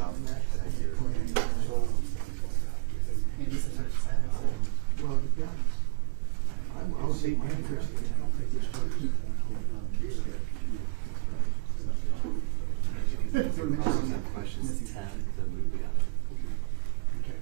job. Well, yeah. I would say my interest. Questions 10, then we'll be on it. Okay.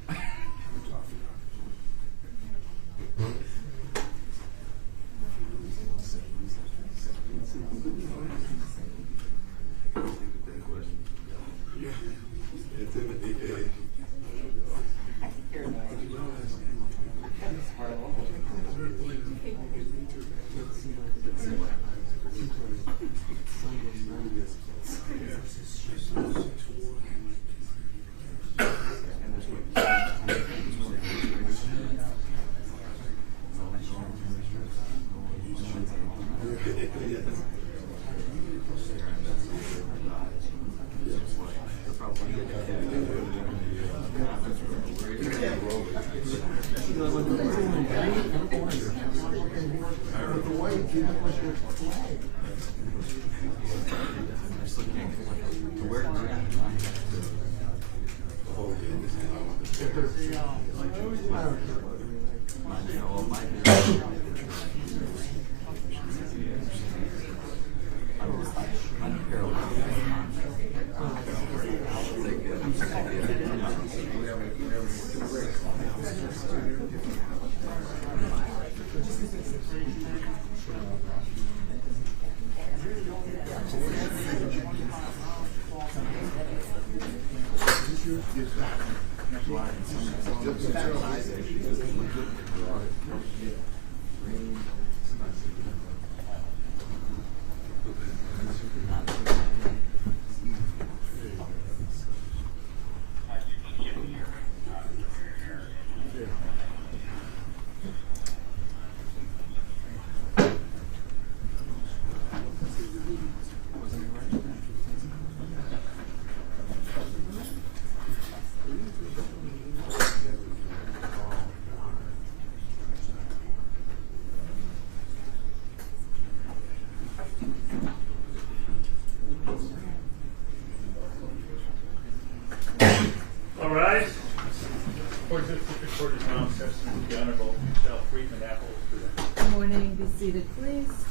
Good morning, be seated please.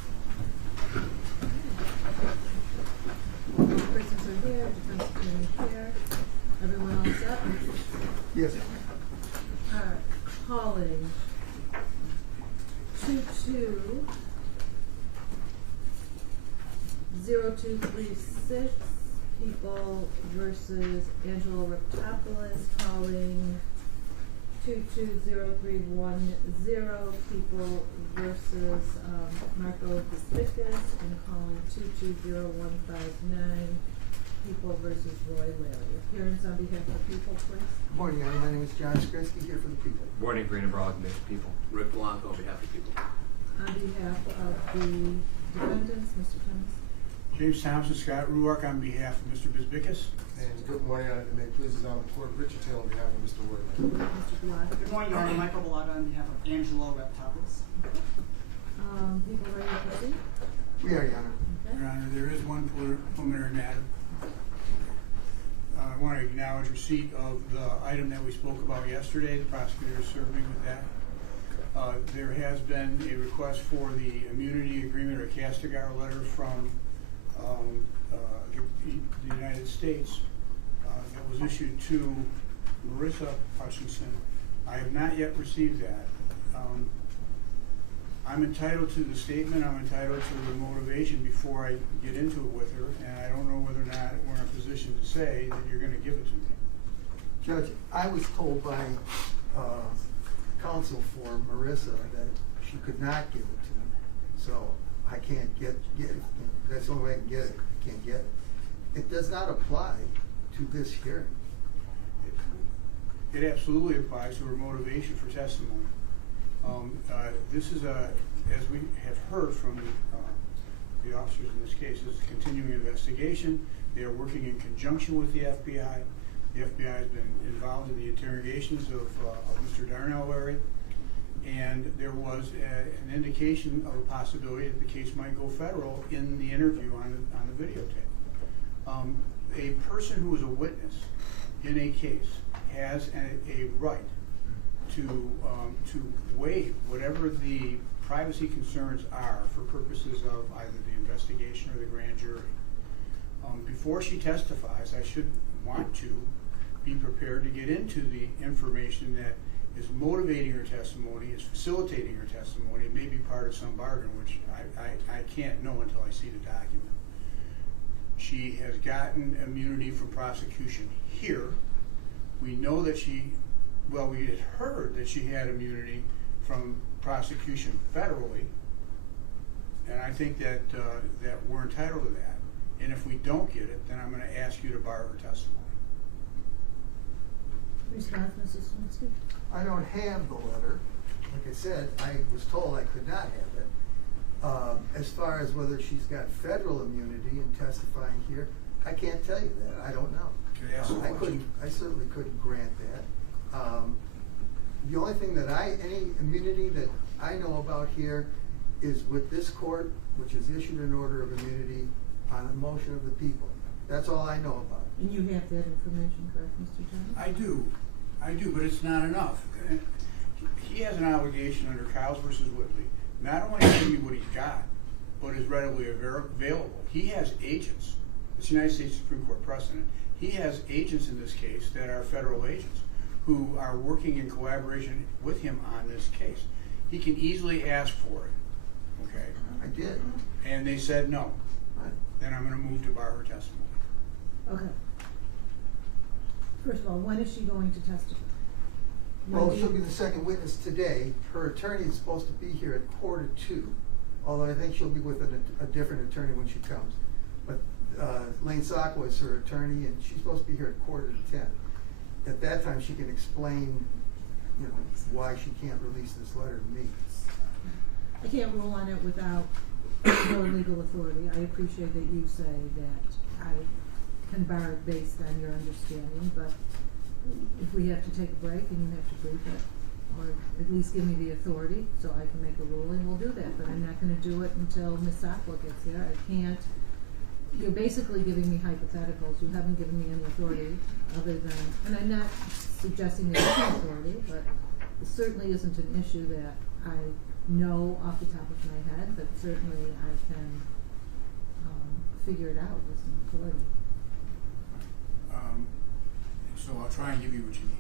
Persons are here, defense attorney here. Everyone all set? Yes. Alright, calling 220236 people versus Angelo Raptopoulos, calling 220310 people versus Marco Despicus, and calling 220159 people versus Roy Larry. Appearance on behalf of the people, please. Good morning, Your Honor. My name is John Skresky, here for the people. Morning, Green and Broad, people. Rick Blanco on behalf of the people. On behalf of the defendants, Mr. Thomas. James Thompson, Scott Ruark on behalf of Mr. Bisbicus. And good morning, and may it please the court, Richard Taylor on behalf of Mr. Wordman. Mr. Bellata. Good morning, Your Honor. Michael Bellata on behalf of Angelo Raptopoulos. People ready to proceed? We are, Your Honor. Okay. Your Honor, there is one preliminary matter. I want to acknowledge receipt of the item that we spoke about yesterday. The prosecutor is serving with that. There has been a request for the immunity agreement or Castigar letter from the United States that was issued to Marissa Hutchinson. I have not yet received that. I'm entitled to the statement, I'm entitled to the motivation before I get into it with her, and I don't know whether or not we're in a position to say that you're going to give it to me. Judge, I was told by counsel for Marissa that she could not give it to me. So I can't get it. That's the only way I can get it. I can't get it. It does not apply to this hearing. It absolutely applies to her motivation for testimony. This is as we have heard from the officers in this case, is a continuing investigation. They are working in conjunction with the FBI. The FBI has been involved in the interrogations of Mr. Darnell Larry, and there was an indication of a possibility that the case might go federal in the interview on the videotape. A person who was a witness in a case has a right to waive whatever the privacy concerns are for purposes of either the investigation or the grand jury. Before she testifies, I should want to be prepared to get into the information that is motivating her testimony, is facilitating her testimony, and may be part of some bargain, which I can't know until I see the document. She has gotten immunity from prosecution here. We know that we had heard that she had immunity from prosecution federally, and I think that we're entitled to that. And if we don't get it, then I'm going to ask you to bar her testimony. Response, Mrs. Swinsky? I don't have the letter. Like I said, I was told I could not have it. As far as whether she's got federal immunity in testifying here, I can't tell you that. I don't know. Can I ask a question? I certainly couldn't grant that. The only thing that any immunity that I know about here is with this court, which has issued an order of immunity on a motion of the people. That's all I know about. And you have that information, correct, Mr. Jones? I do, but it's not enough. He has an obligation under Kyles versus Whitley, not only to give you what he's got, but is readily available. He has agents. It's United States Supreme Court precedent. He has agents in this case that are federal agents who are working in collaboration with him on this case. He can easily ask for it, okay? I did. And they said no. Right. Then I'm going to move to bar her testimony. Okay. First of all, when is she going to testify? Well, she'll be the second witness today. Her attorney is supposed to be here at 1:45, although I think she'll be with a different attorney when she comes. But Lane Sacco is her attorney, and she's supposed to be here at 9:45. At that time, she can explain, why she can't release this letter to me. I can't rule on it without more legal authority. I appreciate that you say that I can bar it based on your understanding, but if we have to take a break and you have to brief it, or at least give me the authority so I can make a ruling, we'll do that. But I'm not going to do it until Ms. Sacco gets here. I can't. You're basically giving me hypotheticals. You haven't given me any authority other than, and I'm not suggesting there is authority, but it certainly isn't an issue that I know off the top of my head, but certainly I can figure it out with some authority. So I'll try and give you what you need.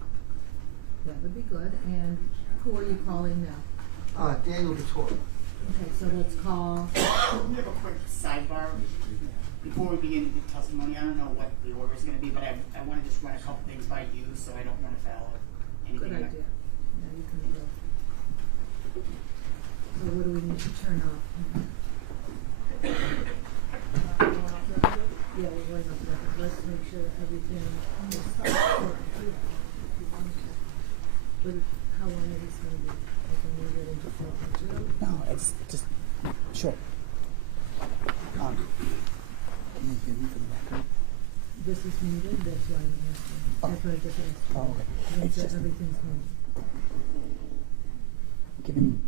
That would be good. And who are you calling now? Daniel Vittori. Okay, so let's call. We have a quick sidebar before we begin the testimony. I don't know what the order is going to be, but I want to just run a couple things by you, so I don't want to foul anything. Good idea. Yeah, you can go. So what do we need to turn off? Yeah, we're going off record. Let's make sure everything is but how long is this going to be? Like when we get into 4.2? No, it's just short. Can you hear me for the record? This is muted, that's why I'm asking. That's what I just asked you. Oh, okay. Make It's sure just everything's muted. given.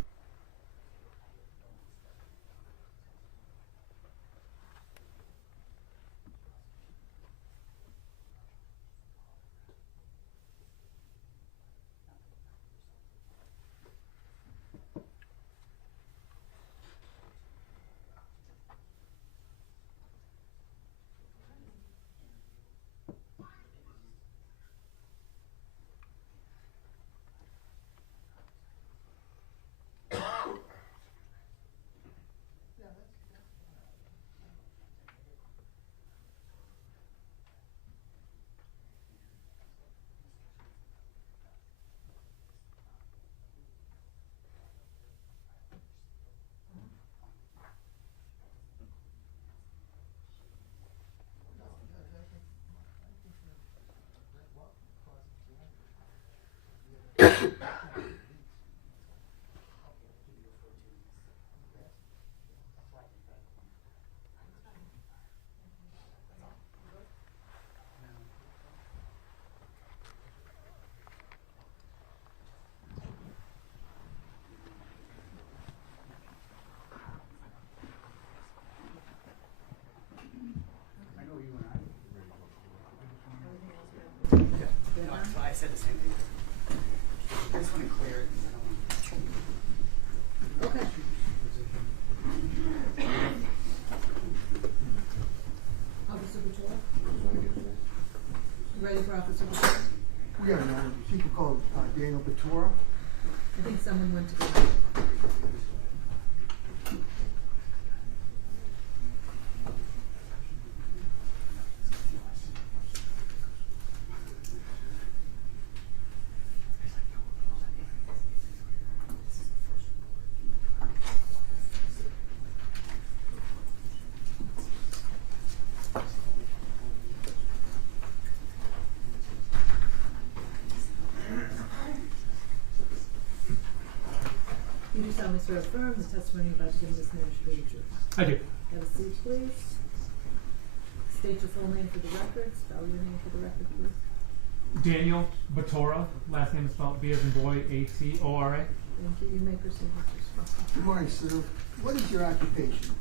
that's why I said the same thing. I just want to clear it. 'Cause I don't want Okay. Officer Patrol? Ready for Officer Patrol? We got another, people called Daniel Batora. I think someone went to go. You do solemnly swear or affirm the testimony you're about to give in this matter should be the truth. I do. Have a seat, please. State your full name for the record. Spell your name for the record, please. Daniel Batora, last name is spelled B as in boy, A-T-O-R-A. Thank you. You may proceed with your response. Good morning, sir. What is your occupation?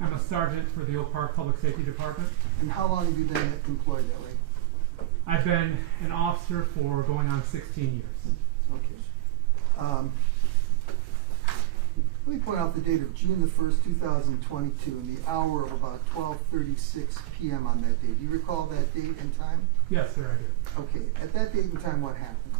I'm a sergeant for the Oak Park Public Safety Department. And how long have you been employed that way? I've been an officer for going on 16 years. Okay. Let me point out the date of June the 1st, 2022, and the hour of about 12:36 p.m. on that day. Do you recall that date and time? Yes, sir, I do. Okay. At that date and time, what happened?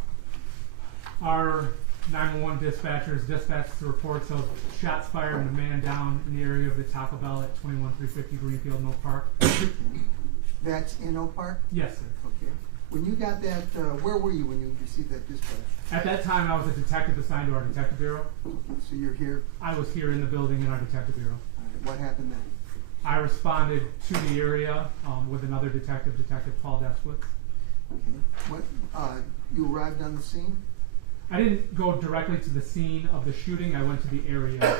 Our 911 dispatchers dispatched the reports of shots fired and a man down in the area of the Taco Bell at 21350 Greenfield in Oak Park. That's in Oak Park? Yes, sir. Okay. When you got that, where were you when you received that dispatch? At that time, I was a detective assigned to our detective bureau. Okay, so you're here. I was here in the building in our detective bureau. All right, what happened then? I responded to the area with another detective, Detective Paul Deskowitz. Okay. What? You arrived on the scene? I didn't go directly to the scene of the shooting. I went to the area.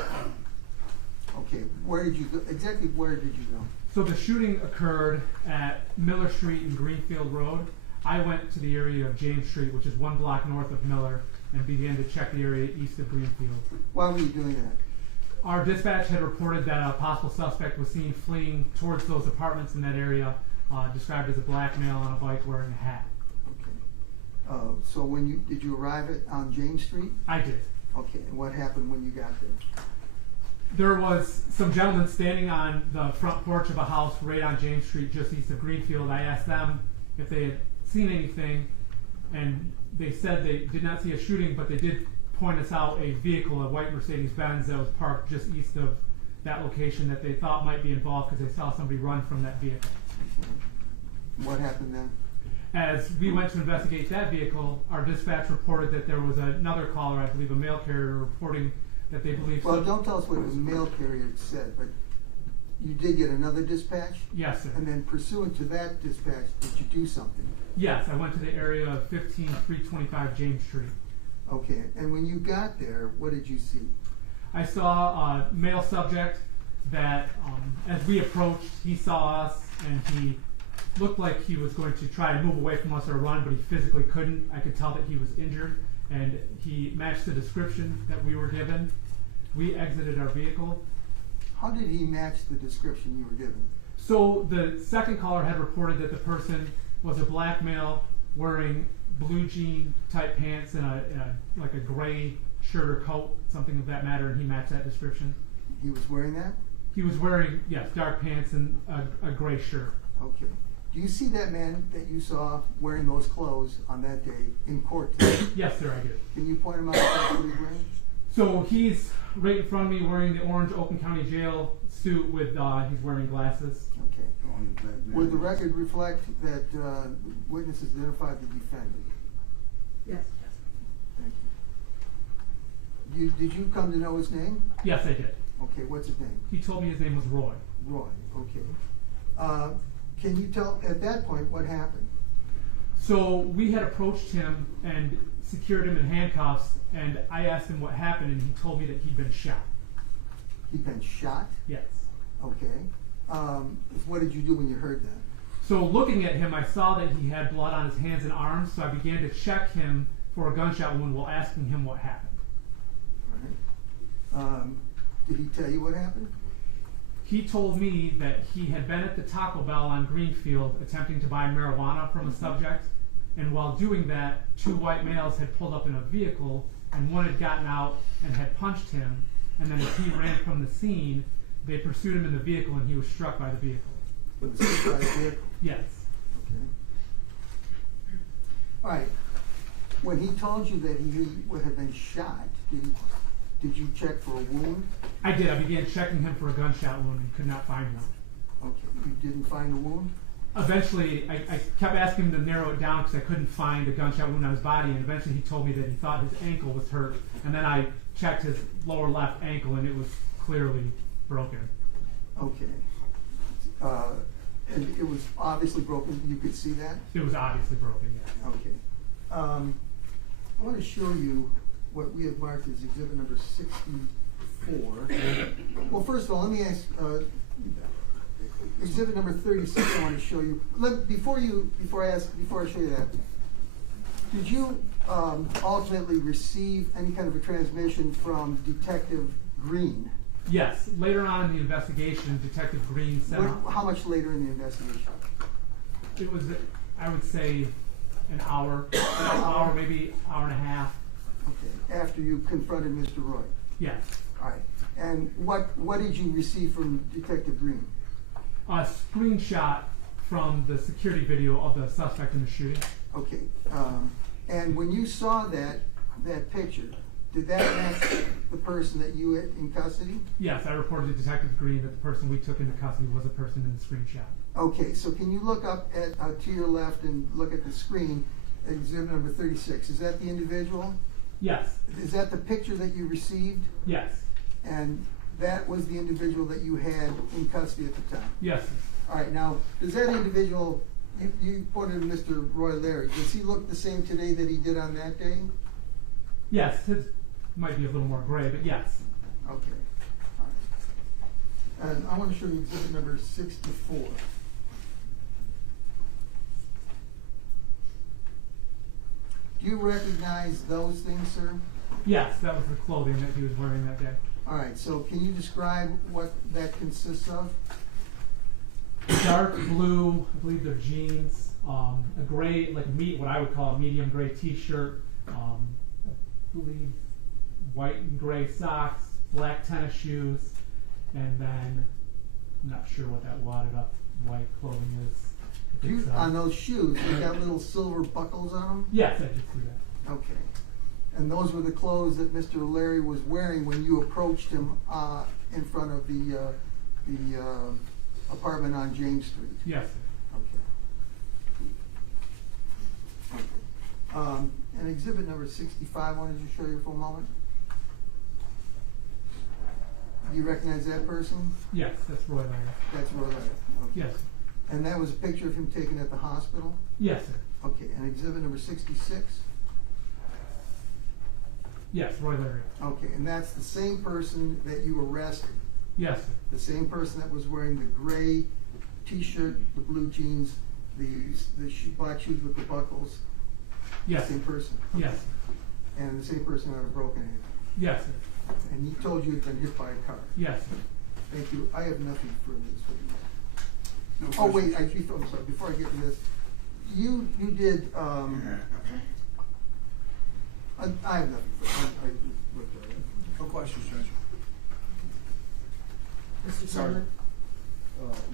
Okay. Where did you go? Exactly where did you go? So the shooting occurred at Miller Street and Greenfield Road. I went to the area of James Street, which is 1 block north of Miller, and began to check the area east of Greenfield. Why were you doing that? Our dispatch had reported that a possible suspect was seen fleeing towards those apartments in that area, described as a black male on a bike wearing a hat. Okay. So when did you arrive on James Street? I did. Okay. And what happened when you got there? There was some gentlemen standing on the front porch of a house right on James Street, just east of Greenfield. I asked them if they had seen anything, and they said they did not see a shooting, but they did point us out a vehicle, a white Mercedes-Benz that was parked just east of that location that they thought might be involved because they saw somebody run from that vehicle. What happened then? As we went to investigate that vehicle, our dispatch reported that there was another caller, I believe a mail carrier, reporting that they believe. Well, don't tell us what the mail carrier said, but you did get another dispatch? Yes, sir. And then pursuant to that dispatch, did you do something? Yes, I went to the area of 15325 James Street. Okay, and when you got there, what did you see? I saw a male subject that, as we approached, he saw us and he looked like he was going to try to move away from us or run, but he physically couldn't. I could tell that he was injured, and he matched the description that we were given. We exited our vehicle. How did he match the description you were given? So the second caller had reported that the person was a black male wearing blue jean type pants and like a gray shirt or coat, something of that matter, and he matched that description. He was wearing that? He was wearing, yes, dark pants and a gray shirt. Okay. Do you see that man that you saw wearing those clothes on that day in court today? Yes, sir, I do. Can you point him out exactly what he's wearing? So he's right in front of me wearing the orange Oakland County Jail suit with, he's wearing glasses. Okay. Would the record reflect that witnesses identified the defendant? Yes. Thank you. Did you come to know his name? Yes, I did. Okay, what's his name? He told me his name was Roy. Roy, okay. Can you tell, at that point, what happened? So we had approached him and secured him in handcuffs, and I asked him what happened, and he told me that he'd been shot. He'd been shot? Yes. Okay. What did you do when you heard that? So looking at him, I saw that he had blood on his hands and arms, so I began to check him for a gunshot wound while asking him what happened. All right. Did he tell you what happened? He told me that he had been at the Taco Bell on Greenfield attempting to buy marijuana from a subject, And while doing that, two white males had pulled up in a vehicle, and one had gotten out and had punched him, and then as he ran from the scene, they pursued him in the vehicle, and he was struck by the vehicle. With the suicide vehicle? Yes. Okay. All right. When he told you that he would have been shot, did you check for a wound? I did. I began checking him for a gunshot wound and could not find one. Okay. You didn't find a wound? Eventually, I kept asking him to narrow it down because I couldn't find a gunshot wound on his body, and eventually he told me that he thought his ankle was hurt, and then I checked his lower left ankle, and it was clearly broken. Okay. And it was obviously broken. You could see that? It was obviously broken, yes. Okay. I want to show you what we have marked as exhibit number 64. Well, first of all, let me ask, exhibit number 36 I want to show you. Before I show you that, did you ultimately receive any kind of a transmission from Detective Green? Yes. Later on in the investigation, Detective Green said... How much later in the investigation? It was, I would say, an hour, maybe hour and a half. Okay, after you confronted Mr. Roy? Yes. All right. And what did you receive from Detective Green? A screenshot from the security video of the suspect in the shooting. Okay. And when you saw that picture, did that match the person that you had in custody? Yes, I reported to Detective Green that the person we took into custody was a person in the screenshot. Okay, so can you look up at to your left and look at the screen at exhibit number 36? Is that the individual? Yes. Is that the picture that you received? Yes. And that was the individual that you had in custody at the time? Yes. All right, now, does that individual, you pointed to Mr. Roy Larry, does he look the same today that he did on that day? Yes, his might be a little more gray, but yes. Okay. All right. And I want to show you exhibit number 64. Do you recognize those things, sir? Yes, that was the clothing that he was wearing that day. All right, so can you describe what that consists of? Dark blue, I believe they're jeans, a gray, like what I would call a medium gray t-shirt, I believe white and gray socks, black tennis shoes, and then I'm not sure what that wadded up white clothing is. On those shoes, they got little silver buckles on them? Yes, I did see that. Okay. And those were the clothes that Mr. Larry was wearing when you approached him in front of the apartment on James Street? Yes, sir. Okay. Okay. And exhibit number 65, wanted to show you for a moment. Do you recognize that person? Yes, that's Roy Larry. That's Roy Larry. Okay. Yes. And that was a picture of him taken at the hospital? Yes, sir. Okay, and exhibit number 66? Yes, Roy Larry. Okay, and that's the same person that you arrested? Yes, sir. The same person that was wearing the gray t-shirt, the blue jeans, the black shoes with the buckles? Yes. Same person? Yes, sir. And the same person had a broken ankle? Yes, sir. And he told you you'd been hit by a car? Yes, sir. Thank you. I have nothing further to say. No Oh, wait, questions? I'm sorry, before I get to this, you did, I have nothing further. No questions, Judge. Mr. Sorry. Taylor?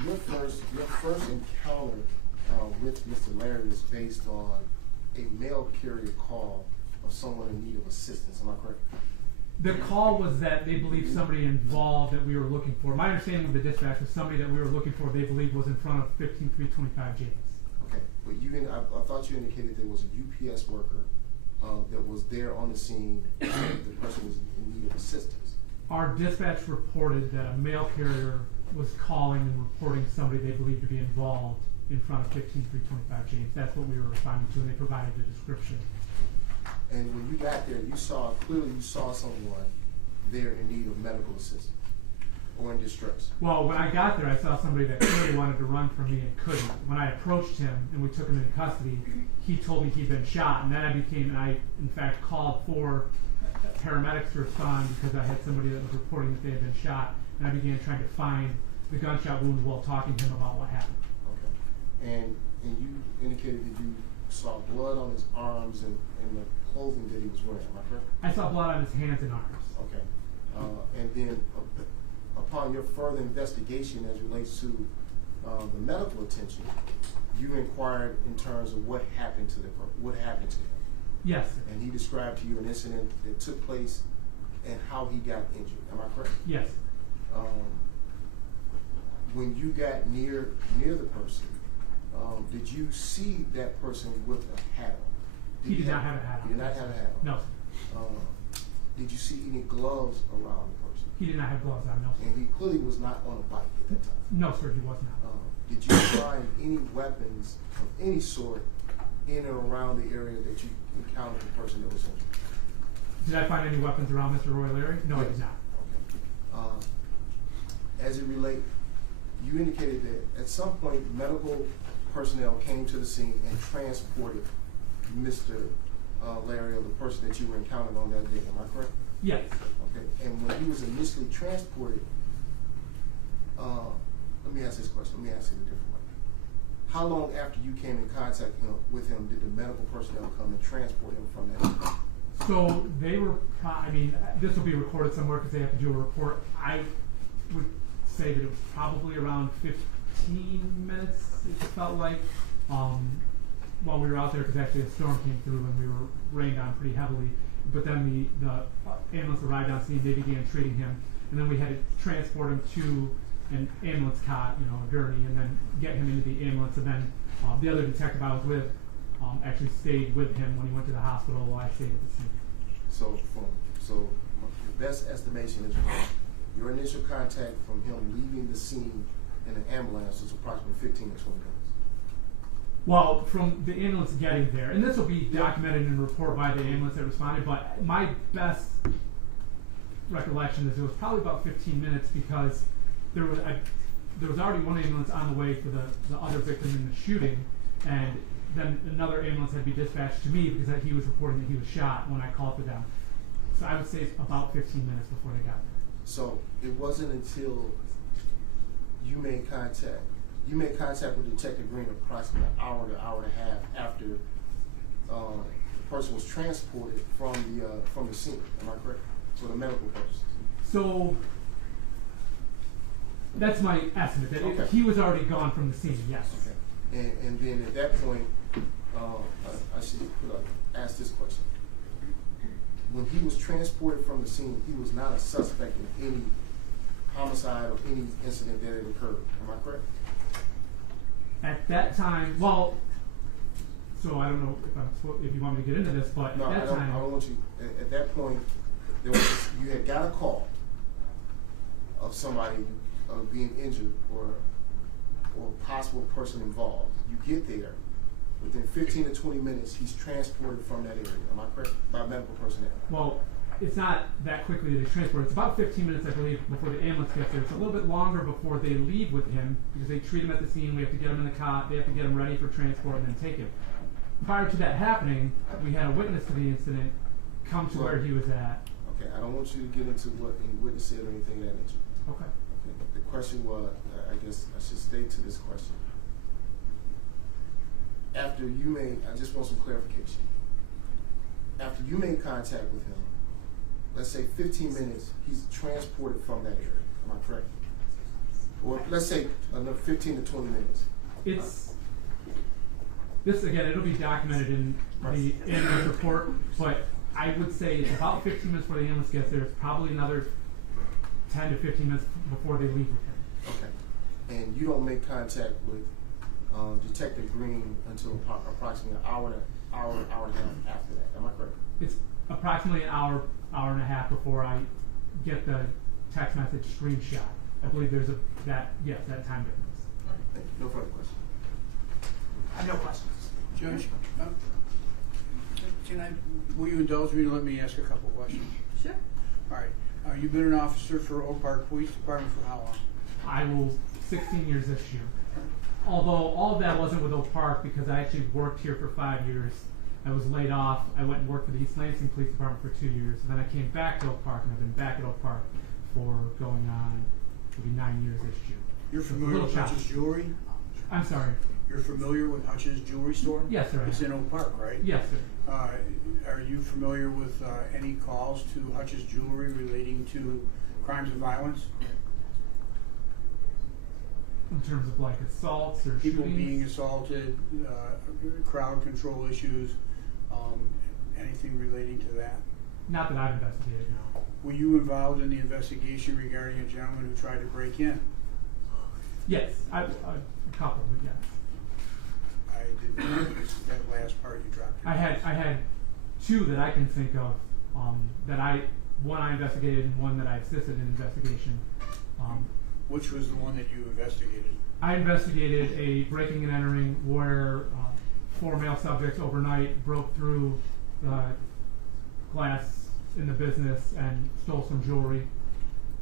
Your first encounter with Mr. Larry was based on a mail carrier call of someone in need of assistance. Am I correct? The call was that they believed somebody involved that we were looking for. My understanding of the dispatch was somebody that we were looking for they believed was in front of 15325 James. Okay, but I thought you indicated there was a UPS worker that was there on the scene and the person was in need of assistance. Our dispatch reported that a mail carrier was calling and reporting somebody they believed to be involved in front of 15325 James. That's what we were responding to, and they provided the description. And when you got there, you saw someone there in need of medical assistance or in distress. Well, when I got there, I saw somebody that clearly wanted to run from me and couldn't. When I approached him and we took him into custody, he told me he'd been shot, and then I in fact called for paramedics to respond because I had somebody that was reporting that they had been shot, and I began trying to find the gunshot wound while talking to him about what happened. Okay. And you indicated that you saw blood on his arms and the clothing that he was wearing. Am I correct? I saw blood on his hands and arms. Okay. And then upon your further investigation as relates to the medical attention, you inquired in terms of what happened to him. Yes, sir. And he described to you an incident that took place and how he got injured. Am I correct? Yes. When you got near the person, did you see that person with a hat on? He did not have a hat on. He did not have a hat on? No. Did you see any gloves around the person? He did not have gloves on, no, sir. And he clearly was not on a bike at that time. No, sir, he was not. Did you find any weapons of any sort in or around the area that you encountered the person that was injured? Did I find any weapons around Mr. Roy Larry? No, I Yes. did not. Okay. As it relates, you indicated that at some point medical personnel came to the scene and transported Mr. Larry, or the person that you were encountering on that day. Am I correct? Yes. Okay. And when he was initially transported, let me ask this question. Let me ask it a different way. How long after you came in contact with him did the medical personnel come and transport him from that area? So they were, this will be recorded somewhere because they have to do a report. I would say that it was probably around 15 minutes, it felt like, while we were out there, because actually a storm came through and we were rained on pretty heavily. But then the ambulance arrived on scene, they began treating him, and then we had to transport him to an ambulance cot, a gurney, and then get him into the ambulance, and then the other detective I was with actually stayed with him when he went to the hospital while I stayed at the scene. So the best estimation is from your initial contact from him leaving the scene in an ambulance was approximately 15 to 20 minutes. Well, from the ambulance getting there, and this will be documented in a report by the ambulance that responded, but my best recollection is it was probably about 15 minutes because there was already one ambulance on the way for the other victim in the shooting, and then another ambulance had to be dispatched to me because he was reporting that he was shot when I called for them. So I would say it's about 15 minutes before they got there. So it wasn't until you made contact with Detective Green approximately an hour to hour and a half after the person was transported from the scene. Am I correct? So the medical person. So that's my estimate. That Okay. he was already gone from the scene. Yes. Okay. And then at that point, I should ask this question. When he was transported from the scene, he was not a suspect in any homicide or any incident that had occurred. Am I correct? At that time, well, so I don't know if you want me to get into this, but No, at that time, I don't want you. At that point, you had got a call of somebody being injured or a possible person involved. You get there. Within 15 to 20 minutes, he's transported from that area. Am I correct? By medical personnel. well, it's not that quickly that he's transported. It's about 15 minutes, I believe, before the ambulance gets there. It's a little bit longer before they leave with him because they treat him at the scene. We have to get him in the cot. They have to get him ready for transport and then take him. Prior to that happening, we had a witness to the incident come to where he was at. Okay, I don't want you to get into what any witness said or anything of that nature. Okay. The question was, I guess I should stay to this question. After you made, I just want some clarification. After you made contact with him, let's say 15 minutes, he's transported from that area. Am I correct? Or let's say another 15 to 20 minutes. This again, it'll be documented in the ambulance report, but I would say it's about 15 minutes before the ambulance gets there. It's probably another 10 to 15 minutes before they leave with him. Okay. And you don't make contact with Detective Green until approximately an hour and a half after that. Am I correct? It's approximately an hour and a half before I get the text message screenshot. I believe there's that time difference. Thank you. No further questions. I have no questions. Judge, will you indulge me to let me ask a couple questions? Sure. All right. You've been an officer for Oak Park Police Department for how long? I will 16 years this year. Although all of that wasn't with Oak Park because I actually worked here for 5 years. I was laid off. I went and worked for the East Lansing Police Department for 2 years. And then I came back to Oak Park, and I've been back at Oak Park for going on maybe 9 years this year. You're So it's a familiar little with choppy. Hutch's jewelry? I'm sorry. You're familiar with Hutch's Jewelry Store? Yes, sir. It's in Oak Park, right? Yes, sir. Are you familiar with any calls to Hutch's Jewelry relating to crimes of violence? In terms of like assaults or People shootings? being assaulted, crowd control issues, anything relating to that? Not that I've investigated, no. Were you involved in the investigation regarding a gentleman who tried to break in? Yes, a couple, but yes. I didn't notice that last part you dropped. I had two that I can think of, one I investigated and one that I assisted in investigation. Which was the one that you investigated? I investigated a breaking and entering where 4 male subjects overnight broke through the glass in the business and stole some jewelry.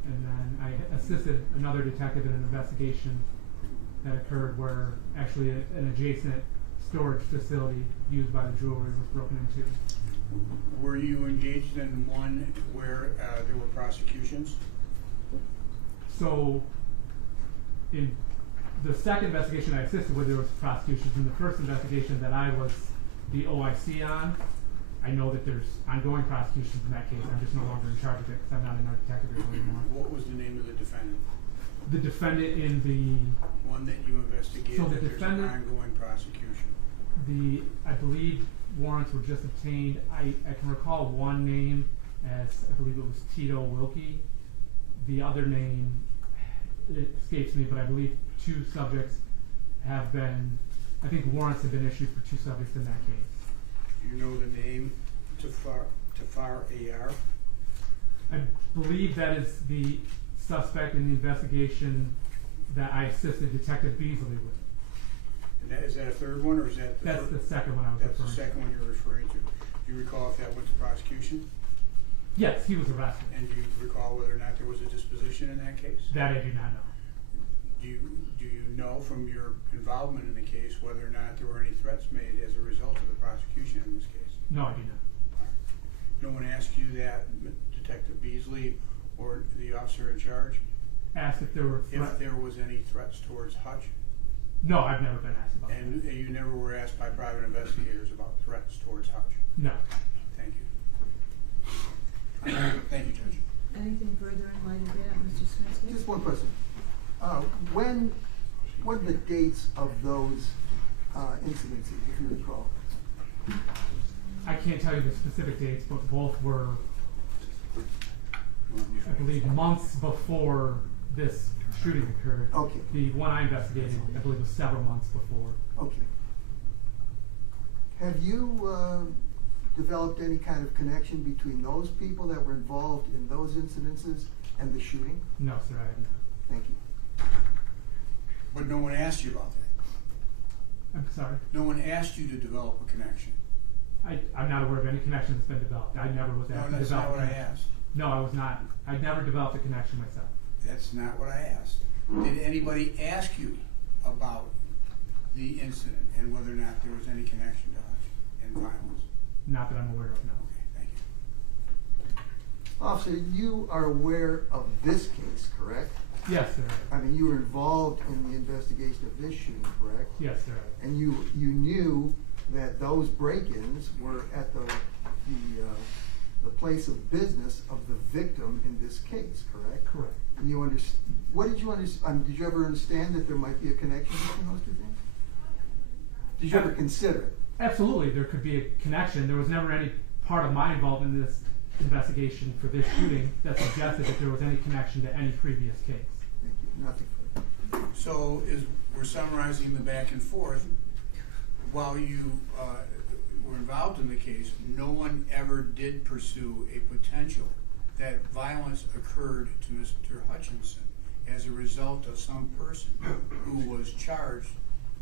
And then I assisted another detective in an investigation that occurred where actually an adjacent storage facility used by the jewelry was broken into. Were you engaged in one where there were prosecutions? So, in the second investigation I assisted with, there was prosecutions. In the first investigation that I was the OIC on, I know that there's ongoing prosecutions in that case. I'm just no longer in charge of it because I'm not in our detective bureau anymore. What was the name of the defendant? The defendant in the One that you investigated, So the that there's an defendant- ongoing prosecution. I believe warrants were just obtained. I can recall one name as, I believe it was Tito Wilkie. The other name, it escapes me, but I believe 2 subjects have been, I think warrants have been issued for 2 subjects in that case. Do you know the name Tafar AR? I believe that is the suspect in the investigation that I assisted Detective Beasley with. And is that a third one, or is that the That's the second one I was That's the referring to. second one you're referring to. Do you recall if that went to prosecution? Yes, he was arrested. And do you recall whether or not there was a disposition in that case? That I do not know. Do you know from your involvement in the case whether or not there were any threats made as a result of the prosecution in this case? No, I do not. No one asked you that, Detective Beasley or the officer in charge? Asked if there were threats. If there was any threats towards Hutch? No, I've never been asked about And that. you never were asked by private investigators about threats towards Hutch? No. Thank you. Thank you, Judge. Anything further in light of that, Mr. Sminsky? Just one question. What are the dates of those incidents, if you recall? I can't tell you the specific dates, but both were, I believe, months before this shooting occurred. Okay. The one I investigated, I believe, was several months before. Okay. Have you developed any kind of connection between those people that were involved in those incidences and the shooting? No, sir, I have not. Thank you. But no one asked you about that? I'm sorry. No one asked you to develop a connection? I'm not aware of any connection that's been developed. I never was asked No, to that's develop not what a I connection. asked. No, I was not. I never developed a connection myself. That's not what I asked. Did anybody ask you about the incident and whether or not there was any connection to Hutch and violence? Not that I'm aware of, no. Okay, thank you. Officer, you are aware of this case, correct? Yes, sir. I mean, you were involved in the investigation of this shooting, correct? Yes, sir. And you knew that those break-ins were at the place of business of the victim in this case, correct? Correct. And you what did you understand? Did you ever understand that there might be a connection between those 2 things? Did you ever consider it? Absolutely, there could be a connection. There was never any part of my involvement in this investigation for this shooting that suggested that there was any connection to any previous case. Thank you. Nothing further. So we're summarizing the back and forth. While you were involved in the case, no one ever did pursue a potential that violence occurred to Mr. Hutchinson as a result of some person who was charged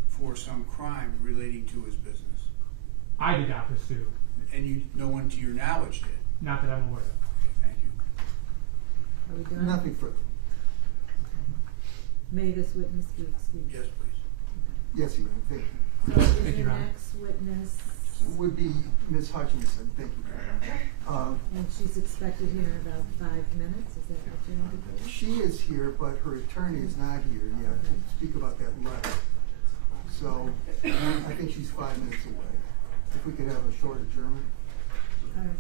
for some crime relating to his business. I did not pursue. And no one to your knowledge did. Not that I'm aware of. Okay, thank you. Are we done? Nothing further. May this witness be excused? Yes, please. Yes, you may. Thank you. So is Thank the you, Ron. next witness, Would be Ms. Hutchinson. Thank you. and she's expected here in about 5 minutes, is that what you indicated? She is here, but her attorney is not here yet to speak about that letter. So, I think she's 5 minutes away. If we could have a short adjournment. All right.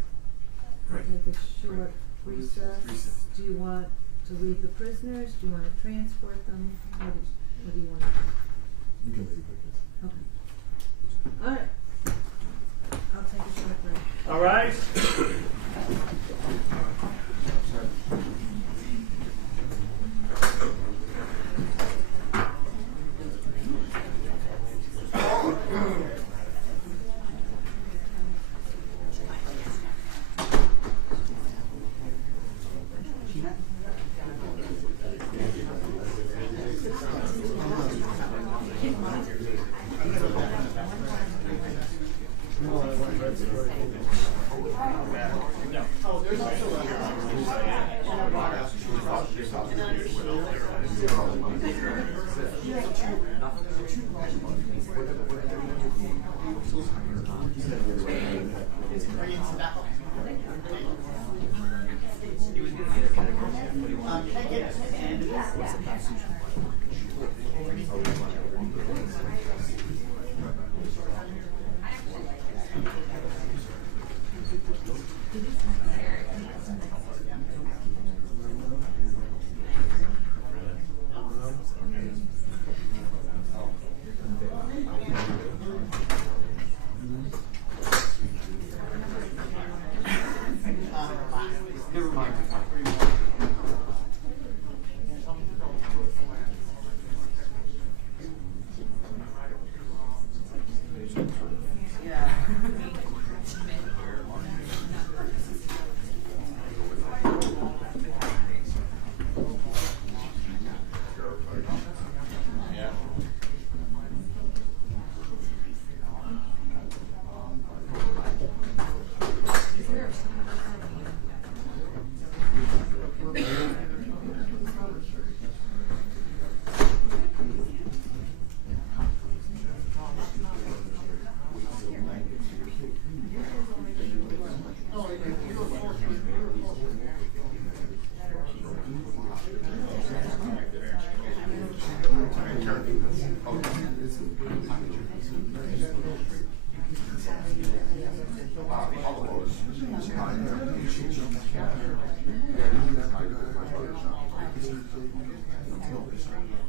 We'll take a short recess. Do you want to leave the prisoners? Do you want to transport them? What do you want to do? You can leave it. Okay. All right. I'll take a short break. All right.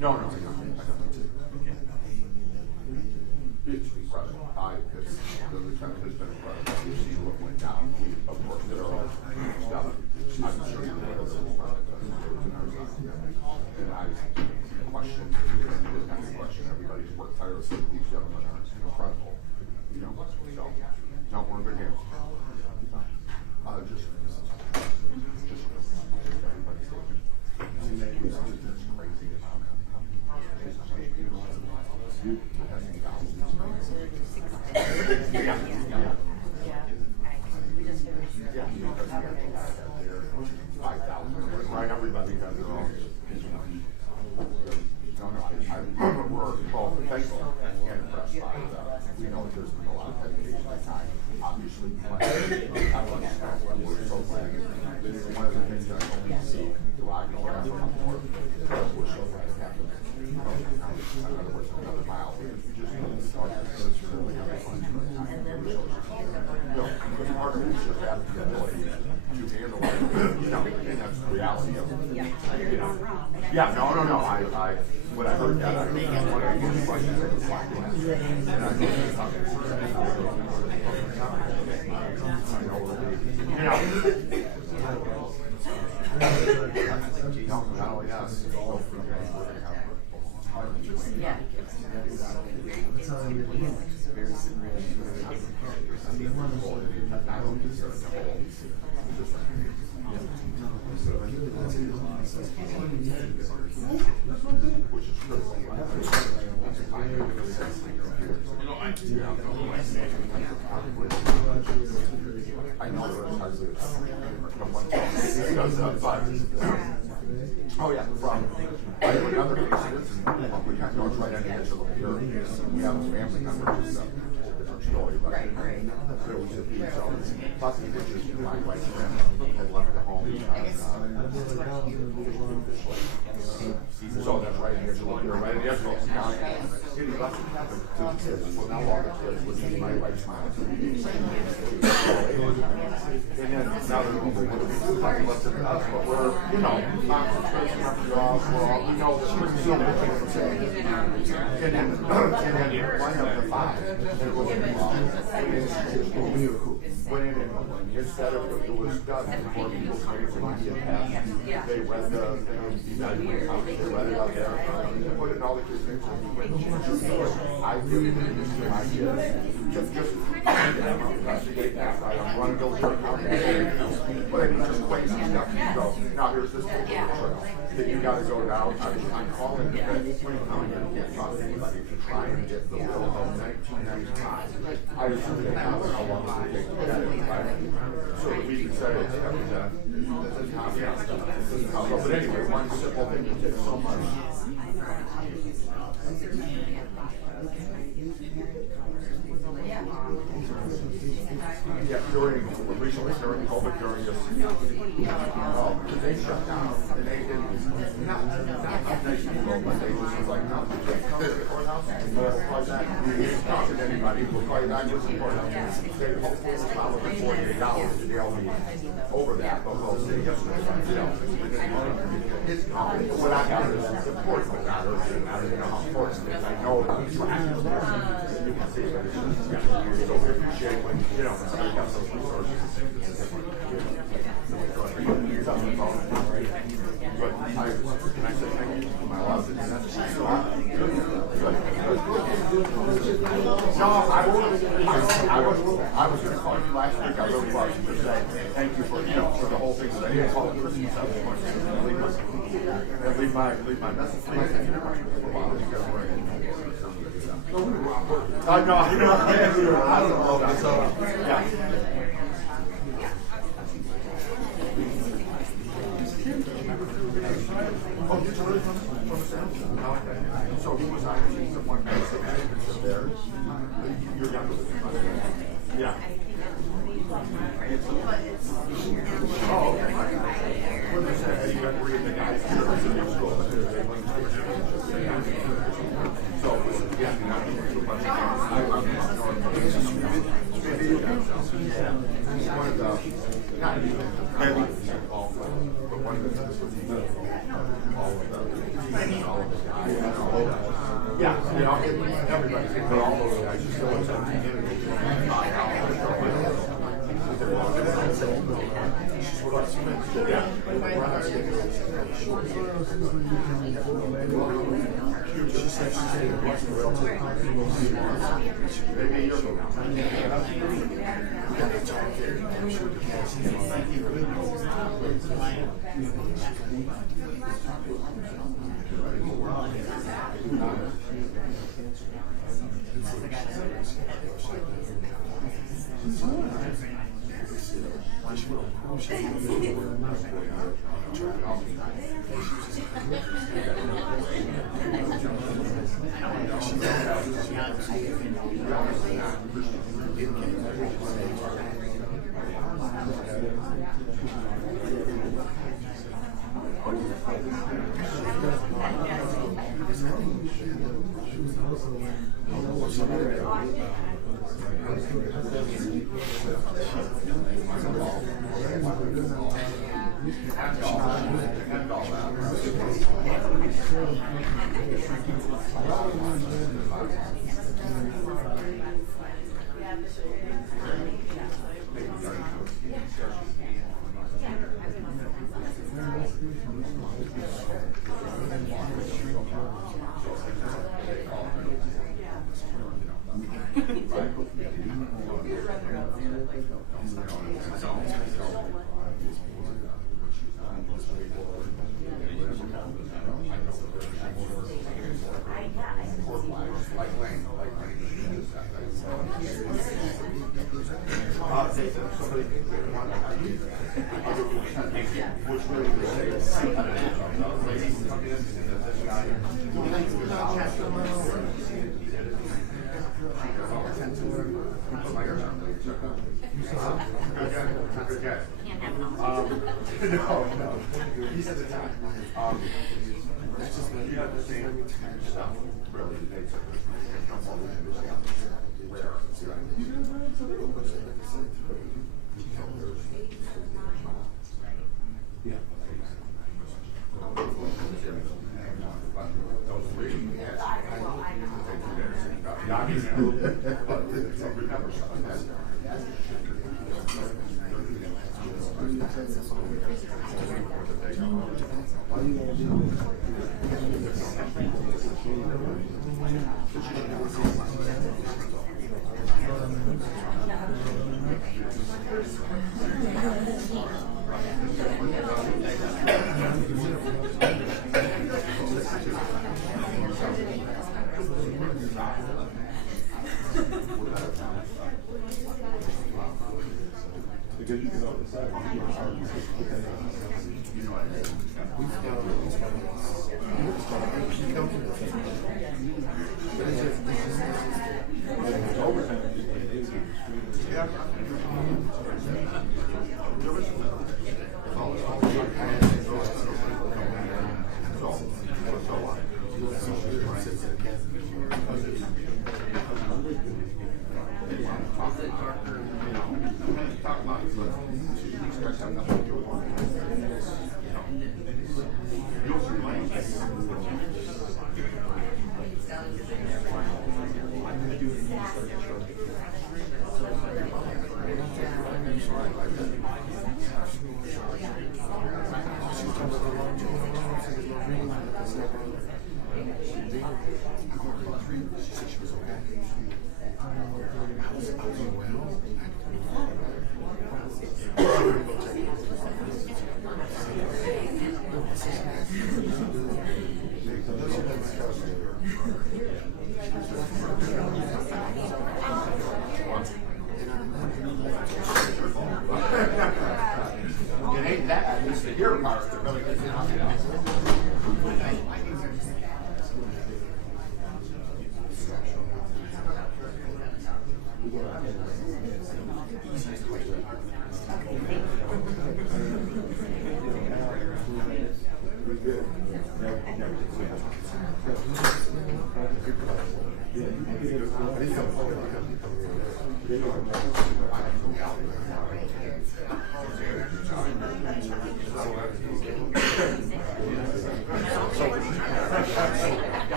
No. It's incredible. The lieutenant has been incredible. You see what went down. We, of course, did our own stuff. I'm sure you know what it was. And I question, everybody's worked tirelessly. These gentlemen are incredible. You know, so don't worry about games. Just everybody's taking. It's crazy. Right, everybody has their own. We're both thankful and impressed by we know there's been a lot of dedication and time. Obviously, one of the things that I only see do I know what I'm more we're so glad it happened. In other words, another mile. You just need to start this really having fun. Because part of it is just having the ability to handle it, and that's the reality of it. Yeah, no. I when I heard that, I one of the questions I was like, and I think not only us, yeah. which is critical. I know that it's hardly oh yeah, from another case, we kind of know it's right on the edge of the pier. We have a family member who's a different story, but there was a few plus the pictures my wife's friend had left the home. So that's right on the edge of the pier, right on the edge of the county. It doesn't happen to the kids. Well, now all the kids would be my wife's mom. And then now they're going to be talking about us, but we're, you know, concentration after we're all, we know that we're still looking at the same. And then one of the five, it was went in and instead of it was done before people came from media past, they read the evaluate how they read it out there, they put it in all the kids' names. I really didn't use my kids. Just investigate that. I'm running those right now. But I mean, just quite some stuff. You go, now here's this paper trail that you got to go down. I'm calling the vet. You can't talk to anybody to try and get the bill of 1995. I just didn't know how long it would take to get it, right? So that we can say it's but anyway, one simple thing that takes so much. Yeah, recently during COVID, during this, they shut down, and they didn't, not nice people, but they just was like, no, we can't come to the courthouse, we'll call you back, we didn't talk to anybody, we'll call you back to the courthouse. They hopefully will probably 48 hours to they'll be over that, but we'll say yes, you know, it's what I got is important what matters, and I don't know how important it is. I know that these practices, you can see that it's so we appreciate when, you know, somebody has those resources. Good. I said thank you for my love. Good. No, I was going to call you last week. I really was to say thank you for, you know, for the whole thing. I didn't call it Christmas. Leave my message. I know. So, yeah. Oh, you're totally from so he was actually someone there. You're younger than him. Yeah. Oh, okay. What did they say? You got to read the guys here in your school. So, yeah, not too much. One of the, not even, but one of the, all of the guys, yeah, you know, everybody, but all those guys, you still have something in it. really the dates of this, there's no more than this, where, yeah. Those three, yes. Yeah, I mean, but remember something, because you can decide what you are. It ain't that, it's the here part that really gets out.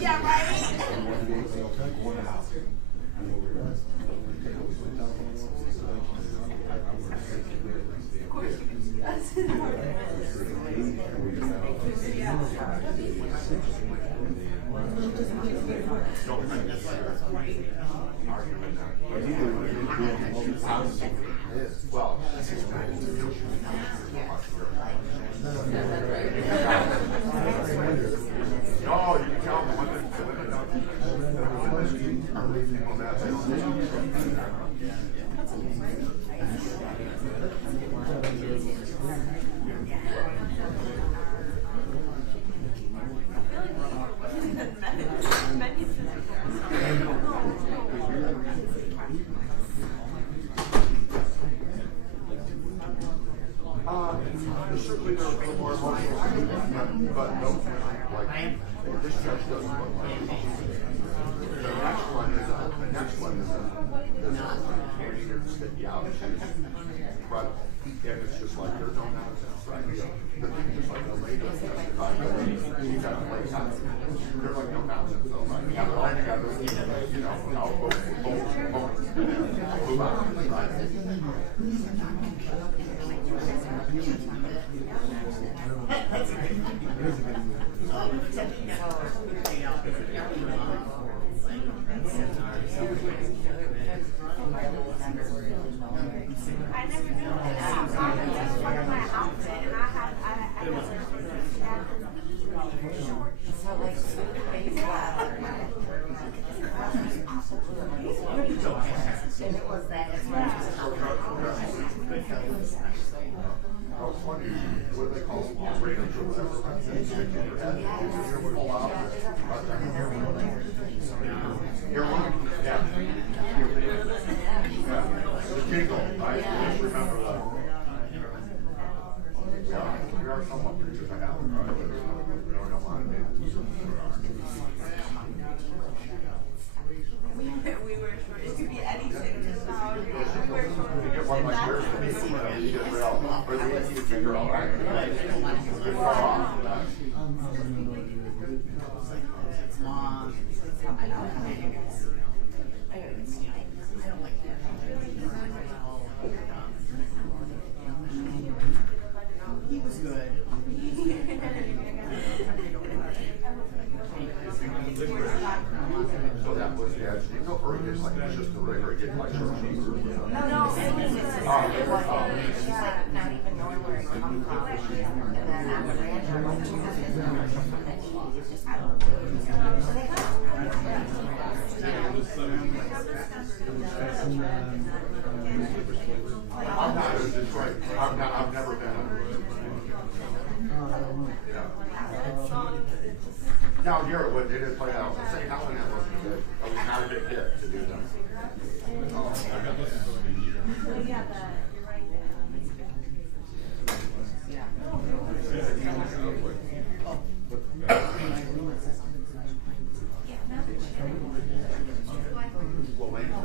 Yeah, right. Well, no, you can tell them women certainly they're a little more emotional, but no, like this judge doesn't look like it. The next one is sticky out. She's incredible. And it's just like there's no nonsense, right? The thing is just like a lady she's got a place on it. There's like no nonsense though, right? Yeah, they're all together, you know, now both, and then move on, right? I never knew that. That's part of my outfit, and I never short. So like, and it was that as well. Oh, it's funny. What do they call it? Ratings or whatever. Stick in your head. You pull out. You're one. Yeah. The jingle, right? Just remember that. just like, it's just a regular get like church cheese or No, it was good. It wasn't like not even knowing where it come from. And then on the ranch, I went to the commercial from that cheese. Just I don't know. So they got I'm not in Detroit. I've never been. Down here, it would, they didn't play out. St. Helena wasn't good. It was not a big hit to do that. Well, later.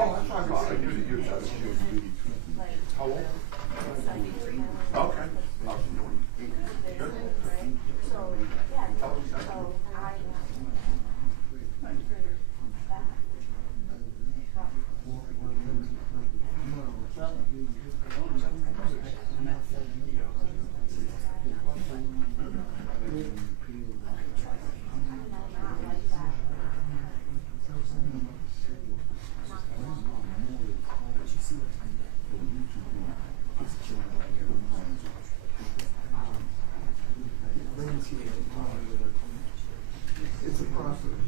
Oh, that's what I thought. I knew that you had how old? Okay. Good. It's a process.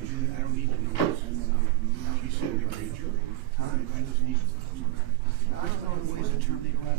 I don't need to know. She said the great jury. I just need. I don't know what is the term they call it.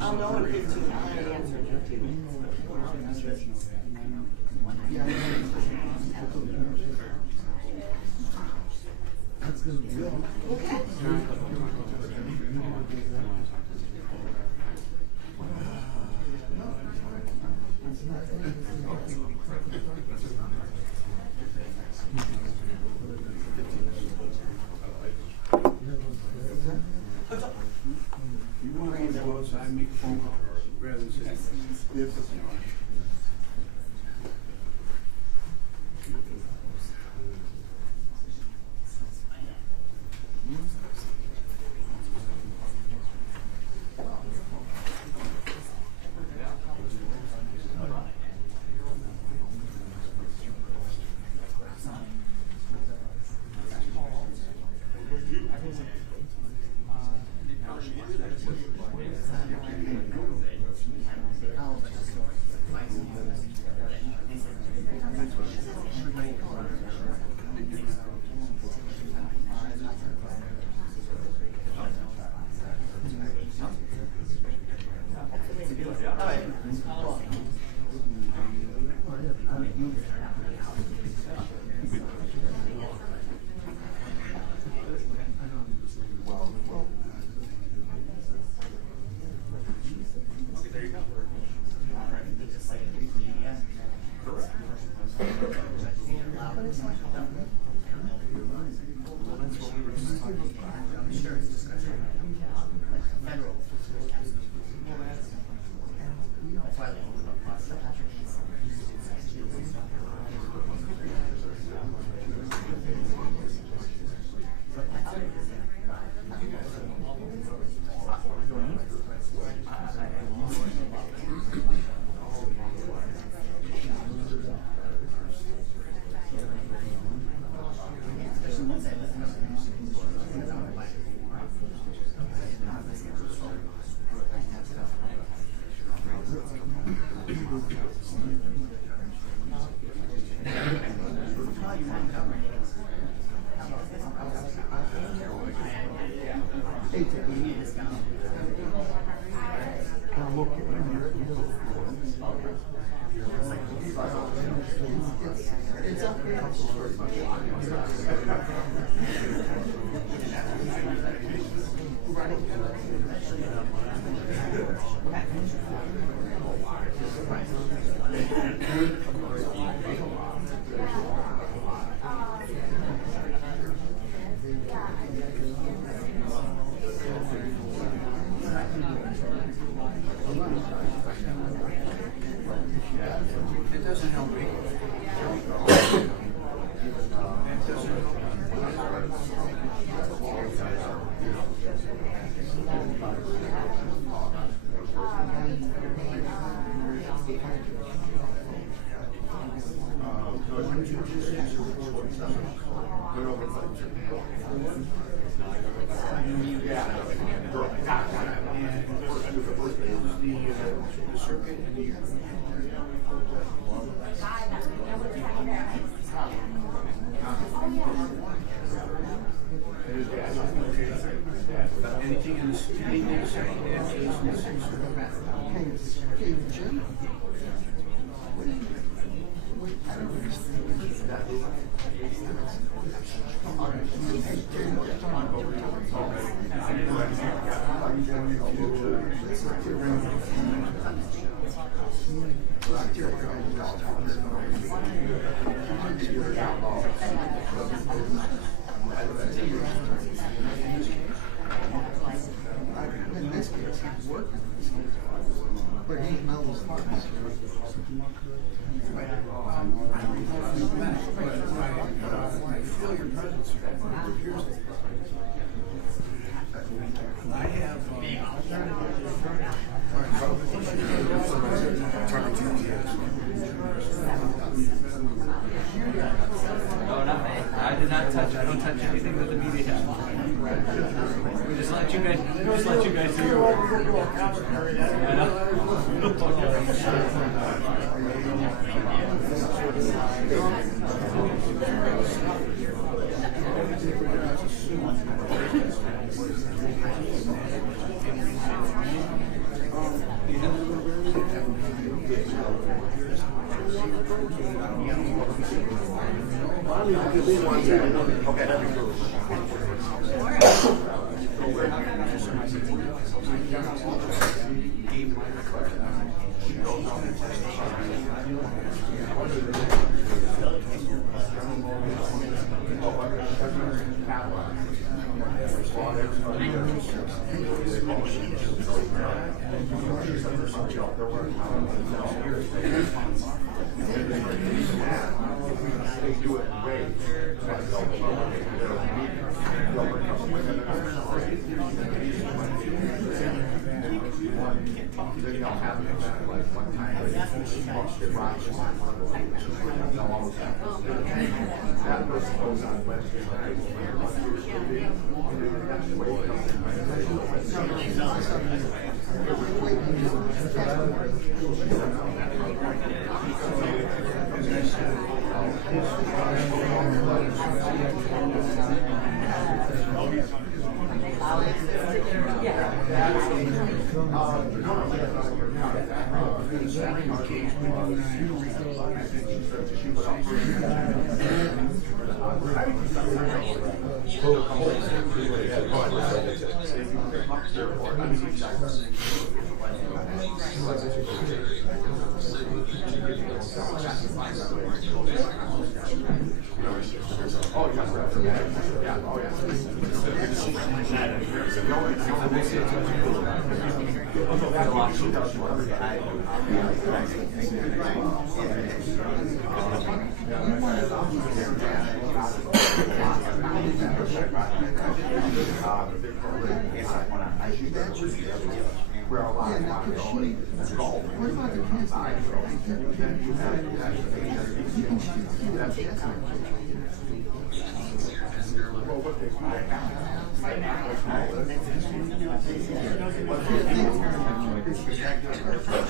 I'll know in 15. I'll have an answer in 15. That's gonna be good. Okay. You want to go outside and make a phone call rather than sit. Yes. It doesn't help me. The circuit and the anything in the second half is in the sixth. Hey, Jim? In this case, he's working, but he knows. did not touch. I don't touch anything that the media has. We just let you guys do your work.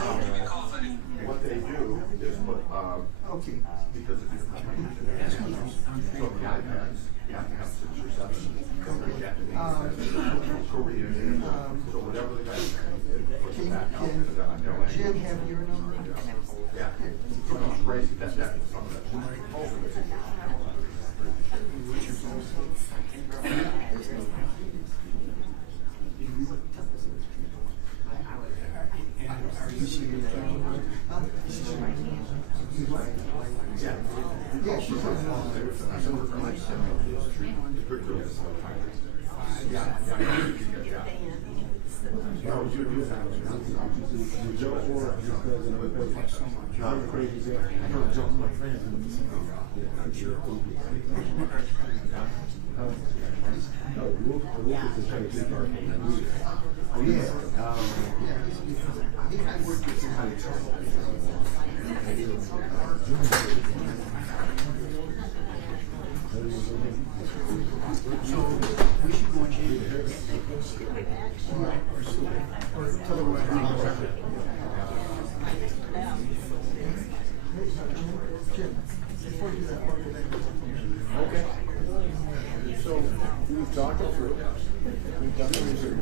What they do is put, Okay. because if you're so the iPads, you have to have 6 or 7 Japanese, Korean, so whatever the guy puts back out. Can Jim have your number? Yeah, so it's crazy, that's some of that. Yeah, she's on. Oh, yeah. I worked with somebody. So we should go and change it. Or tell her what I need. Jim, before you do that, what Okay. So we've talked it through. We've done the research.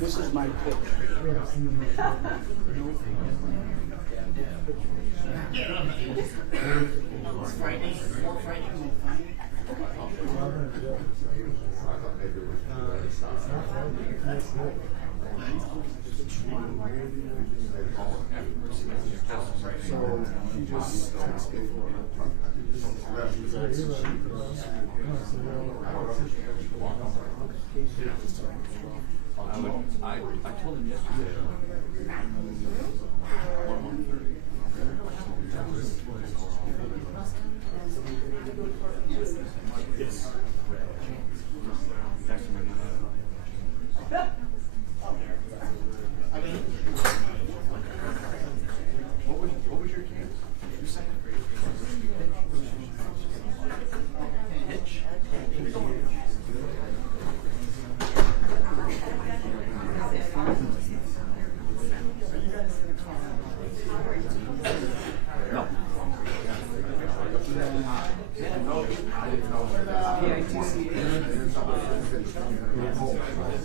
This is my pitch. It's Friday, more Friday, more fun. So she just texted me. I told him yesterday. 1:30. Yes. Text him. What was your chance? Your second grade. Hitch? No.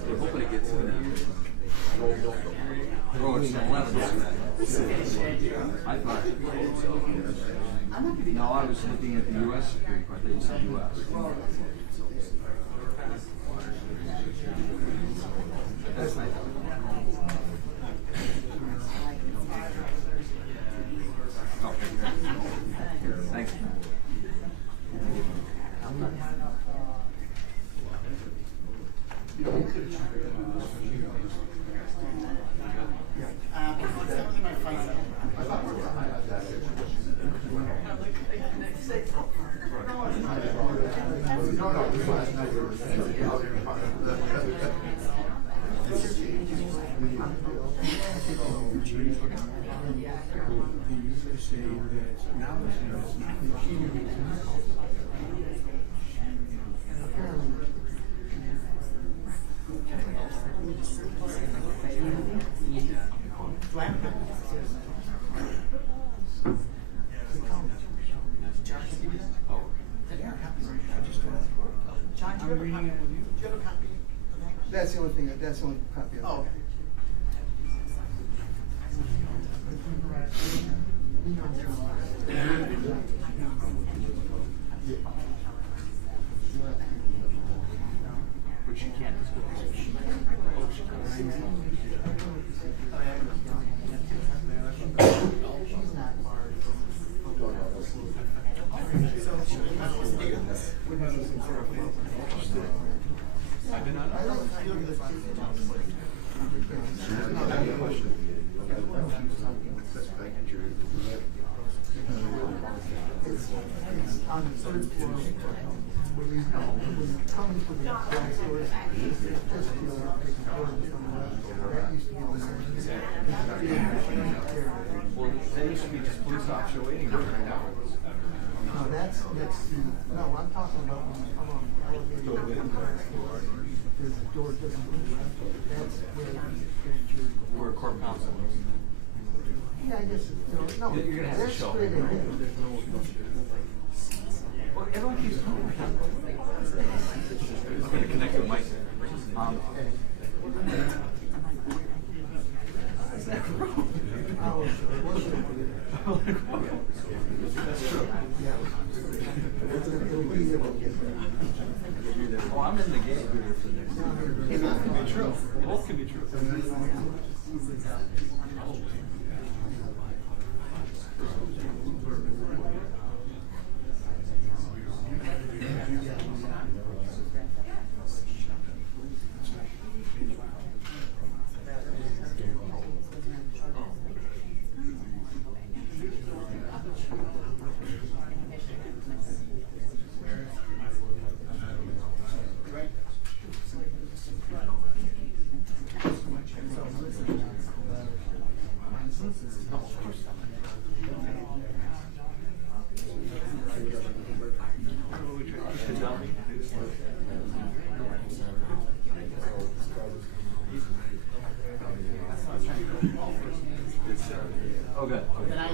We're hoping it gets in there. Oh, it's 11. I thought. No, I was looking at the U.S. Supreme Court. They said U.S. That's nice. Okay. Thanks. I'm reading it with you. Do you have a copy of that? That's the only thing, that's the only copy of it. Oh, okay. Which you can't I've been on On the third floor, when you come into the back doors, just to the door from the left, that used to be on the Well, there used to be just police officer waiting room right now. No, that's next to, no, I'm talking about when you come on the elevator. There's a door just move. That's where your. We're a court counsel. Yeah, I guess, no, You're gonna have to they're show. straight ahead. Well, everyone keeps talking. I'm gonna connect with Mike. Is that wrong? That's true. Yeah. It'll be there when we get there. Oh, I'm in the game. It can be true. Both can be true. Oh, good. Then I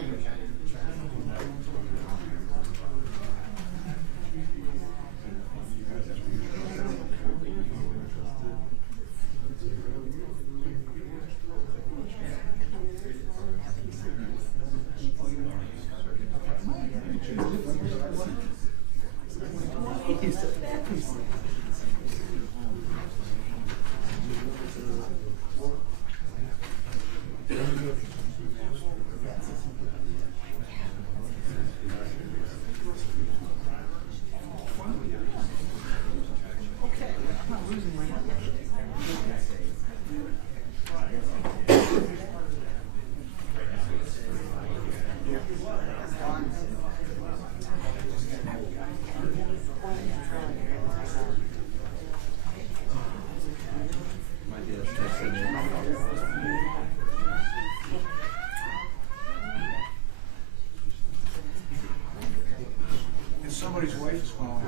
Somebody's wife is calling.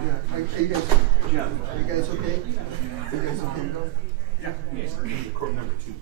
Yeah, are you guys, Yeah. are you guys okay? Are you guys okay to go? Yeah. Court number 2.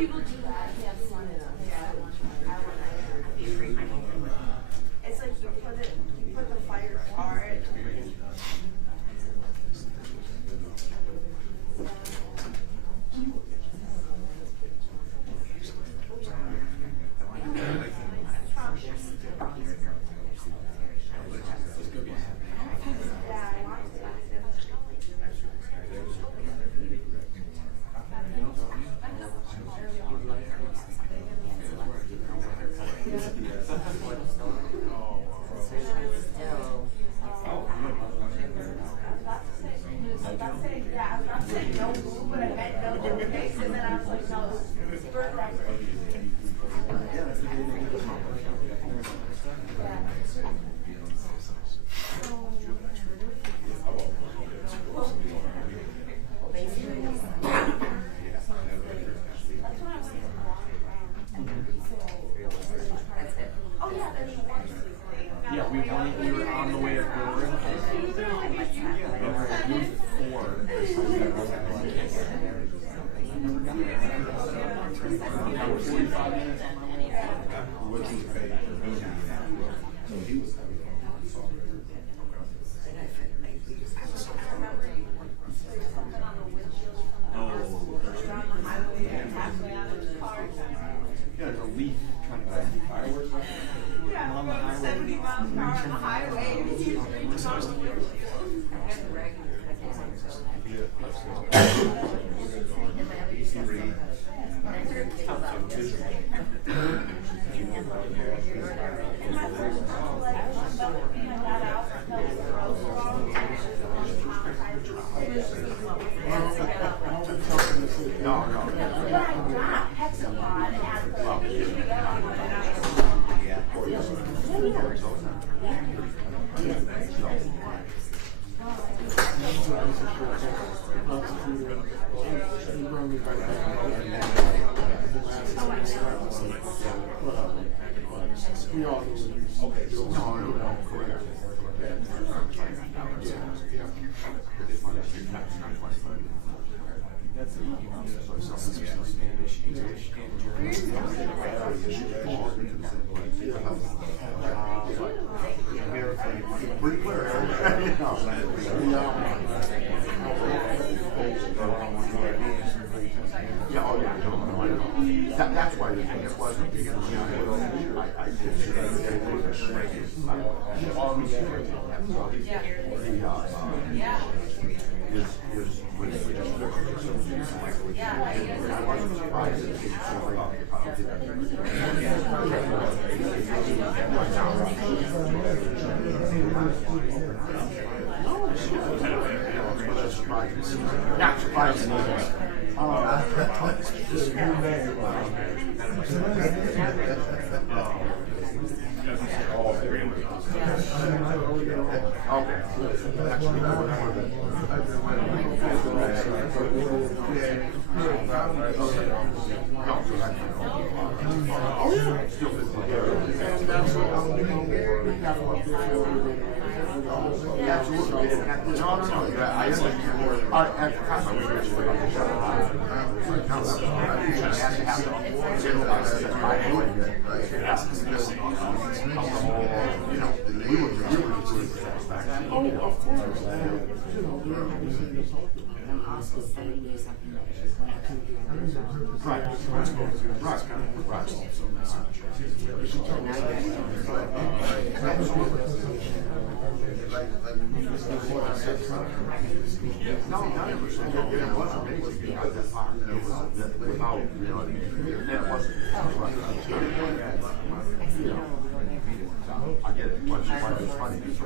People do that. Yeah, we were on the way to Florida. Yeah, there's a leaf trying to find fireworks. Yeah, on the highway. 70 miles per hour on the highway. That's why it wasn't. Not surprising either. I get it. What's funny is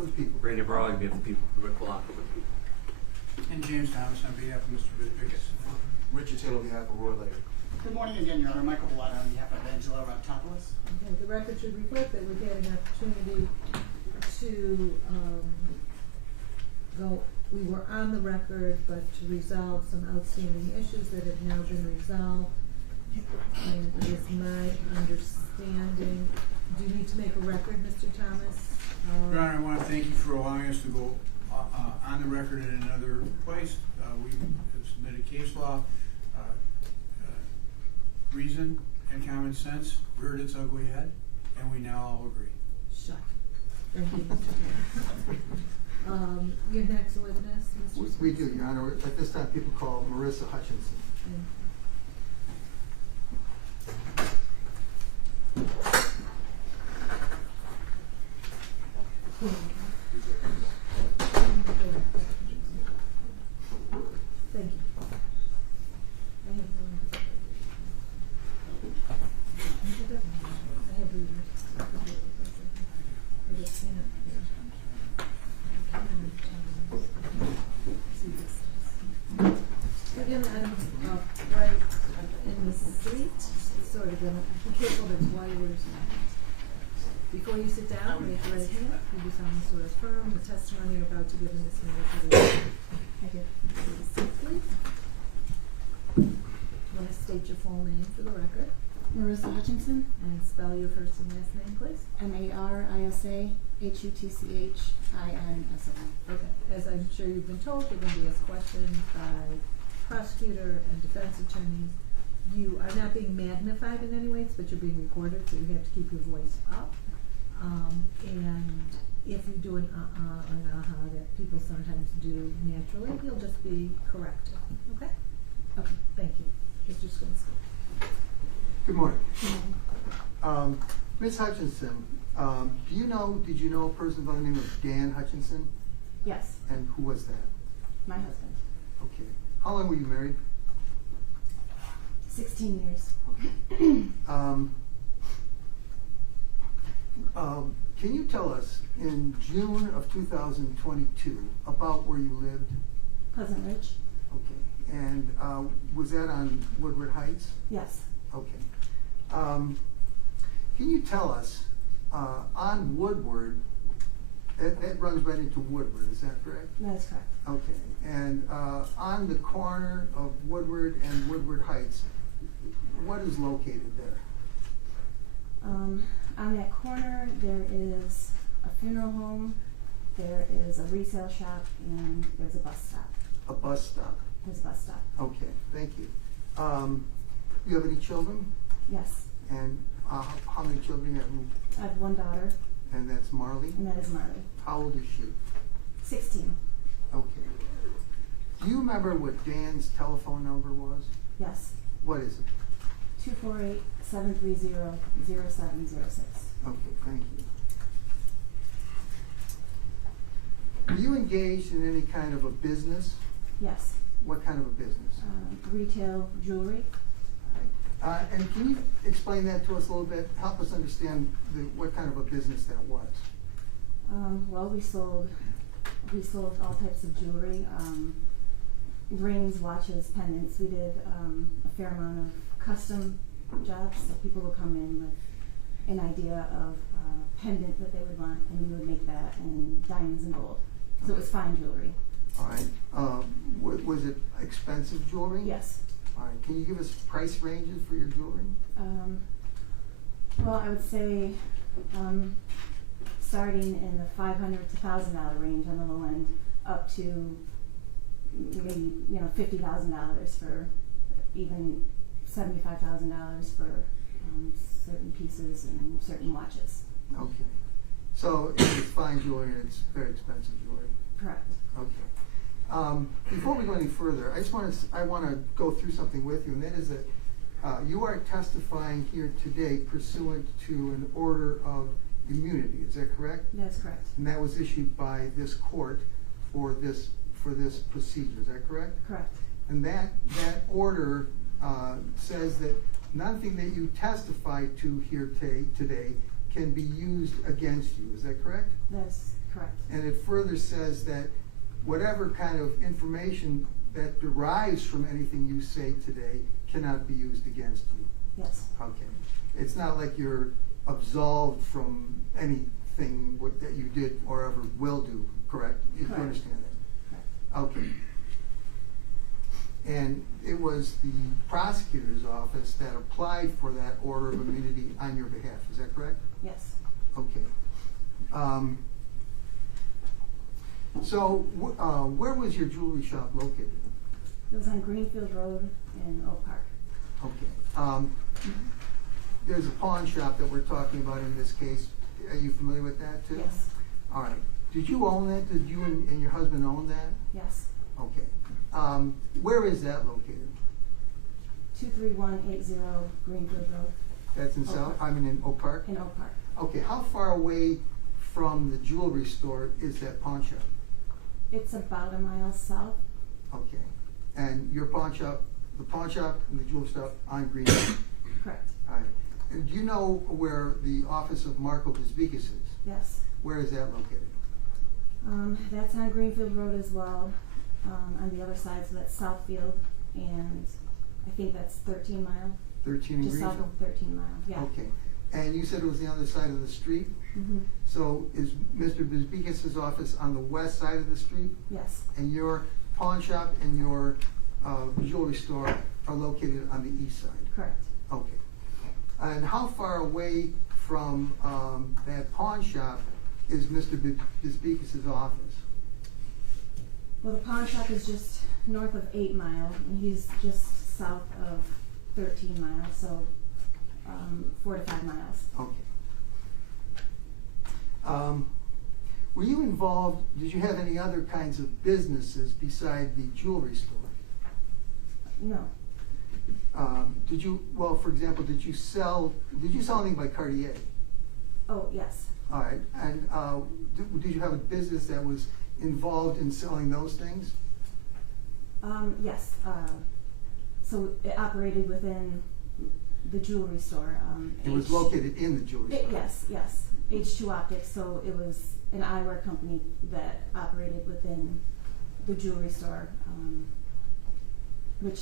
For the people. Randy Brawley, we have the people. Rick Block with the people. And James Thomas on behalf of Mr. Vickers. Richard Taylor on behalf of Roy Laird. Good morning again, Your Honor. Michael Blatt on behalf of Angela Raptopoulos. Okay, the record should reflect that we've had an opportunity to, we were on the record, but to resolve some outstanding issues that have now been resolved. And it is my understanding, do you need to make a record, Mr. Thomas? Your Honor, I want to thank you for allowing us to go on the record in another place. We have submitted case law, reason and common sense reared its ugly head, and we now all agree. Shut. Thank you, Mr. Thomas. Your next witness, Mr. We do, Your Honor. At this time, people call Marissa Hutchinson. Thank you. Again, I'm right in the seat, sort of gonna be careful, there's wires. Before you sit down, raise your right hand. You do solemnly swear to affirm the testimony you're about to give in this matter. I do. Seat, please. Want to state your full name for the record Marissa Hutchinson, and spell your first and last name, please. Marisa Hutchinson. Okay. As I'm sure you've been told, you're going to be asked questions by prosecutor and defense attorneys. You are not being magnified in any ways, but you're being recorded, so you have to keep your voice up. And if you do an or an aha that people sometimes do naturally, you'll just be corrected. Okay? Okay. Thank you. Mr. Swinsky. Good morning. Ms. Hutchinson, did you know a person by the name of Dan Hutchinson? Yes, And who was that? my husband. Okay. How long were you married? 16 years. Okay. Can you tell us, in June of 2022, about where you lived? Pleasant Ridge? Okay. And was that on Woodward Heights? Yes. Okay. Can you tell us, on Woodward, that runs right into Woodward, is that correct? That is correct. Okay. And on the corner of Woodward and Woodward Heights, what is located there? On that corner, there is a funeral home, there is a resale shop, and there's a bus stop. A bus stop. There's a bus stop. Okay, thank you. You have any children? Yes. And how many children have you? I have one daughter, And that's Marley? and that is Marley. How old is she? 16. Okay. Do you remember what Dan's telephone number was? Yes. What is it? 248-730-0706. Okay, thank you. Were you engaged in any kind of a business? Yes. What kind of a business? Retail jewelry. And can you explain that to us a little bit? Help us understand what kind of a business that was. Well, we sold all types of jewelry, rings, watches, pendants. We did a fair amount of custom jobs, so people would come in with an idea of a pendant that they would want, and we would make that in diamonds and gold. So it was fine jewelry. All right. Was it expensive jewelry? Yes. All right. Can you give us price ranges for your jewelry? Well, I would say starting in the $500 to $1,000 range on the low end, up to maybe $50,000 for even $75,000 for certain pieces and certain watches. Okay. So it's fine jewelry and it's very expensive jewelry. Correct. Okay. Before we go any further, I want to go through something with you, and that is that you are testifying here today pursuant to an order of immunity. Is that correct? That is correct. And that was issued by this court for this procedure. Is that correct? Correct. And that order says that nothing that you testify to here today can be used against you. Is that correct? That is correct. And it further says that whatever kind of information that derives from anything you say today cannot be used against you. Yes, Okay. It's not like you're absolved from anything that you did or ever will do, correct? You Correct. understand that? correct. Okay. And it was the prosecutor's office that applied for that order of immunity on your behalf, is that correct? Yes. Okay. So, where was your jewelry shop located? It was on Greenfield Road in Oak Park. Okay. There's a pawn shop that we're talking about in this case. Are you familiar with that too? Yes, All right. Did you own that? Did you and your husband own that? yes. Okay. Where is that located? 23180 Greenfield Road That's in in Oak Park? in Oak Park. Okay, how far away from the jewelry store is that pawn shop? It's about a mile south. Okay. And your pawn shop, the pawn shop and the jewelry shop on Green Street? Correct. All right. And do you know where the office of Marco Bisbicus is? Yes. Where is that located? That's on Greenfield Road as well, on the other side, so that's Southfield, and I think that's 13 mile. 13 in Just south Greenfield? of 13 mile, yeah. Okay. And you said it was the other side of the street? Mm-hmm. So is Mr. Bisbicus's office on the west side of the street? Yes, And your pawn shop and your jewelry store are located on the east side? correct. Okay. And how far away from that pawn shop is Mr. Bisbicus's office? Well, the pawn shop is just north of 8 mile, and he's just south of 13 miles, so 4 to 5 miles. Okay. Were you involved, did you have any other kinds of businesses beside the jewelry store? No, Did you, well, for example, did you sell anything by Cartier? oh, yes, All right, and did you have a business that was involved in selling those things? yes, so it operated within the jewelry store. It was located in the jewelry store? Yes, H2 Optics, so it was an eyewear company that operated within the jewelry store, which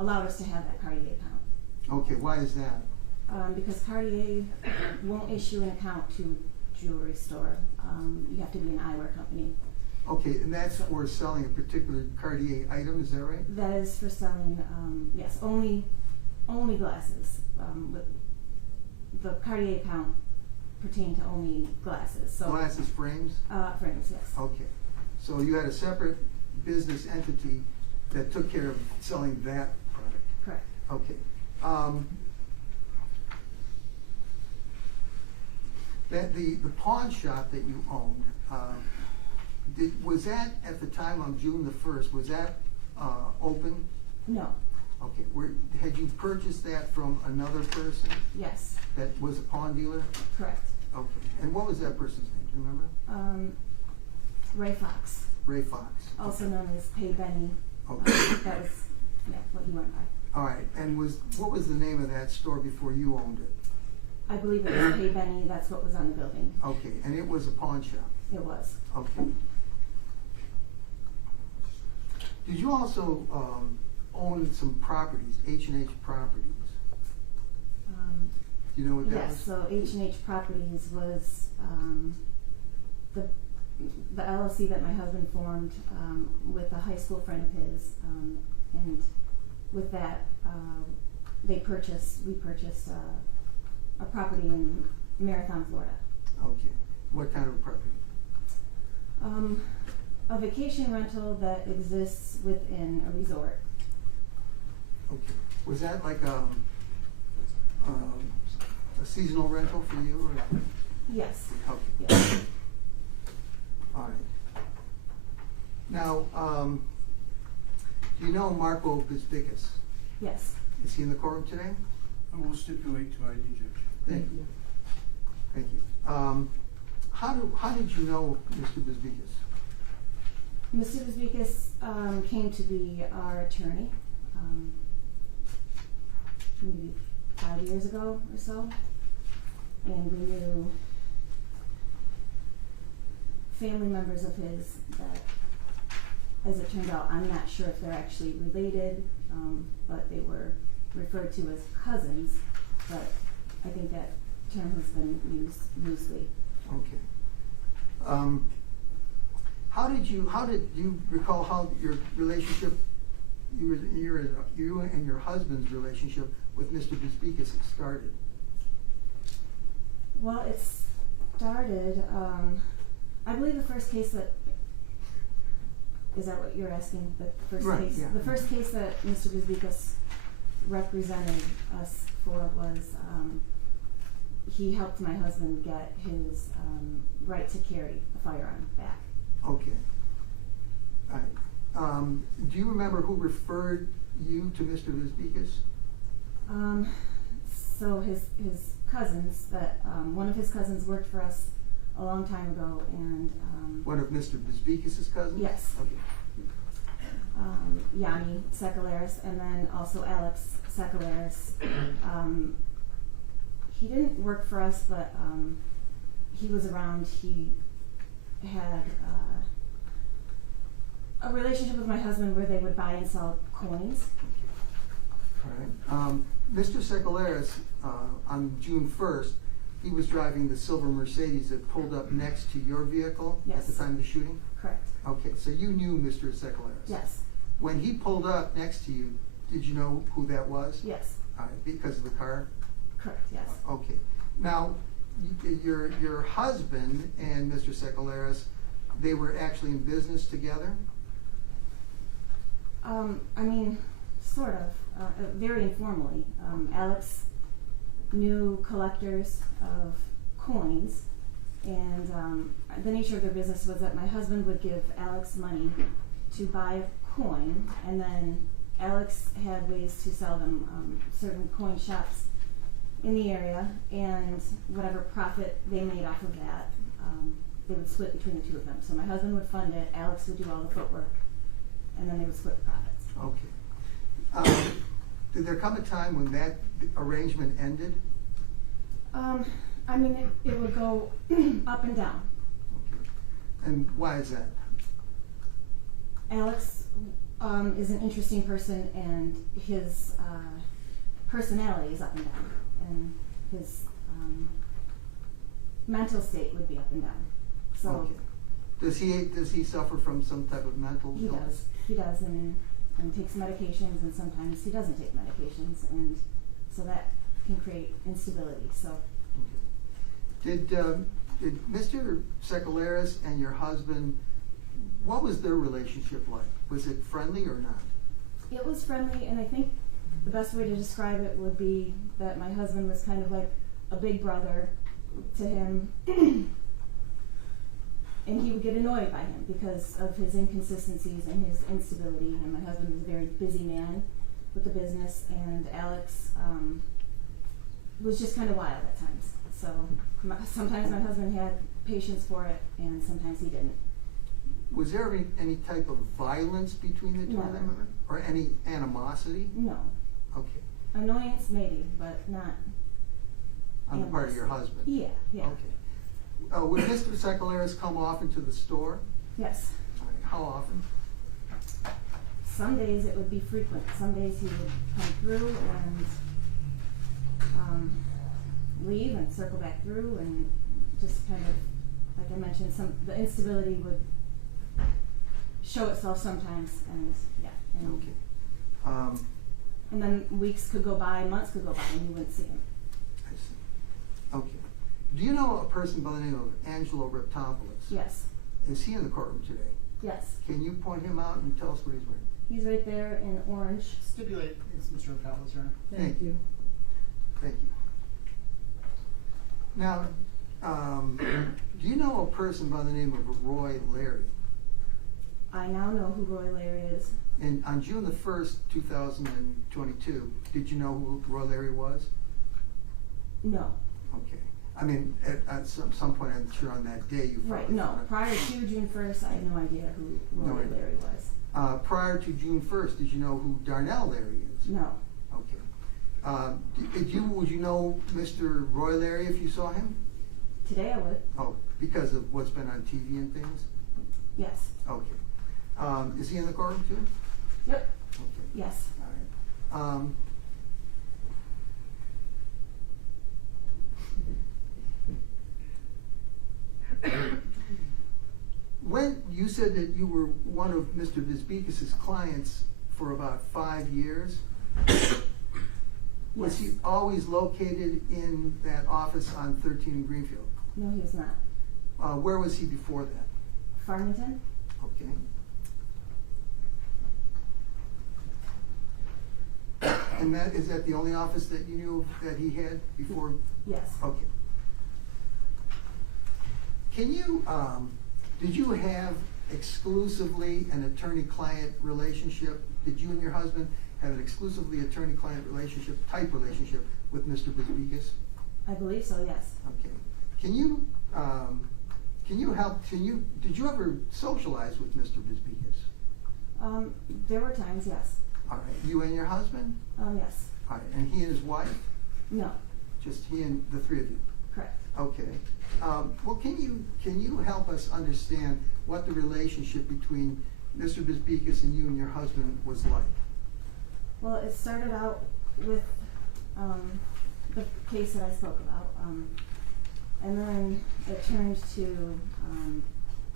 allowed us to have that Cartier account. Okay, why is that? Because Cartier won't issue an account to jewelry store. You have to be an eyewear company. Okay, and that's for selling a particular Cartier item, is that right? That is for selling, yes, only glasses. With the Cartier account pertained to only glasses. So Glasses frames? frames, yes. Okay, so you had a separate business entity that took care of selling that product? Correct. Okay. That the pawn shop that you owned, was that at the time on June the 1st, was that open? No. Okay, had you purchased that from another person Yes. that was a pawn dealer? Correct. Okay, and what was that person's name, do you remember? Ray Fox, Ray Fox. also known as Pay Benny. Okay. That was what he went by. All right, and what was the name of that store before you owned it? I believe it was Pay Benny. That's what was on the building. Okay, and it was a pawn shop? It was. Okay. Did you also own some properties, H&H Properties? Do you know what that Yes. was? So H&H Properties was the LLC that my husband formed with a high school friend of his, and with that we purchased a property in Marathon, Florida. Okay. What kind of property? A vacation rental that exists within a resort. Okay. Was that like a seasonal rental for you, or? Yes. Okay. Yes. All right. Now, do you know Marco Bisbicus? Yes. Is he in the courtroom today? I will stipulate to ID, Judge. Thank you. Thank you. How did you know Mr. Bisbicus? Mr. Bisbicus came to be our attorney maybe 5 years ago or so, and we knew family members of his that as it turned out, I'm not sure if they're actually related, but they were referred to as cousins, but I think that term has been used loosely. Okay. How did you recall how your relationship, you and your husband's relationship with Mr. Bisbikis started? Well, it started, I believe the first case that, is that what you're asking? The first Right, case? yeah. The first case that Mr. Bisbikis represented us for was, he helped my husband get his right to carry a firearm back. Okay. All right. Do you remember who referred you to Mr. Bisbikis? So his cousins, that one of his cousins worked for us a long time ago, and One of Mr. Bisbikis' cousins? Yes. Okay. Yanni Sekalaris, and then also Alex Sekalaris. He didn't work for us, but he was around. He had a relationship with my husband where they would buy and sell coins. All right. Mr. Sekalaris, on June 1st, he was driving the silver Mercedes that pulled up next to your vehicle at the Yes. time of the shooting? Correct. Okay, so you knew Mr. Sekalaris? Yes. When he pulled up next to you, did you know who that was? Yes. Because of the car? Correct. Yes. Okay. Now, your husband and Mr. Sekalaris, they were actually in business together? I mean, sort of, very informally. Alex knew collectors of coins, and the nature of their business was that my husband would give Alex money to buy a coin, and then Alex had ways to sell them, certain coin shops in the area, and whatever profit they made off of that, they would split between the two of them. So my husband would fund it, Alex would do all the footwork, and then they would split the profits. Okay. Did there come a time when that arrangement ended? I mean, it would go up and down. Okay. And why is that? Alex is an interesting person, and his personality is up and down, and his mental state would be up and down. So Okay. Does he suffer from some type of mental he illness? does. He does, and takes medications, and sometimes he doesn't take medications, and so that can create instability. So. Did Mr. Sekalaris and your husband, what was their relationship like? Was it friendly or not? It was friendly, and I think the best way to describe it would be that my husband was kind of like a big brother to him, and he would get annoyed by him because of his inconsistencies and his instability. And my husband was a very busy man with the business, and Alex was just kind of wild at times. So sometimes my husband had patience for it, and sometimes he didn't. Was there any type of violence between the two of them? No. Or any animosity? No. Okay. Annoyance maybe, but not On the part of your animosity. husband? Yeah, yeah. Okay. Would Mr. Sekalaris come often to the store? Yes. All right. How often? Some days it would be frequent. Some days he would come through and leave and circle back through, and just kind of, like I mentioned, the instability would show itself sometimes, and yeah. And, Okay. and then weeks could go by, months could go by, and you wouldn't see him. I see. Okay. Do you know a person by the name of Angelo Reptopoulos? Yes. Is he in the courtroom today? Yes. Can you point him out and tell us what he's wearing? He's right there in orange. Stipulate it's Mr. O'Callaghan's turn. Thank you. Thank you. Now, do you know a person by the name of Roy Larry? I now know who Roy Larry is. And on June the 1st, 2022, did you know who Roy Larry was? No. Okay. I mean, at some point, I'm sure on that day you Right, probably no. found out. Prior to June 1st, I had no idea who No Roy idea. Larry was. Prior to June 1st, did you know who Darnell Larry is? No. Okay. Would you know Mr. Roy Larry if you saw him? Today I would. Oh, because of what's been on TV and things? Yes. Okay. Is he in the courtroom too? Yep, Okay. yes. All right. When you said that you were one of Mr. Bisbikis' clients for about 5 years, was he Yes. always located in that office on 13 Greenfield? No, he was not. Where was he before that? Farmington? Okay. And is that the only office that you knew that he had before? Yes. Okay. Can you, did you have exclusively an attorney-client relationship? Did you and your husband have an exclusively attorney-client type relationship with Mr. Bisbikis? I believe so, yes. Okay. Did you ever socialize with Mr. Bisbikis? There were times, yes. All right. You and your husband? Yes. All right. And he and his wife? No, Just he and the three of you? correct. Okay. Well, can you help us understand what the relationship between Mr. Bisbikis and you and your husband was like? Well, it started out with the case that I spoke about, and then it turned to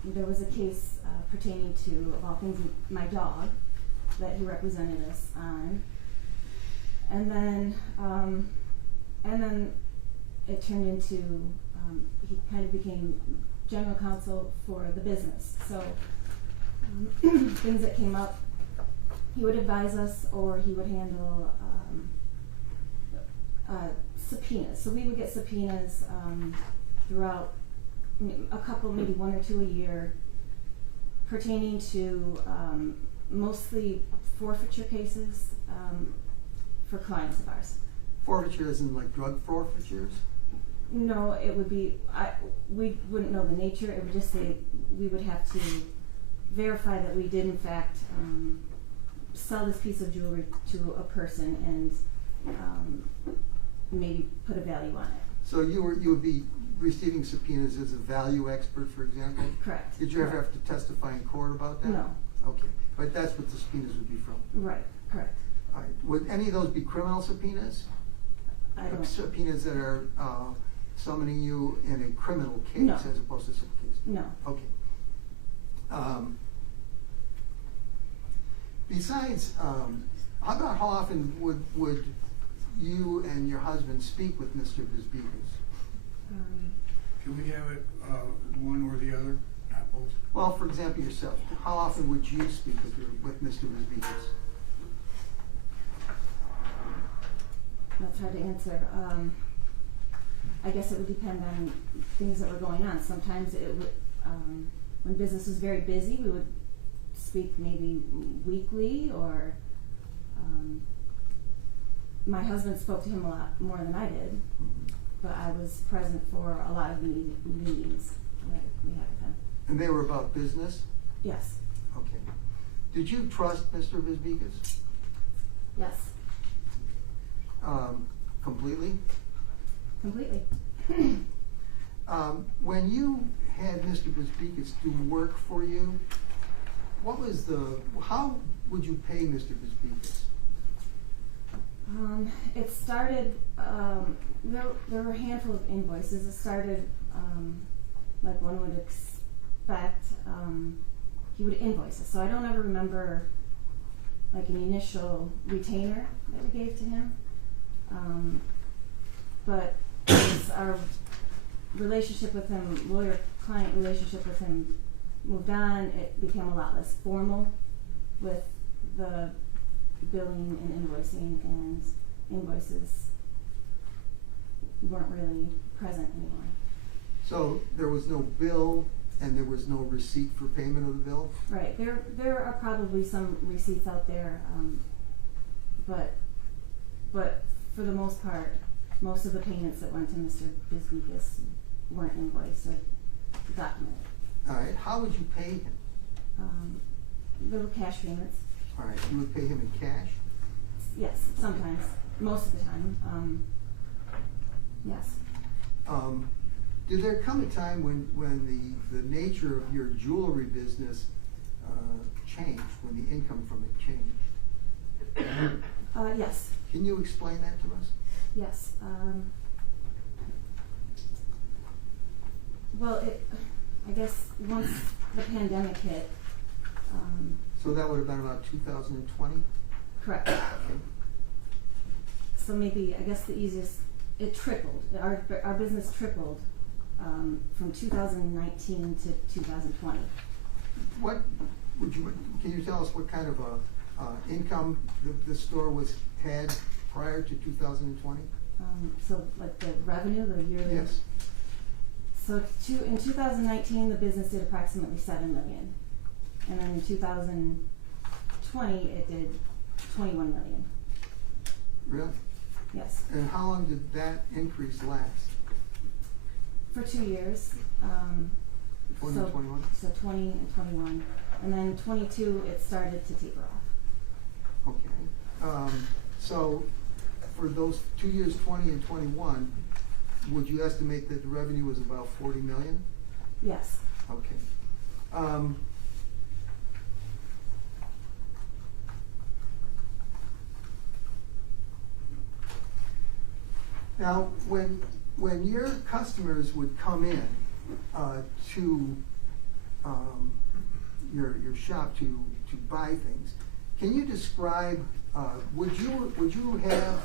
there was a case pertaining to, of all things, my dog that he represented us on, and then it turned into he kind of became general counsel for the business. So things that came up, he would advise us, or he would handle subpoenas. So we would get subpoenas throughout a couple, maybe one or two a year, pertaining to mostly forfeiture cases for clients of ours. Forfeiture isn't like drug forfeitures? No, it would be, we wouldn't know the nature. It would just say we would have to verify that we did in fact sell this piece of jewelry to a person and maybe put a value on it. So you would be receiving subpoenas as a value expert, for example? Correct. Did you ever have to testify in court about that? No. Okay, but that's what the subpoenas would be from? Right, correct. All right. Would any of those be criminal subpoenas? I don't, Subpoenas that are summoning you in a criminal case No. as opposed to civil case? no. Okay. Besides, how often would you and your husband speak with Mr. Bisbikis? Can we have it one or the other, not both? Well, for example, yourself, how often would you speak with Mr. Bisbikis? That's hard to answer. I guess it would depend on things that were going on. Sometimes it would, when business was very busy, we would speak maybe weekly, or my husband spoke to him a lot more than I did, but I was present for a lot of the meetings that we had with him. And they were about business? Yes, Okay. Did you trust Mr. Bisbikis? yes, Completely? completely. When you had Mr. Bisbikis do work for you, how would you pay Mr. Bisbikis? It started, there were a handful of invoices. It started, like one would expect, he would invoice us. So I don't ever remember like an initial retainer that we gave to him. But as our relationship with him, lawyer-client relationship with him moved on, it became a lot less formal with the billing and invoicing, and invoices weren't really present anymore. So there was no bill and there was no receipt for payment of the bill? Right, there are probably some receipts out there, but for the most part, most of the payments that went to Mr. Bisbikis weren't invoiced or documented. All right, how would you pay him? Little cash payments. All right, you would pay him in cash? Yes, sometimes, most of the time, yes. Did there come a time when the nature of your jewelry business changed, when the income from it changed. Yes, Can you explain that to us? yes. Well, I guess once the pandemic hit, So that would have been about 2020? correct. So maybe, I guess the easiest, it tripled. Our business tripled from 2019 to 2020. What can you tell us what kind of income the store had prior to 2020? So like the revenue, the yearly. Yes. So in 2019, the business did approximately $7 million, and then in 2020, it did $21 million. Really? Yes, And how long did that increase last? for 2 years. 20 and 21? So 20 and 21, and then 22, it started to taper off. Okay. So for those 2 years, 20 and 21, would you estimate that the revenue was about 40 million? Yes. Okay. Now, when your customers would come in to your shop to buy things, can you describe? Would you have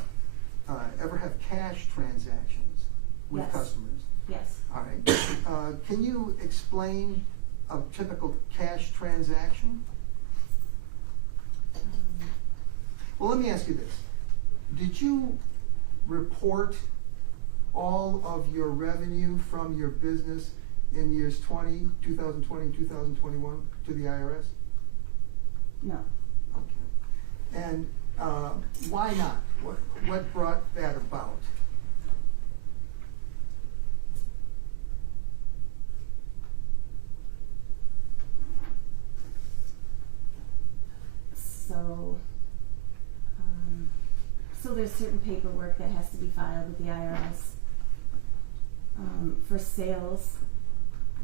ever have cash transactions with Yes. customers? Yes. All right. Can you explain a typical cash transaction? Well, let me ask you this. Did you report all of your revenue from your business in years 2020 and 2021 to the IRS? No. Okay. And why not? What brought that about? So there's certain paperwork that has to be filed with the IRS for sales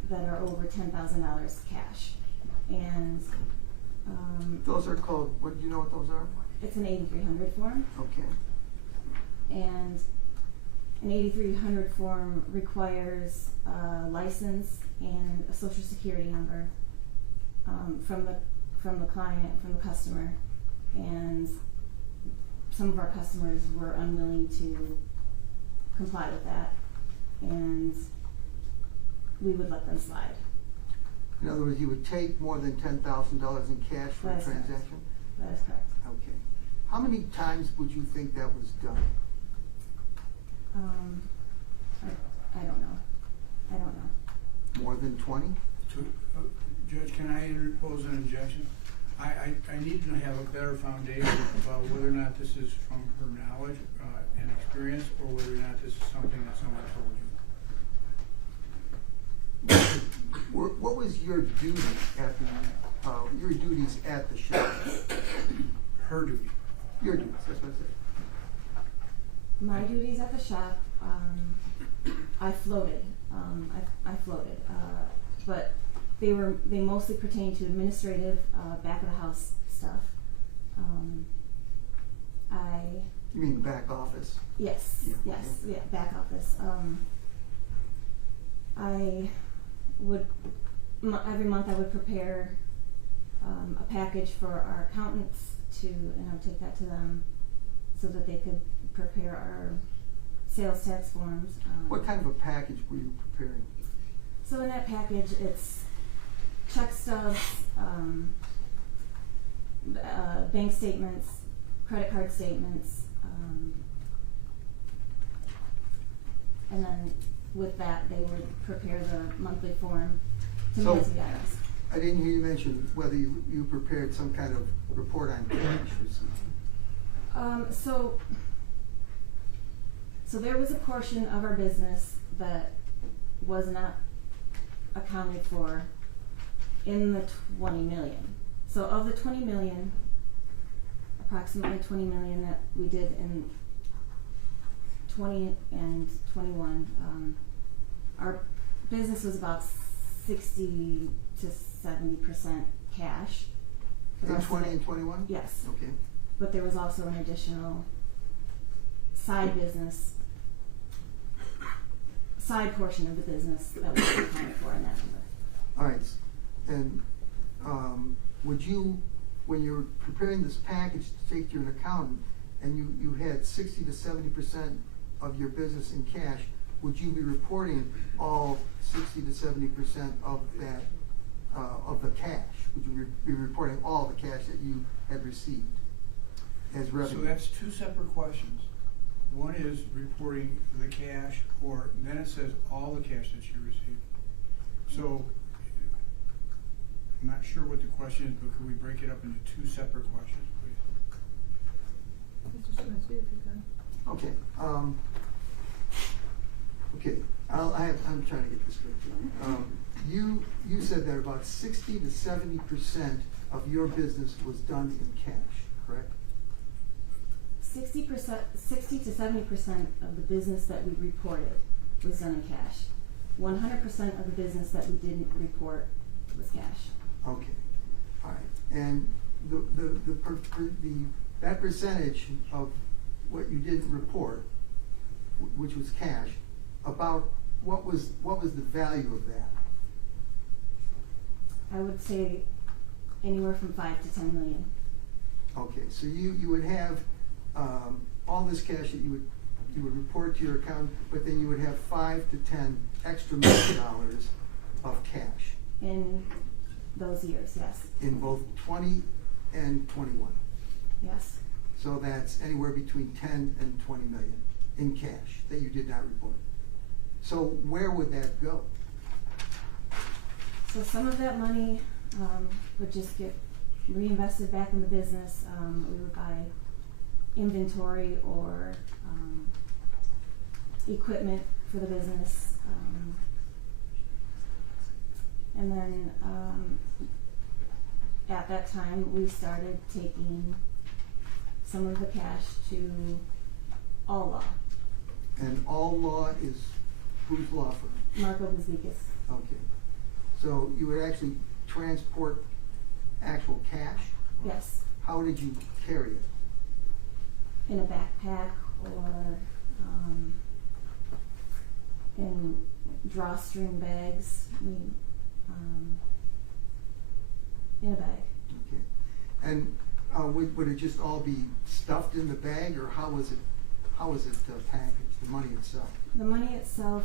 that are over $10,000 cash, and Those are called, what, do you know what those are? it's an 8300 form, Okay. and an 8300 form requires a license and a social security number from the client, from the customer, and some of our customers were unwilling to comply with that, and we would let them slide. In other words, you would take more than $10,000 in cash for That a is correct. transaction? That is correct. Okay. How many times would you think that was done? I don't know. More than 20? Judge, can I interpose an objection? I need to have a better foundation about whether or not this is from her knowledge and experience, or whether or not this is something that someone told you. What was your duty at your duties at the shop? Her duty. Your duties, that's what I said. My duties at the shop, I floated. I floated, but they mostly pertain to administrative, back of the house stuff. You mean back office? Yes, Yeah, yes, okay. yeah, back office. I would every month I would prepare a package for our accountants and I would take that to them so that they could prepare our sales tax forms. What kind of a package were you preparing? So in that package, it's check stubs, bank statements, credit card statements, and then with that, they would prepare the monthly form to mail to the IRS. I didn't hear you mention whether you prepared some kind of report on cash receipts. So there was a portion of our business that was not accounted for in the 20 million. So of the 20 million, approximately 20 million that we did in 20 and 21, our business was about 60 to 70% cash, the In rest of 20 it- and 21? Yes. Okay. But there was also an additional side portion of the business that was accounted for in that number. All right, and would you, when you're preparing this package to take to an accountant, and you had 60 to 70% of your business in cash, would you be reporting all 60 to 70% of that, of the cash? Would you be reporting all the cash that you had received as revenue? So that's two separate questions. One is reporting the cash, or then it says all the cash that you received. So, I'm not sure what the question is, but could we break it up into two separate questions, please? Mr. Szymanski, if you can. Okay, okay, I'm trying to get this straight. You said that about 60 to 70% of your business was done in cash, correct? 60 to 70% of the business that we reported was done in cash. 100% of the business that we didn't report was cash. Okay, all right, and that percentage of what you didn't report, which was cash, about what was the value of that? I would say anywhere from 5 to 10 million. Okay, so you would have all this cash that you would report to your account, but then you would have 5 to 10 extra $1 million of cash In those years, yes. in both 20 and 21. Yes. So that's anywhere between 10 and 20 million in cash that you did not report. So where would that go? So some of that money would just get reinvested back in the business. We would buy inventory or equipment for the business. And then at that time, we started taking some of the cash to All Law. And All Law is whose law firm? Marco Bezlikis. Okay. So you would actually transport actual cash? Yes. How did you carry it? In a backpack or in drawstring bags. In a bag. Okay. And would it just all be stuffed in the bag, or how was it packaged, the money itself? The money itself,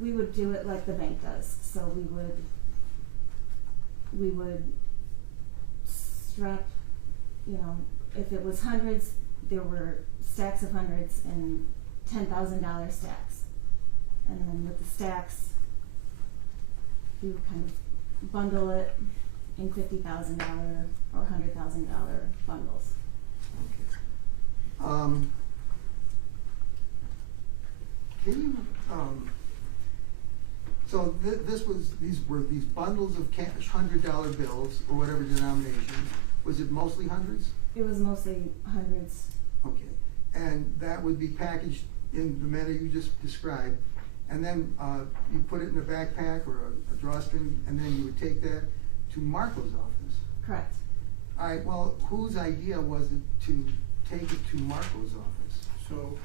we would do it like the bank does. So we would strap, if it was hundreds, there were stacks of hundreds and $10,000 stacks. And then with the stacks, we would kind of bundle it in $50,000 or $100,000 bundles. Okay. Can you, so these were these bundles of cash, $100 bills or whatever denomination. Was it mostly hundreds? It was mostly hundreds. Okay. And that would be packaged in the manner you just described. And then you put it in a backpack or a drawstring, and then you would take that to Marco's office. Correct. All right, well, whose idea was it to take it to Marco's office? So,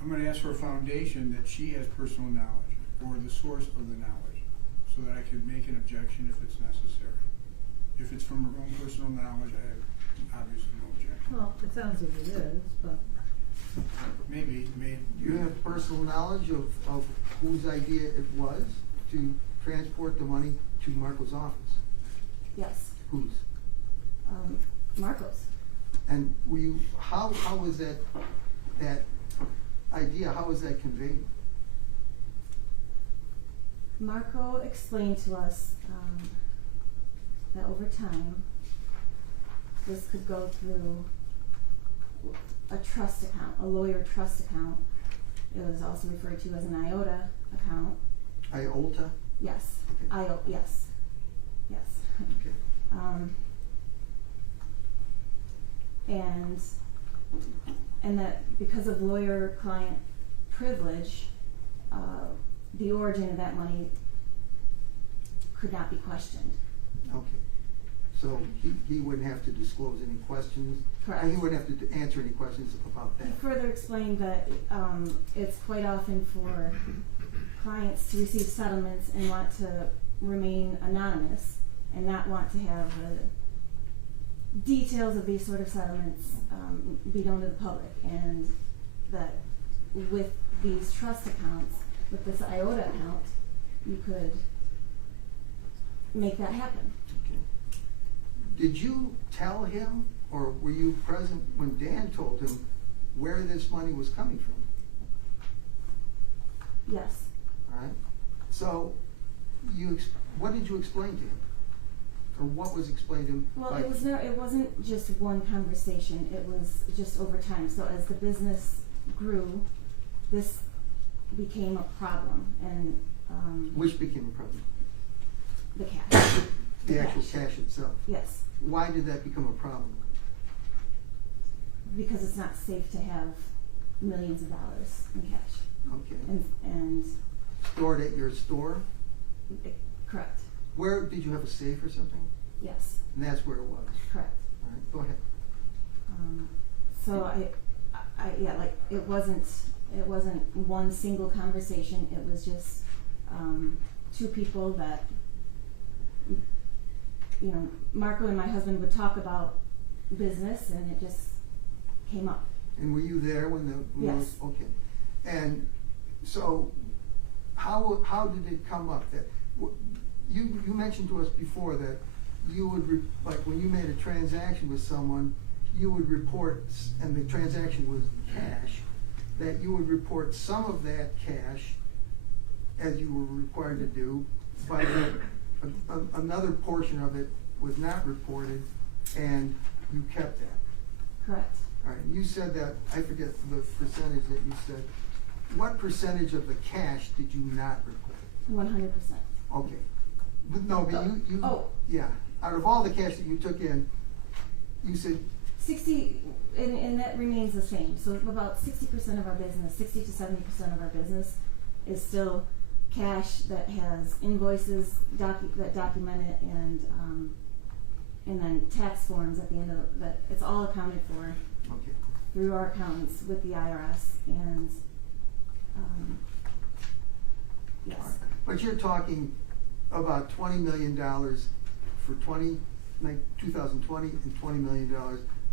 I'm gonna ask for a foundation that she has personal knowledge, or the source of the knowledge, so that I could make an objection if it's necessary. If it's from her own personal knowledge, I have obviously no objection. Well, it sounds like it is, but. Maybe. Do you have personal knowledge of whose idea it was to transport the money to Marco's office? Yes. Whose? Marco's. And how was that idea, how was that conveyed? Marco explained to us that over time, this could go through a trust account, a lawyer trust account. It was also referred to as an IOTA account. IOTA? Yes. Okay. Yes. Okay. And that because of lawyer-client privilege, the origin of that money could not be questioned. Okay. So he wouldn't have to disclose any questions? Correct. He wouldn't have to answer any questions about He that? further explained that it's quite often for clients to receive settlements and want to remain anonymous and not want to have details of these sort of settlements be known to the public, and that with these trust accounts, with this IOTA account, you could make that happen. Okay. Did you tell him, or were you present when Dan told him where this money was coming from? Yes. All right. So what did you explain to him? Or what was explained to him? Well, by- it wasn't just one conversation, it was just over time. So as the business grew, this became a problem, and Which became a problem? the cash. The actual cash itself. Yes, Why did that become a problem? because it's not safe to have millions of dollars in cash. Okay. And Stored at your store? correct, Where, did you have a safe or something? yes, And that's where it was? correct. All right, go ahead. So yeah, like it wasn't one single conversation. It was just two people that, you know, Marco and my husband would talk about business, and it just came up. And were you there when the? Yes. Okay. And so, how did it come up that, you mentioned to us before that you would, like when you made a transaction with someone, you would report, and the transaction was cash, that you would report some of that cash, as you were required to do, but that another portion of it was not reported, and you kept that. Correct. All right, you said that, I forget the percentage that you said. What percentage of the cash did you not report? 100%. Okay. But no, but you, Oh. yeah, out of all the cash that you took in, you said, 60, and that remains the same. So about 60% of our business, 60 to 70% of our business is still cash that has invoices that document it, and then tax forms at the end of it. That it's all accounted for okay, through our accountants with the IRS, and yes, but you're talking about $20 million for 2020 and $20 million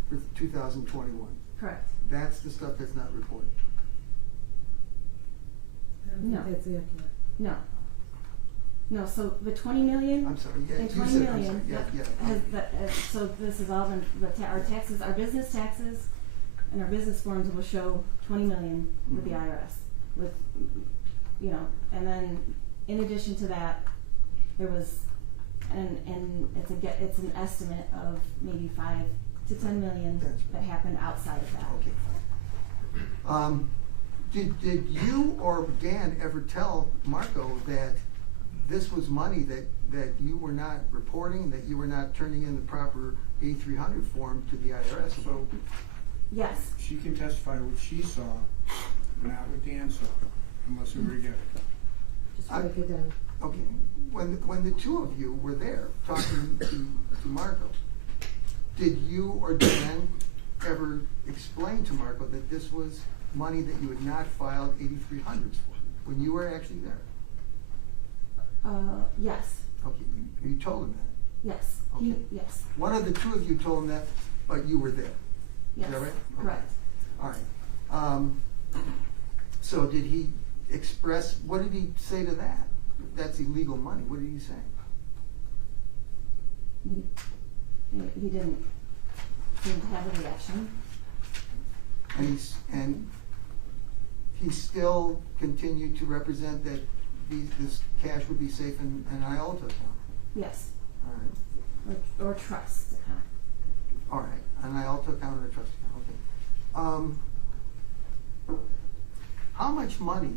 for 2021. correct. That's the stuff that's not reported. I don't No. think that's accurate. No, so the 20 million. I'm sorry, yeah, And you 20 said, million. I'm sorry, yeah, Has so this has all been our taxes, our business taxes, and our business forms will show 20 million with the Mhm. IRS, with, you know, and then in addition to that, there was, and it's an estimate of maybe 5 to 10 million That's right. that happened outside of that. Okay, fine. Did you or Dan ever tell Marco that this was money that you were not reporting, that you were not turning in the proper A300 form to the IRS? So Yes, she can testify what she saw, not what Dan saw, unless we were together. Just I- break it down. Okay, when the two of you were there talking to Marco, did you or Dan ever explain to Marco that this was money that you had not filed 8300s for, when you were actually there? yes, Okay, you told him that. yes, Okay. yes, One of the two of you told him that, but you were there. yes, Is that right? Okay. correct. All right. So did he express, what did he say to that? That's illegal money. What did he say? He didn't seem to have a reaction. And he still continued to represent that this cash would be safe in an IOTA account. Yes, All right. or trust account. All right. An IOTA account or a trust account. Okay. How much money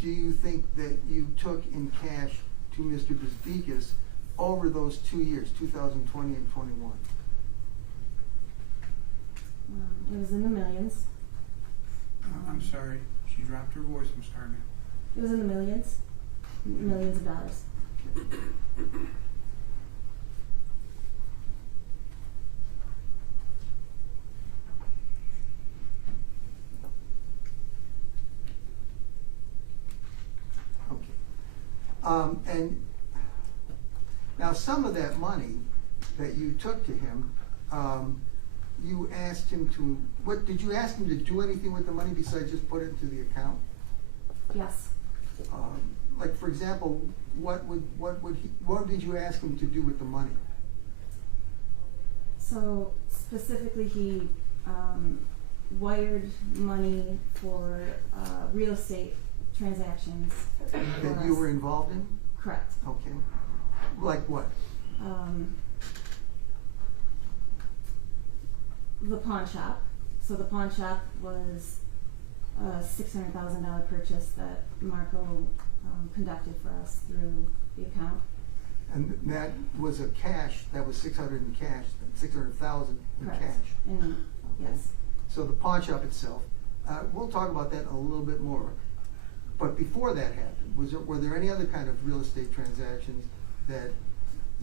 do you think that you took in cash to Mr. Bezdikas over those 2 years, 2020 and 21? It was in the millions. I'm sorry, she dropped her voice, I'm sorry, ma'am. It was in the millions of dollars. And now some of that money that you took to him, you asked him to, what, did you ask him to do anything with the money besides just put it into the account? Yes. Like, for example, what did you ask him to do with the money? So specifically, he wired money for real estate transactions. That you were involved in? Correct. Okay. Like what? The pawn shop. So the pawn shop was a $600,000 purchase that Marco conducted for us through the account. And that was a cash, that was 600 in cash, 600,000 in Correct. cash. And yes. So the pawn shop itself, we'll talk about that a little bit more. But before that happened, were there any other kind of real estate transactions that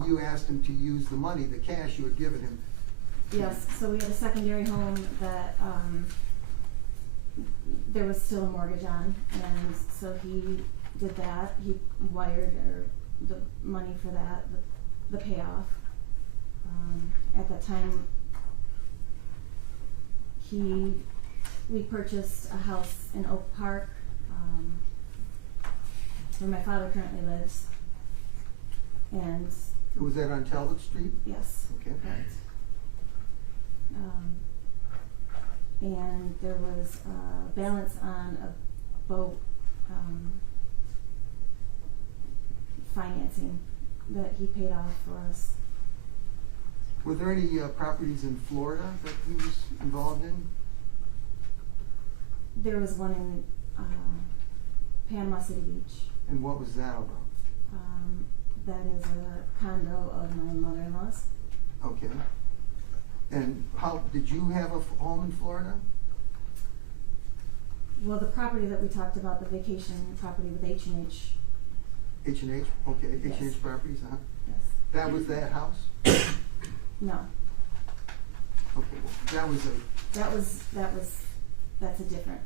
you asked him to use the money, the cash you had given him? Yes, so we had a secondary home that there was still a mortgage on, and so he did that. He wired the money for that, the payoff. At that time, we purchased a house in Oak Park, where my father currently lives, and Was that on Talbot Street? yes, Okay. correct. And there was a balance on a boat financing that he paid off for us. Were there any properties in Florida that he was involved in? There was one in Panama City Beach. And what was that about? That is a condo of my mother-in-law's. Okay. And how, did you have a home in Florida? Well, the property that we talked about, the vacation property with H&H. H&H? Okay, Yes. H&H Properties, huh? Yes. That was that house? No. Okay, well, that's a different,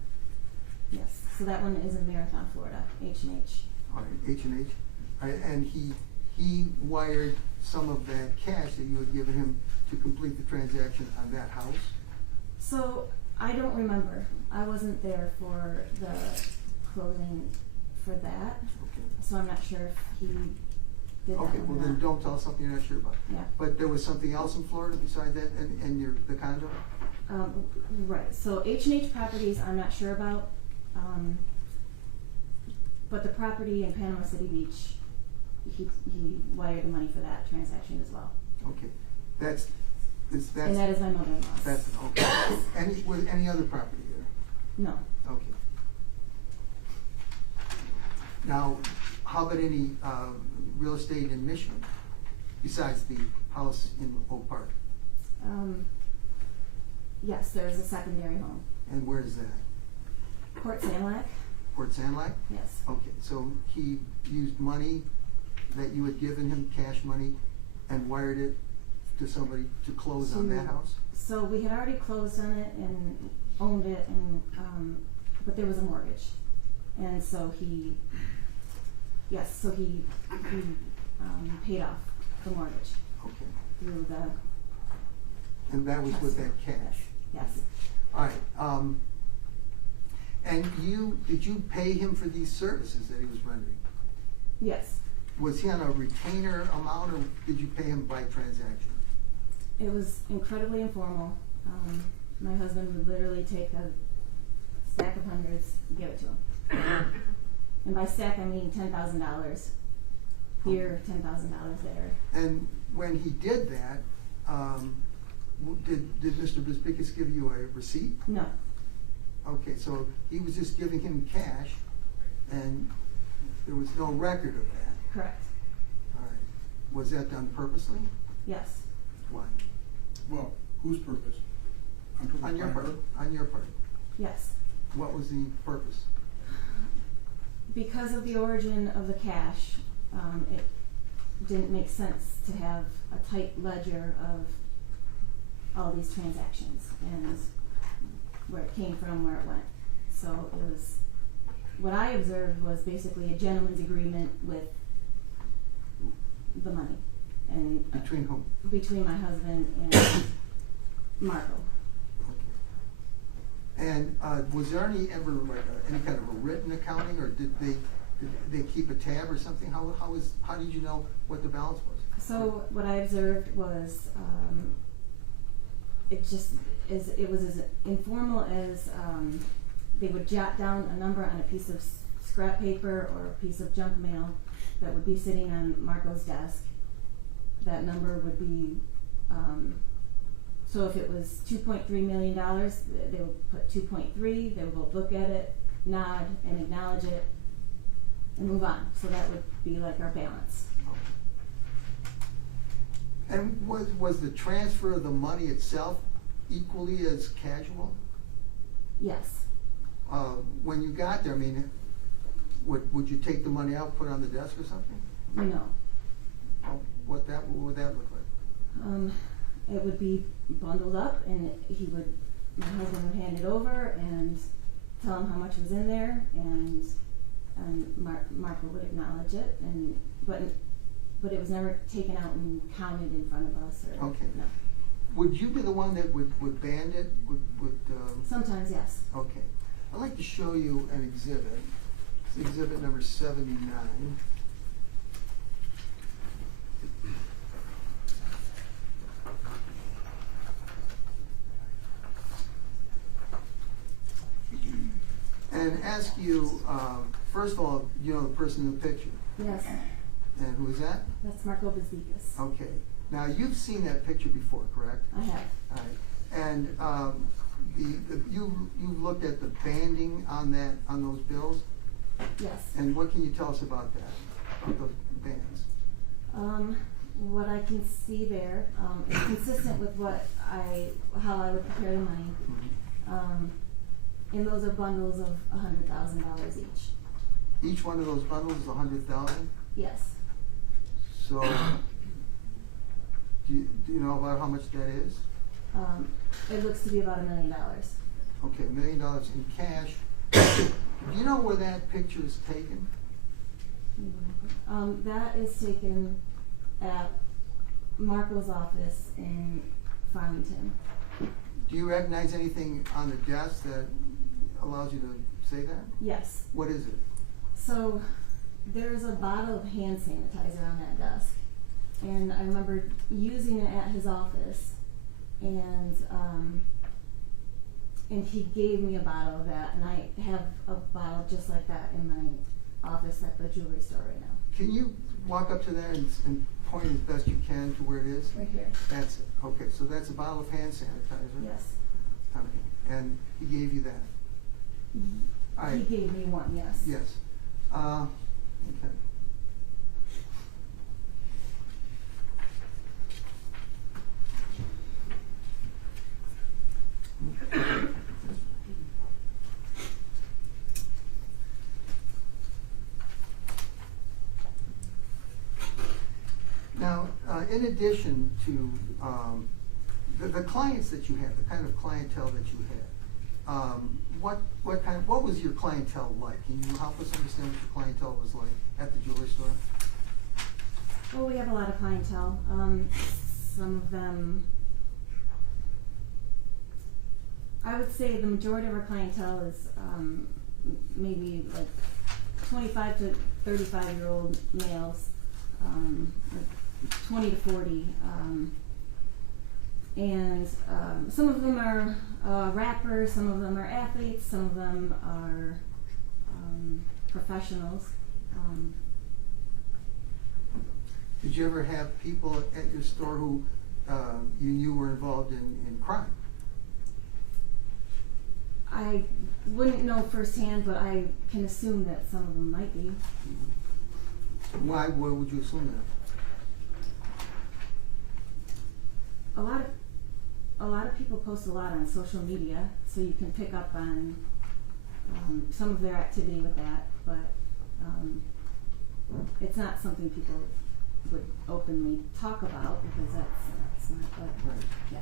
yes. So that one is in Marathon, Florida, H&H. All right, H&H. All right, and he wired some of that cash that you had given him to complete the transaction on that house? So I don't remember. I wasn't there for the closing for that. Okay. So I'm not sure if he did that Okay, or well then not. don't tell us something you're not sure about. Yeah. But there was something else in Florida besides that and the condo? Right, so H&H Properties I'm not sure about, but the property in Panama City Beach, he wired the money for that transaction as well. Okay, that's. And that is my mother-in-law's. That's, okay. Was any other property there? No. Okay. Now, how about any real estate in Michigan besides the house in Oak Park? Yes, there's a secondary home. And where is that? Port Sanilac? Port Sanilac? Yes. Okay, so he used money that you had given him, cash money, and wired it to somebody to close on that house? So we had already closed on it and owned it, and but there was a mortgage, and so he paid off the mortgage Okay. through the. And that was with that cash? Yes. All right, and did you pay him for these services that he was rendering? Yes. Was he on a retainer amount, or did you pay him by transaction? It was incredibly informal. My husband would literally take a stack of hundreds and give it to him. And by stack, I mean $10,000 here, $10,000 there. And when he did that, did Mr. Bisbikis give you a receipt? No. Okay, so he was just giving him cash, and there was no record of that. Correct. All right. Was that done purposely? Yes. Why? Well, whose purpose? On your part. On your part. Yes. What was the purpose? Because of the origin of the cash, didn't make sense to have a tight ledger of all these transactions and where it came from, where it went. So it was, what I observed was basically a gentleman's agreement with the money. And Between whom? between my husband and Marco. And was there ever like any kind of a written accounting, or did they keep a tab or something? How did you know what the balance was? So what I observed was it was as informal as they would jot down a number on a piece of scrap paper or a piece of junk mail that would be sitting on Marco's desk. That number would be so if it was $2.3 million, they would put 2.3. They would go look at it, nod, and acknowledge it, and move on. So that would be like our balance. And was the transfer of the money itself equally as casual? Yes. When you got there, I mean, would you take the money out, put it on the desk or something? No. What would that look like? It would be bundled up, and my husband would hand it over and tell him how much was in there, and Marco would acknowledge it, but it was never taken out and counted in front of us. Or, Okay. No. Would you be the one that would band it? Sometimes, yes. Okay. I'd like to show you an exhibit. It's exhibit number 79. And ask you, first of all, you know the person in the picture. Yes. And who is that? That's Marco Bezdikas. Okay. Now, you've seen that picture before, correct? I have. All right. And you looked at the banding on those bills? Yes. And what can you tell us about that, about those bands? What I can see there is consistent with how I would prepare the money. And those are bundles of $100,000 each. Each one of those bundles is $100,000? Yes. So, do you know about how much that is? It looks to be about $1 million. Okay, $1 million in cash. Do you know where that picture is taken? That is taken at Marco's office in Farmington. Do you recognize anything on the desk that allows you to say that? Yes. What is it? So there's a bottle of hand sanitizer on that desk, and I remember using it at his office, and he gave me a bottle of that, and I have a bottle just like that in my office at the jewelry store right now. Can you walk up to there and point as best you can to where it is? Right here. That's it. Okay, so that's a bottle of hand sanitizer. Yes. Okay. And he gave you that? He gave me one, yes. Yes. Okay. Now, in addition to the clients that you had, the kind of clientele that you had, what was your clientele like? Can you help us understand what your clientele was like at the jewelry store? Well, we have a lot of clientele. Some of them, I would say the majority of our clientele is maybe like 25 to 35-year-old males, like 20 to 40, and some of them are rappers, some of them are athletes, some of them are professionals. Did you ever have people at your store who you knew were involved in crime? I wouldn't know firsthand, but I can assume that some of them might be. Why would you assume that? A lot of people post a lot on social media, so you can pick up on some of their activity with that, but it's not something people would openly talk about, because that's not, but, Right. yeah.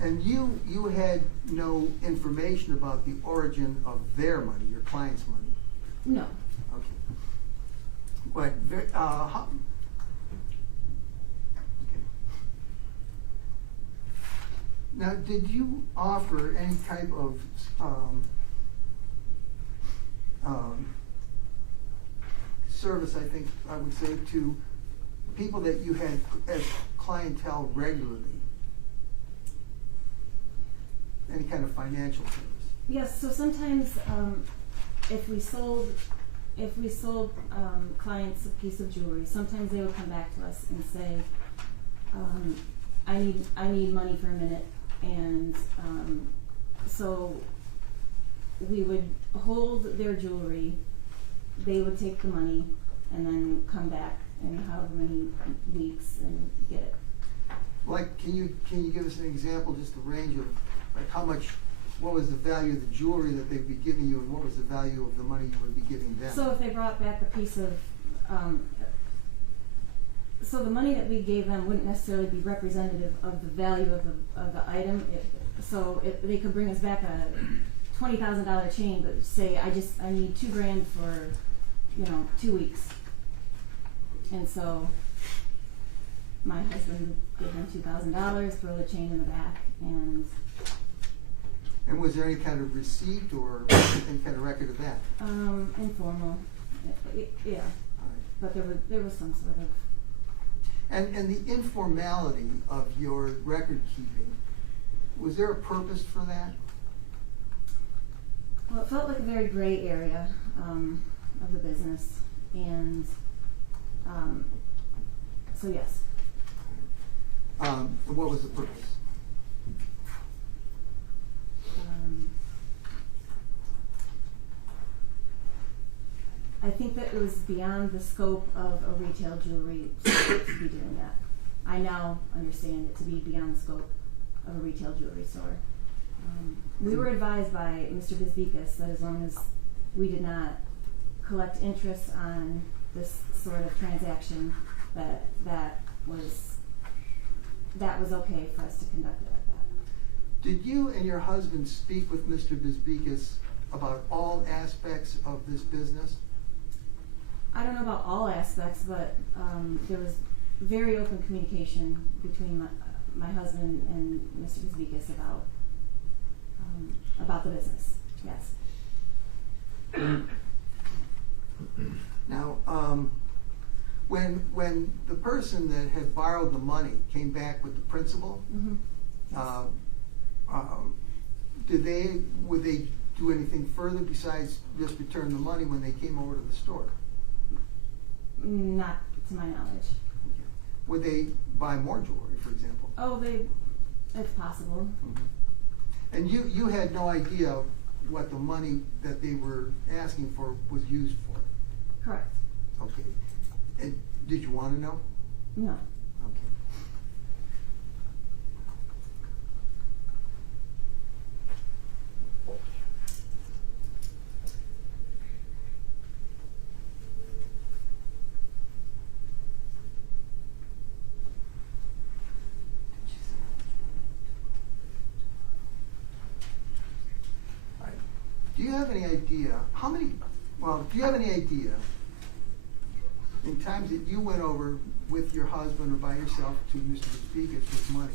And you had no information about the origin of their money, your client's money? No. Okay. But, how? Okay. Now, did you offer any type of, service, I think I would say, to people that you had as clientele regularly? Any kind of financial service? Yes, so sometimes, if we sold clients a piece of jewelry, sometimes they would come back to us and say, I need money for a minute, and, so we would hold their jewelry, they would take the money, and then come back in however many weeks and get it. Like, can you give us an example, just a range of, like, how much, what was the value of the jewelry that they'd be giving you, and what was the value of the money you would be giving them? So if they brought back a piece of, so the money that we gave them wouldn't necessarily be representative of the value of the item. So if they could bring us back a $20,000 chain, but say I need $2,000 for, 2 weeks, and so my husband would give them $2,000, throw the chain in the back, and. And was there any kind of receipt or any kind of record of that? Informal, yeah, All right. but there was some sort of. And the informality of your record keeping, was there a purpose for that? Well, it felt like a very gray area of the business, and so yes. And what was the purpose? I think that it was beyond the scope of a retail jewelry store to be doing that. I now understand it to be beyond the scope of a retail jewelry store. We were advised by Mr. Bisbicus that as long as we did not collect interest on this sort of transaction, that was okay for us to conduct it like that. Did you and your husband speak with Mr. Bisbicus about all aspects of this business? I don't know about all aspects, but there was very open communication between my husband and Mr. Bisbicus about the business. Yes. Now, when the person that had borrowed the money came back with the principal, would they do anything further besides just return the money when they came over to the store? Not to my knowledge. Would they buy more jewelry, for example? Oh, it's possible. And you had no idea what the money that they were asking for was used for? Correct. Okay. And did you want to know? No. Okay. Do you have any idea do you have any idea in times that you went over with your husband or by yourself to Mr. Bisbicus with money,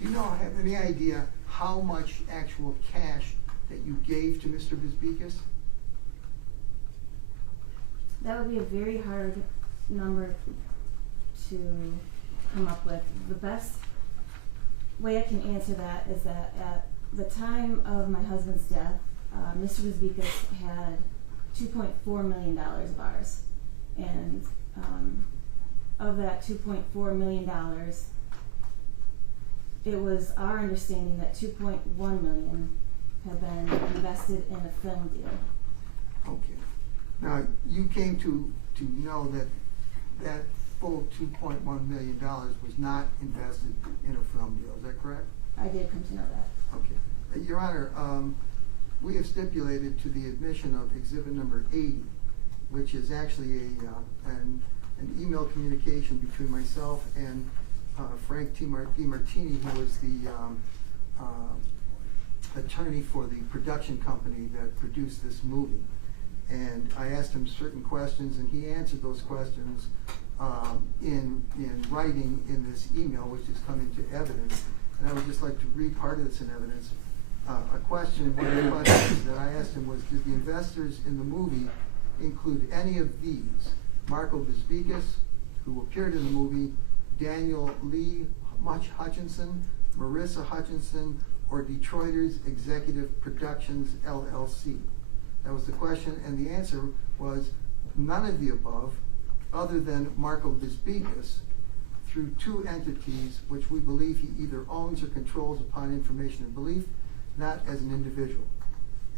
do you have any idea how much actual cash that you gave to Mr. Bisbicus? That would be a very hard number to come up with. The best way I can answer that is that at the time of my husband's death, Mr. Bisbicus had $2.4 million of ours, and of that $2.4 million, it was our understanding that $2.1 million had been invested in a film deal. Okay. Now, you came to know that full $2.1 million was not invested in a film deal, is that correct? I did come to know that. Okay. Your Honor, we have stipulated to the admission of exhibit number 80 which is actually an email communication between myself and Frank DiMartini, who was the attorney for the production company that produced this movie. And I asked him certain questions, and he answered those questions in writing in this email, which has come into evidence. And I would just like to read part of this in evidence. A question, one of the questions that I asked him was, did the investors in the movie include any of these? Marco Bisbikis, who appeared in the movie, Daniel Lee Hutch Hutchinson, Marissa Hutchinson, or Detroiters Executive Productions, LLC? That was the question, and the answer was none of the above, other than Marco Bisbikis, through two entities which we believe he either owns or controls upon information and belief, not as an individual.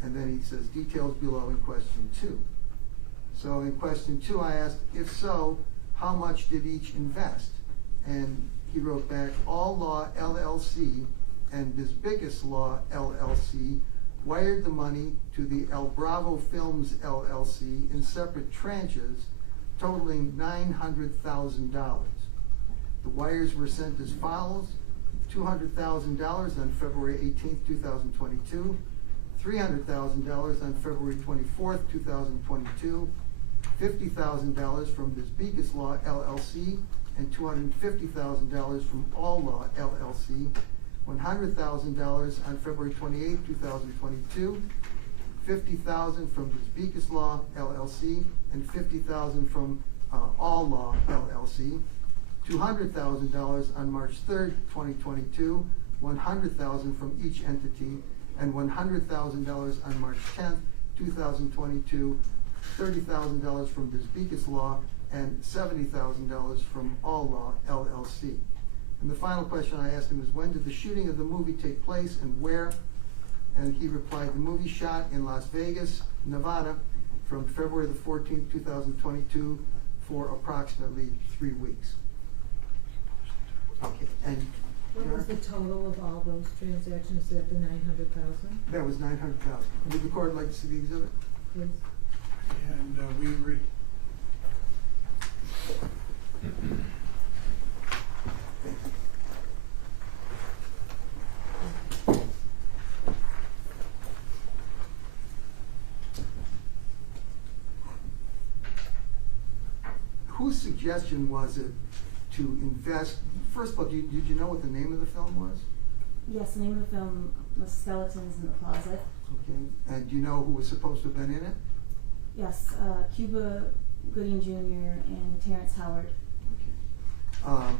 And then he says, details below in question 2. So in question 2, I asked, if so, how much did each invest? And he wrote back, All Law LLC and Bisbikis Law LLC wired the money to the El Bravo Films LLC in separate tranches, totaling $900,000. The wires were sent as follows: $200,000 on February 18th, 2022, $300,000 on February 24th, 2022, $50,000 from Bisbikis Law LLC, and $250,000 from All Law LLC, $100,000 on February 28th, 2022, $50,000 from Bisbikis Law LLC, and $50,000 from All Law LLC, $200,000 on March 3rd, 2022, $100,000 from each entity, and $100,000 on March 10th, 2022, $30,000 from Bisbikis Law, and $70,000 from All Law LLC. And the final question I asked him is, when did the shooting of the movie take place and where? And he replied, the movie shot in Las Vegas, Nevada, from February the 14th, 2022, for approximately 3 weeks. Okay, and What was the total of all those transactions at the 900,000? that was 900,000. Would the court like to see the exhibit? Please. And we agree. Whose suggestion was it to invest? First of all, did you know what the name of the film was? Yes, the name of the film was Skeletons in the Closet. Okay, and do you know who was supposed to have been in it? Yes, Cuba Gooding Jr. and Terrence Howard. Okay.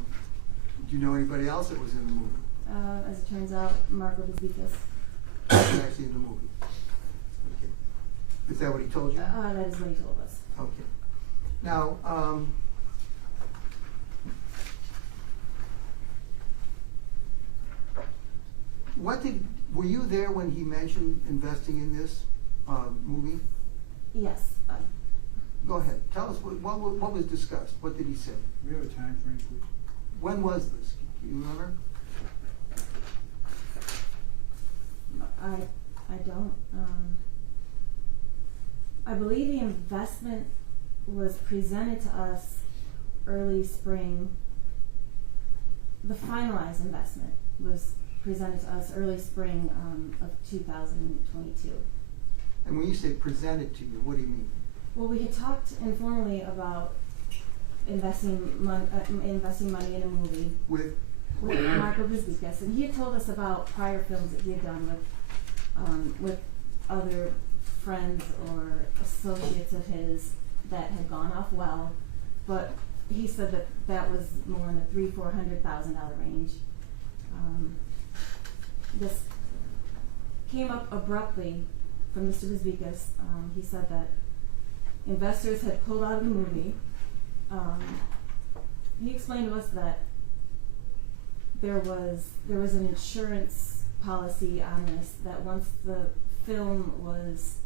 Do you know anybody else that was in the movie? As it turns out, Marco Bisbikis. Was actually in the movie. Okay. Is that what he told you? That is what he told us. Okay. Now, were you there when he mentioned investing in this movie? Yes. Go ahead. Tell us what was discussed. What did he say? We have a time frame, please. When was this? Do you remember? I don't. I believe the investment was presented to us early spring. The finalized investment was presented to us early spring of 2022. And when you say presented to you, what do you mean? Well, we had talked informally about investing money in a movie With Marco Bisbikis, and he had told us about prior films that he had done with other friends or associates of his that had gone off well, but he said that that was more in the $300,000-400,000 range. This came up abruptly from Mr. Bisbikis. He said that investors had pulled out of the movie. He explained to us that there was an insurance policy on this, that once the film was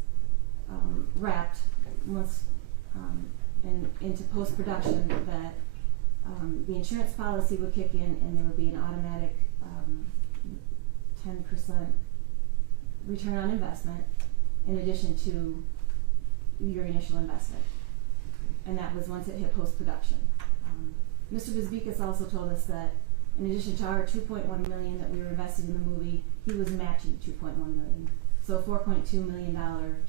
wrapped, into post-production, that the insurance policy would kick in and there would be an automatic 10% return on investment in addition to your initial investment. and that was once it hit post-production. Mr. Bisbikis also told us that in addition to our $2.1 million that we were investing in the movie, he was matching $2.1 million. So $4.2 million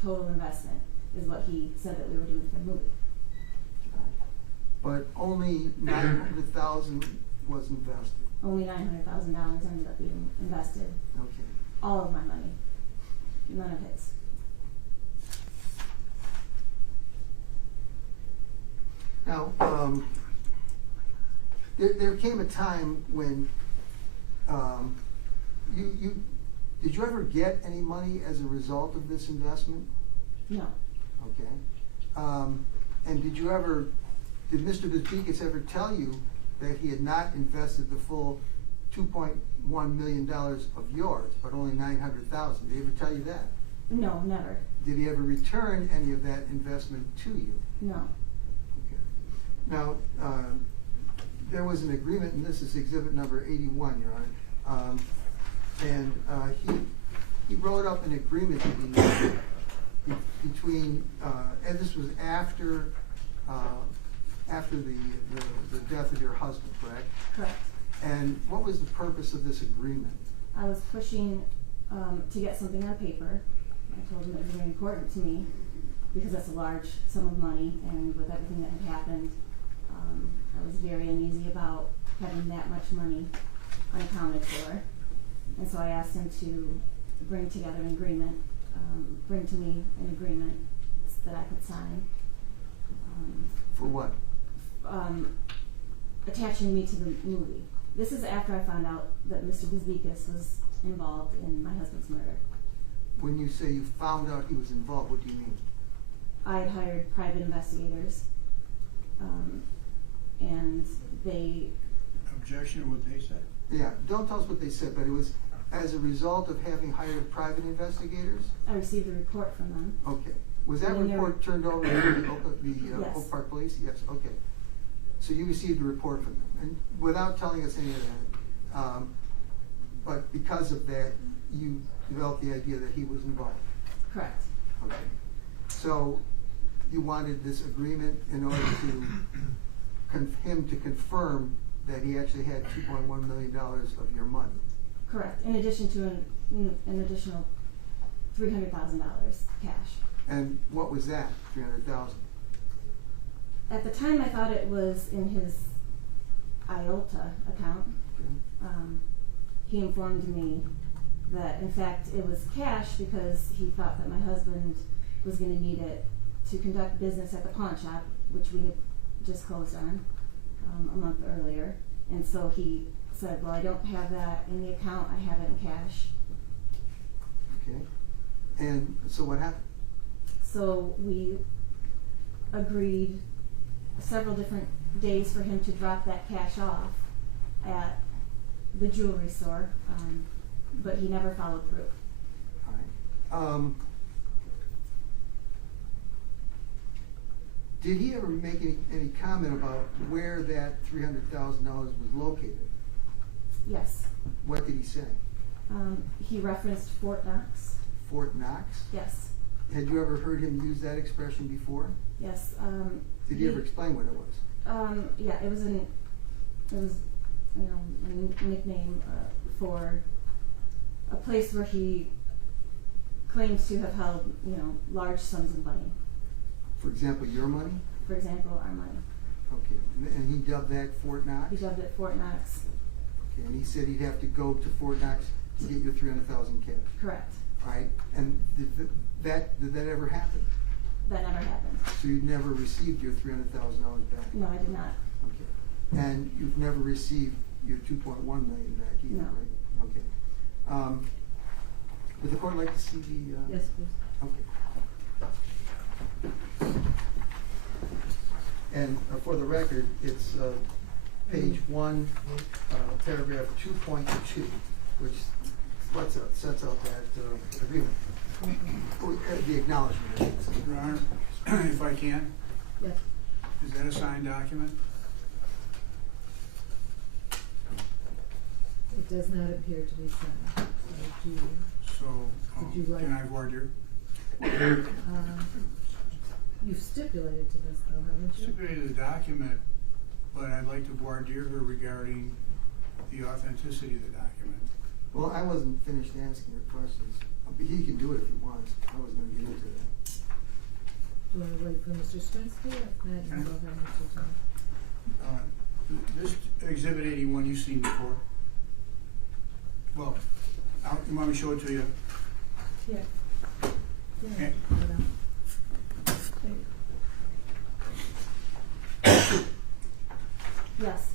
total investment is what he said that we were doing for the movie. But only 900,000 was invested. Only $900,000 ended up being invested. Okay. All of my money, none of his. Now, there came a time when did you ever get any money as a result of this investment? No. Okay. And did Mr. Bisbikis ever tell you that he had not invested the full $2.1 million of yours, but only $900,000? Did he ever tell you that? No, never. Did he ever return any of that investment to you? No. Okay. Now, there was an agreement, and this is exhibit number 81, Your Honor. And he wrote up an agreement between, and this was after the death of your husband, correct? Correct. And what was the purpose of this agreement? I was pushing to get something on paper. I told him it was very important to me because that's a large sum of money, and with everything that had happened, I was very uneasy about having that much money unaccounted for. And so I asked him to bring together an agreement, bring to me an agreement that I could sign. For what? Attaching me to the movie. This is after I found out that Mr. Bisbikis was involved in my husband's murder. When you say you found out he was involved, what do you mean? I had hired private investigators, and they... Objection to what they said? Yeah, don't tell us what they said, but it was as a result of having hired private investigators? I received a report from them. Okay. Was that And report turned over to the Yes. Oak Park Police? Yes, okay. So you received a report from them, and without telling us any of that, but because of that, you developed the idea that he was involved? Correct. Okay. So you wanted this agreement in order to him to confirm that he actually had $2.1 million of your money? Correct. In addition to an additional $300,000 cash. And what was that, $300,000? At the time, I thought it was in his IOTA account. Okay. He informed me that, in fact, it was cash because he thought that my husband was going to need it to conduct business at the pawn shop, which we had just closed on a month earlier. And so he said, well, I don't have that in the account, I have it in cash. Okay. And so what happened? So we agreed several different days for him to drop that cash off at the jewelry store, but he never followed through. All right. Did he ever make any comment about where that $300,000 was located? Yes. What did he say? He referenced Fort Knox. Fort Knox? Yes. Had you ever heard him use that expression before? Yes. Did he ever explain what it was? Yeah, it was a nickname for a place where he claims to have held, large sums of money. For example, your money? For example, our money. Okay. And he dubbed that Fort Knox? He dubbed it Fort Knox. Okay. And he said he'd have to go to Fort Knox to get your $300,000 cash? Correct. Right. And did that ever happen? That never happened. So you never received your $300,000 back? No, I did not. Okay. And you've never received your $2.1 million back either, No. right? Okay. Would the court like to see the? Yes, please. Okay. And for the record, it's page 1, paragraph 2.2, which sets out that agreement. The acknowledgement. Your Honor, if I can, Yes. is that a signed document? It does not appear to be signed. So do you, So, Would you like- can I have order? You've stipulated to this though, haven't you? Stipulated the document, but I'd like to voir dire her regarding the authenticity of the document. Well, I wasn't finished answering your questions. He can do it if he wants. I was gonna get into that. Do you wanna wait for Mr. Strinsky, or can I go ahead, Mr. Tom? This exhibit 81 you've seen before. Well, you want me to show it to you? Yeah. Yeah. Okay. Hold on. Yes.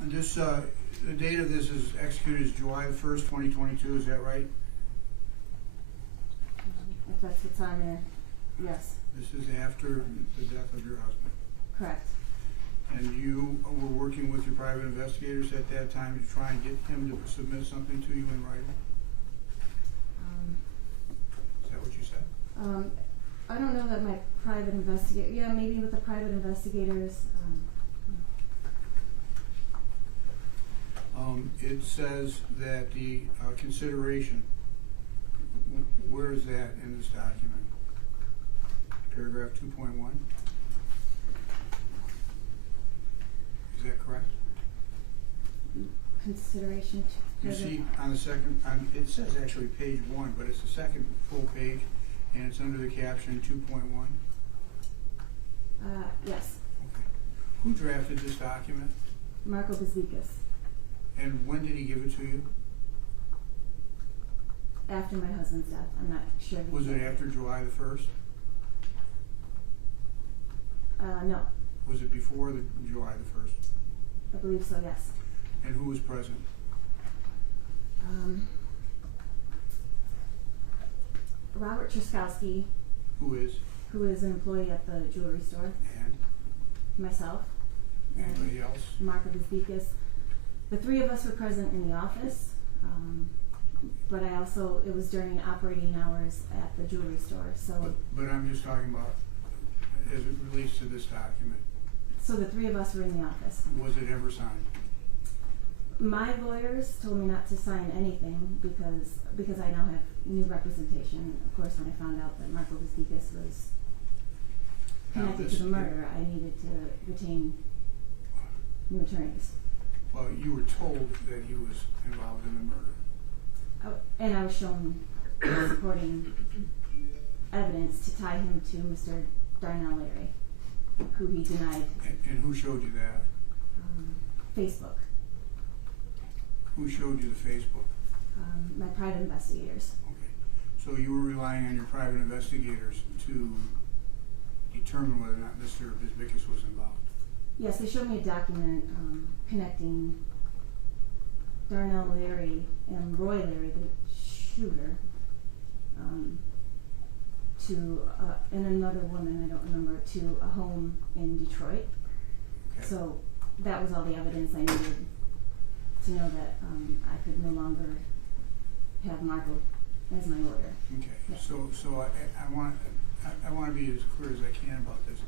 And this, the date of this is executed is July the 1st, 2022, is that right? If that's what's on there, yes, This is after the death of your husband. correct. And you were working with your private investigators at that time to try and get him to submit something to you in writing? Is that what you said? I don't know that my private investigator, yeah, maybe with the private investigators, It says that the consideration, where is that in this document? Paragraph 2.1? Is that correct? consideration to. You see on the second, it says actually page 1, but it's the second full page, and it's under the caption 2.1. Yes, Okay. Who drafted this document, Marco Bezvikas, and when did he give it to you? after my husband's death, I'm not sure. Was it after July the 1st? No, Was it before the July the 1st? I believe so, yes. And who was present? Robert Truskowski, Who is? who is an employee at the jewelry store, And myself, and anybody else? Marco Bezvikas. The three of us were present in the office, but I also, it was during operating hours at the jewelry store, so. But I'm just talking about as it relates to this document. So the three of us were in the office. Was it ever signed? My lawyers told me not to sign anything because I now have new representation. Of course, when I found out that Marco Bezvikas was connected to the murder, I needed to retain new attorneys. Well, you were told that he was involved in the murder. And I was shown supporting evidence to tie him to Mr. Darnell Leary, who he denied. And who showed you that? Facebook. Who showed you the Facebook? My private investigators. Okay. So you were relying on your private investigators to determine whether or not Mr. Bezvikas was involved? Yes, they showed me a document connecting Darnell Leary and Roy Leary, the shooter, to and another woman, I don't remember, to a home in Detroit. Okay. So that was all the evidence I needed to know that I could no longer have Marco as my lawyer. Okay. Yeah. So I want to be as clear as I can about this.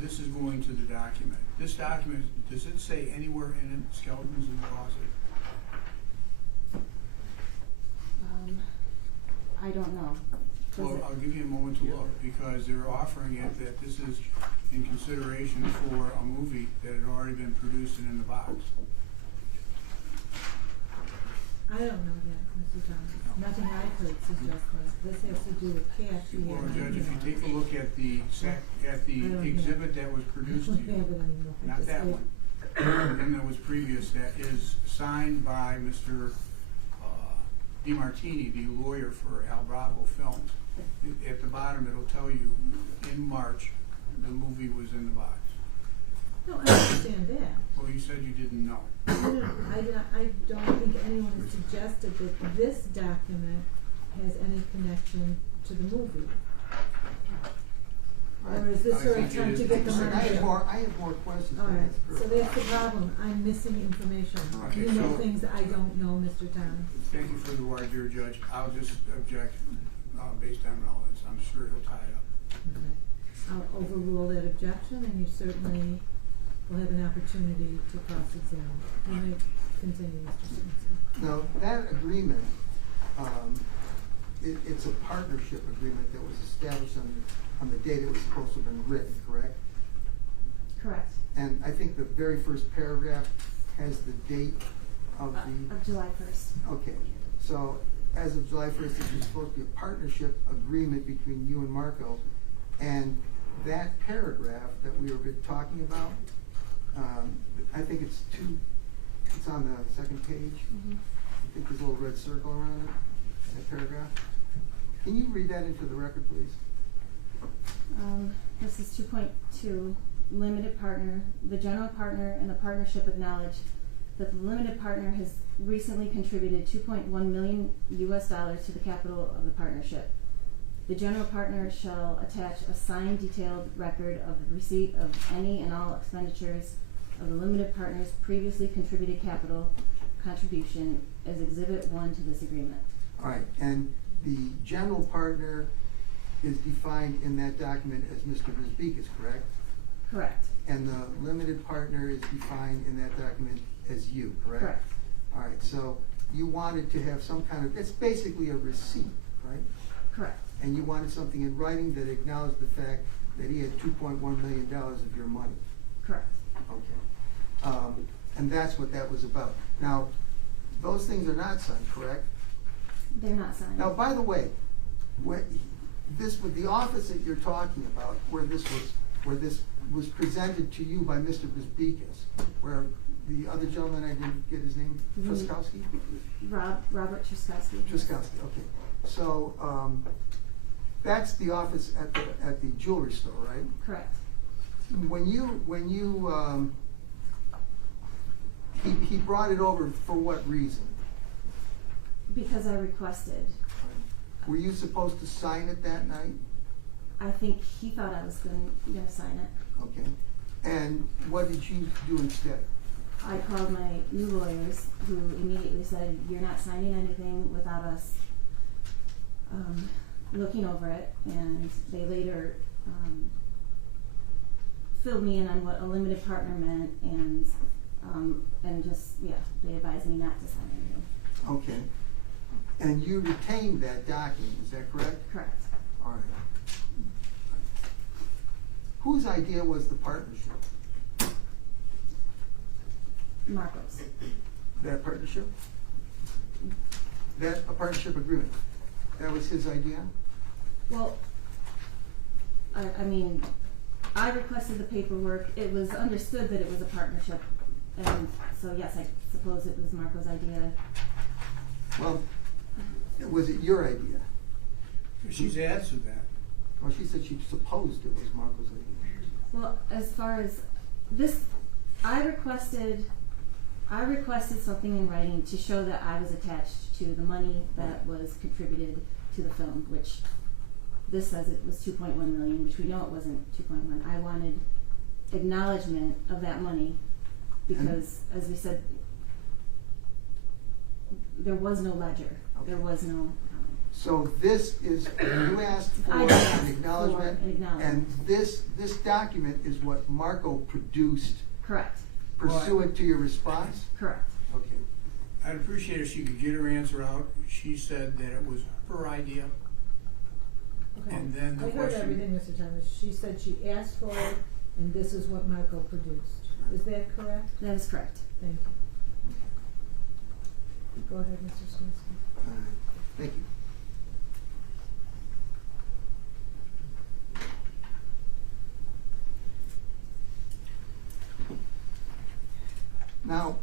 This is going to the document. This document, does it say anywhere in it skeletons in the closet? I don't know. Well, I'll give you a moment to look, because they're offering it that this is in consideration for a movie that had already been produced and in the box. I don't know that, Mr. Thomas. Nothing I've heard suggests that. This has to do with cash here. Well, Judge, if you take a look at the exhibit that was produced to I don't have you, it anymore. I not just that wait. one, the one that was previous, that is signed by Mr. DiMartini, the lawyer for Al Bravo Films. At the bottom, it'll tell you in March the movie was in the box. No, I understand that. Well, you said you didn't know. No, I don't think anyone has suggested that this document has any connection to the movie. Or is this I her think it attempt is to get the because money? I have more questions. All than right, that's so correct. that's the problem. I'm missing information. Okay, You know so- things that I don't know, Mr. Thomas. Thank you for the word, dear Judge. I'll just object based on relevance. I'm sure he'll tie it up. Okay. I'll overrule that objection, and you certainly will have an opportunity to cross-examine. You may continue, Mr. Simpson. Now, that agreement, it's a partnership agreement that was established on the date it was supposed to have been written, correct? Correct. And I think the very first paragraph has the date of the. Of July 1st. Okay, so as of July 1st, this was supposed to be a partnership agreement between you and Marco. And that paragraph that we were talking about, I think it's on the second page. Mm-hmm. I think there's a little red circle around it, that paragraph. Can you read that into the record, please? This is 2.2, limited partner. The general partner and the partnership acknowledge that the limited partner has recently contributed $2.1 million to the capital of the partnership. The general partner shall attach a signed detailed record of the receipt of any and all expenditures of the limited partner's previously contributed capital contribution as Exhibit 1 to this agreement. All right, and the general partner is defined in that document as Mr. Brisbikis, correct? Correct. And the limited partner is defined in that document as you, correct? Correct. All right, so you wanted to have some kind of, it's basically a receipt, right? Correct. And you wanted something in writing that acknowledged the fact that he had $2.1 million of your money. Correct. Okay. And that's what that was about. Now, those things are not signed, correct? They're not signed. Now, by the way, with the office that you're talking about, where this was presented to you by Mr. Brisbikis, where the other gentleman, I didn't get his name, Truskowski? Robert Truskowski. Truskowski, okay. So, that's the office at the jewelry store, right? Correct. When he brought it over for what reason? Because I requested. Were you supposed to sign it that night? I think he thought I was gonna sign it. Okay. And what did you do instead? I called my new lawyers, who immediately said, "You're not signing anything without us looking over it." And they later filled me in on what a limited partner meant, and just, yeah, they advised me not to sign anything. Okay. And you retained that document, is that correct? Correct. All right. Whose idea was the partnership? Marcos. That partnership? A partnership agreement? That was his idea? Well, I mean, I requested the paperwork. It was understood that it was a partnership, and so yes, I suppose it was Marco's idea. Well, was it your idea? She's answered that. Well, she said she supposed it was Marco's idea. Well, as far as this, I requested something in writing to show that I was attached to the money that was contributed to the film, which this says it was 2.1 million, which we know it wasn't 2.1. I wanted acknowledgement of that money because, as we said, there was no ledger. Okay. There was no. So this is, you asked for I did ask an acknowledgement, for an acknowledgement. and this document is what Marco produced Correct. pursuant to your response? Correct. Okay. I'd appreciate if she could get her answer out. She said that it was her idea. Okay. And then the I heard question- everything, Mr. Thomas. She said she asked for it, and this is what Michael produced. Is that correct? That is correct. Thank you. Go ahead, Mr. Swinsky. All right. Thank you. Now,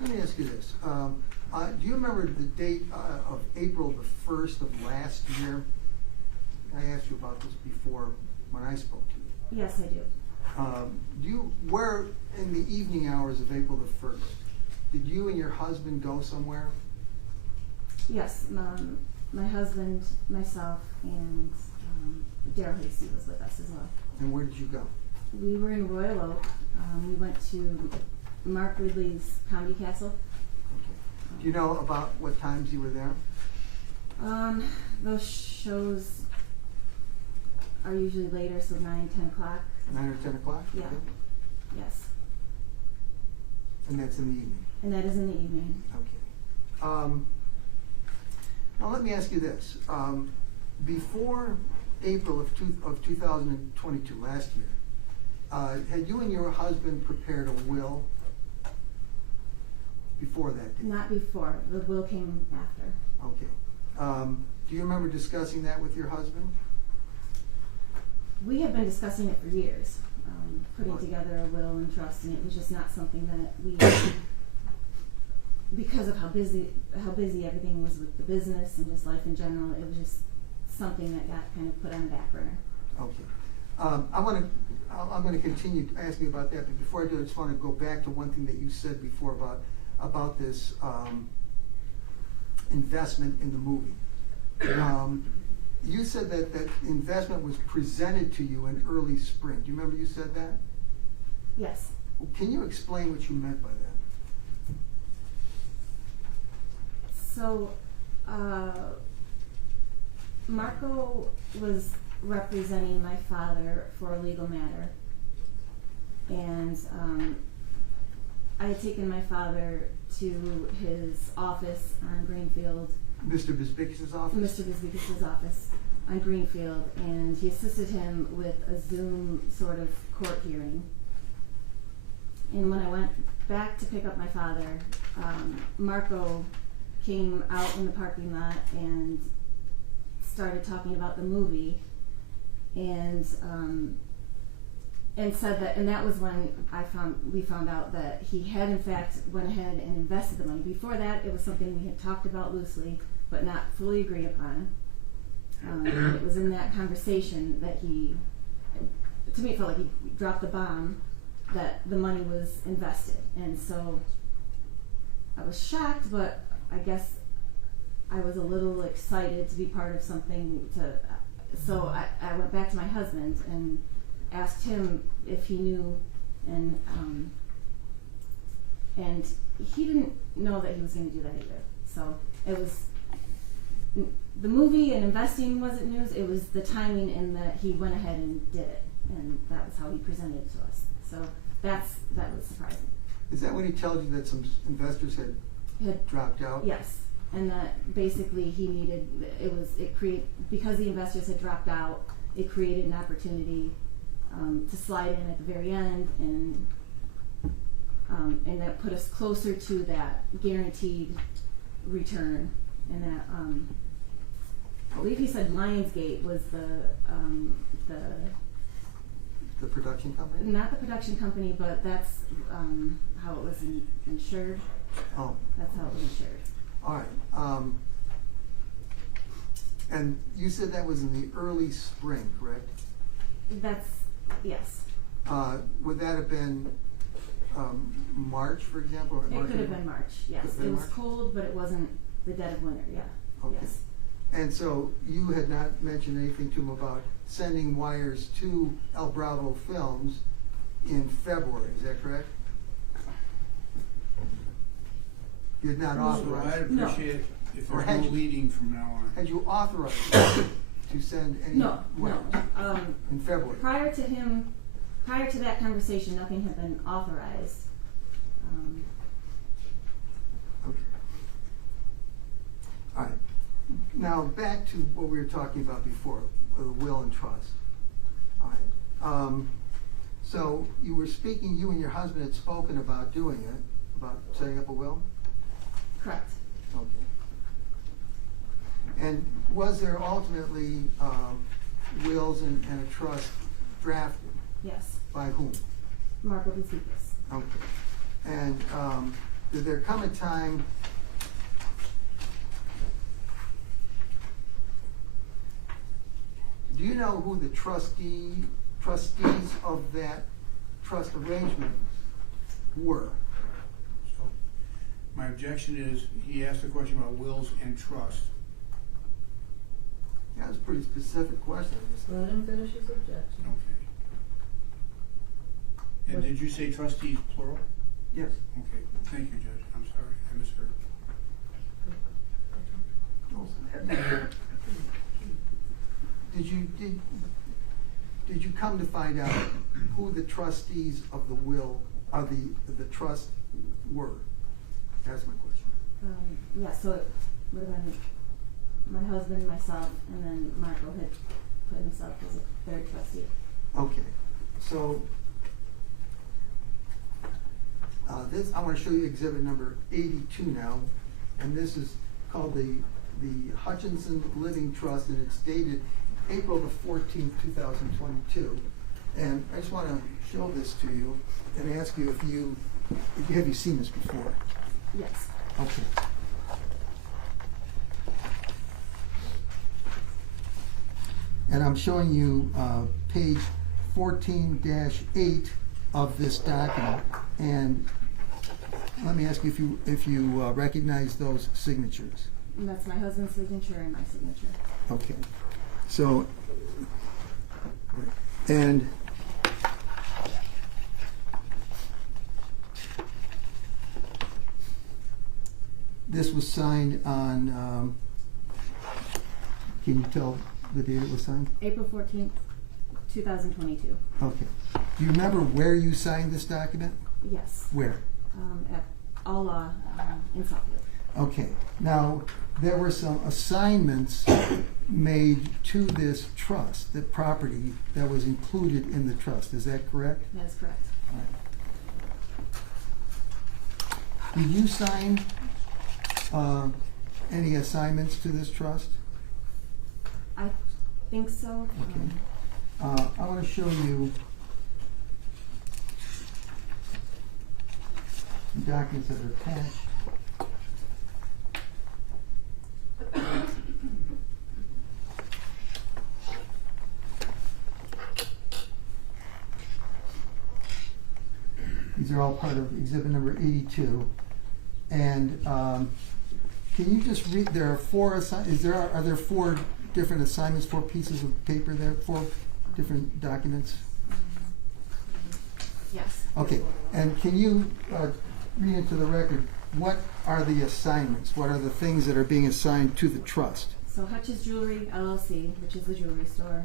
let me ask you this. Do you remember the date of April the 1st of last year? I asked you about this before when I spoke to you. Yes, I do. Where in the evening hours of April the 1st, did you and your husband go somewhere? Yes, my husband, myself, and Daryl Hasty was with us as well. And where did you go? We were in Royal Oak. We went to Mark Ridley's Comedy Castle. Do you know about what times you were there? Those shows are usually later, so 9, 10 o'clock. 9 or 10 o'clock? Yeah. Okay. Yes. And that's in the evening? And that is in the evening. Okay. Now, let me ask you this. Before April of 2022, last year, had you and your husband prepared a will before that date? Not before, the will came after. Okay. Do you remember discussing that with your husband? We had been discussing it for years, putting together a will and trust, and it was just not something that we, because of how busy everything was with the business and just life in general, it was just something that got kind of put on the back burner. Okay. I'm going to continue asking you about that, but before I do, I just want to go back to one thing that you said before about this investment in the movie. You said that investment was presented to you in early spring. Do you remember you said that? Yes. Can you explain what you meant by that? So, Marco was representing my father for a legal matter, and I had taken my father to his office on Greenfield. Mr. Bisbikis' office? Mr. Bisbikis' office on Greenfield, and he assisted him with a Zoom sort of court hearing. And when I went back to pick up my father, Marco came out in the parking lot and started talking about the movie, and said that, and that was when we found out that he had in fact went ahead and invested the money. Before that, it was something we had talked about loosely, but not fully agreed upon. It was in that conversation that to me, it felt like he dropped the bomb that the money was invested, and so I was shocked, but I guess I was a little excited to be part of something. So I went back to my husband and asked him if he knew, and he didn't know that he was going to do that either. So it was, the movie and investing wasn't news, it was the timing in that he went ahead and did it, and that was how he presented it to us. So that was surprising. Is that when he told you that some investors had dropped out? Yes, and that basically he needed, because the investors had dropped out, it created an opportunity to slide in at the very end, and that put us closer to that guaranteed return. And that I believe he said Lionsgate was the production company? Not the production company, but that's how it was insured. Oh. That's how it was insured. All right. And you said that was in the early spring, correct? Yes. Would that have been March, for example? It could have been March, yes. It was March? cold, but it wasn't the dead of winter, yeah. Okay. Yes. And so you had not mentioned anything to him about sending wires to El Bravo Films in February, is that correct? You had not So authorized. I'd appreciate it if Or there's had no you- leading from now on. Had you authorized to send any No. wires in February? Prior to that conversation, nothing had been authorized. Okay. All right. Now back to what we were talking about before, the will and trust. All right. So you and your husband had spoken about doing it, about setting up a will? Correct. Okay. And was there ultimately wills and a trust drafted? Yes. By whom? Marco Bisbikis. Okay. And did there come a time do you know who the trustees of that trust arrangement were? So my objection is, he asked a question about wills and trust. Yeah, that's a pretty specific question. Let him finish his objection. Okay. And did you say trustees plural? Yes. Okay, thank you, Judge. I'm sorry, I misheard. Did you come to find out who the trustees of the will of the trust were? That's my question. Yeah, so it would have been my husband, myself, and then Marco had put himself as a third trustee. Okay, so, this, I wanna show you exhibit number 82 now, and this is called the Hutchinson Living Trust, and it's dated April the 14th, 2022. And I just wanna show this to you and ask you have you seen this before? Yes. Okay. And I'm showing you page 14-8 of this document. And let me ask you if you recognize those signatures. And that's my husband's signature and my signature. Okay. So, and this was signed on, can you tell the date it was signed? April 14th, 2022. Okay. Do you remember where you signed this document? Yes. Where? At All Law in Southwood. Okay. Now, there were some assignments made to this trust, the property that was included in the trust. Is that correct? That is correct. All right. Did you sign any assignments to this trust? I think so. Okay. I want to show you the documents that are attached. These are all part of exhibit number 82. And can you just read, there are four, are there four different assignments, 4 pieces of paper there, 4 different documents? Yes. Okay, and can you read into the record, what are the assignments? What are the things that are being assigned to the trust? So Hutch's Jewelry LLC, which is the jewelry store.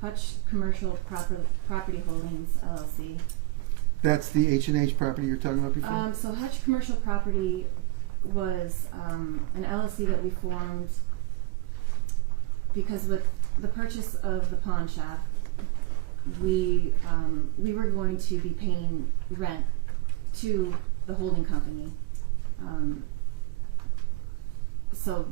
Hutch Commercial Property Holdings LLC. That's the H&H property you're talking about before? So Hutch Commercial Property was an LLC that we formed because with the purchase of the pawn shop, we were going to be paying rent to the holding company. So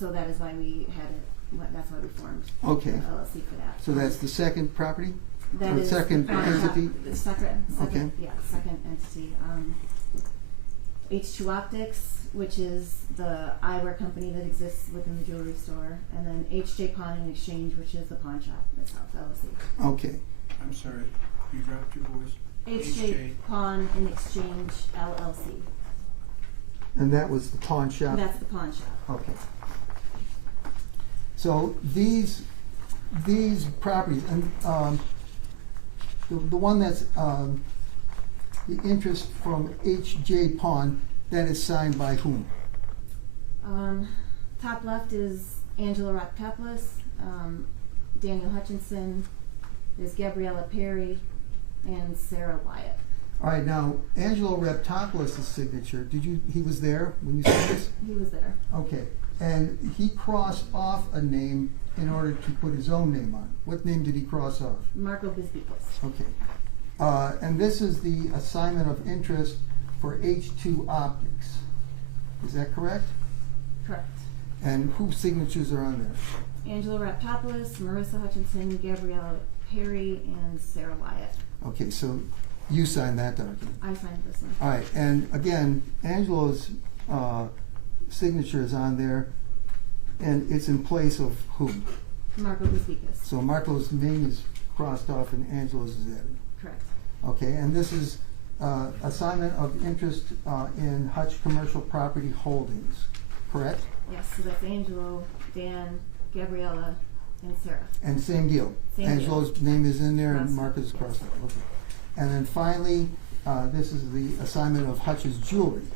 that is why we had it. That's why we formed Okay. the LLC for that. So that's the second property? That Or is second the pawn shop, entity? the second, Okay. yeah, second entity. H2 Optics, which is the eyewear company that exists within the jewelry store, and then HJ Pawn and Exchange, which is the pawn shop itself, LLC. Okay. I'm sorry, you dropped your voice. HJ Pawn and Exchange LLC. And that was the pawn shop? That's the pawn shop. Okay. So these properties, and the one that's the interest from H.J. Pawn, that is signed by whom? Top left is Angela Raptopoulos, Daniel Hutchinson, there's Gabriella Perry, and Sarah Wyatt. All right, now, Angelo Raptopoulos' signature, he was there when you said this? He was there. Okay, and he crossed off a name in order to put his own name on. What name did he cross off? Marco Bisbikos. Okay. And this is the assignment of interest for H2 Optics. Is that correct? Correct. And whose signatures are on there? Angela Raptopoulos, Marissa Hutchinson, Gabriella Perry, and Sarah Wyatt. Okay, so you signed that document. I signed this one. All right, and again, Angelo's signature is on there, and it's in place of whom? Marco Bisbikos. So Marco's name is crossed off and Angelo's is added. Correct. Okay, and this is assignment of interest in Hutch Commercial Property Holdings, correct? Yes, so that's Angelo, Dan, Gabriella, and Sarah. And same deal. Same deal. Angelo's name is in there and Crossed. Marco's Yes. crossed out. Okay. And then finally, this is the assignment of Hutch's Jewelry.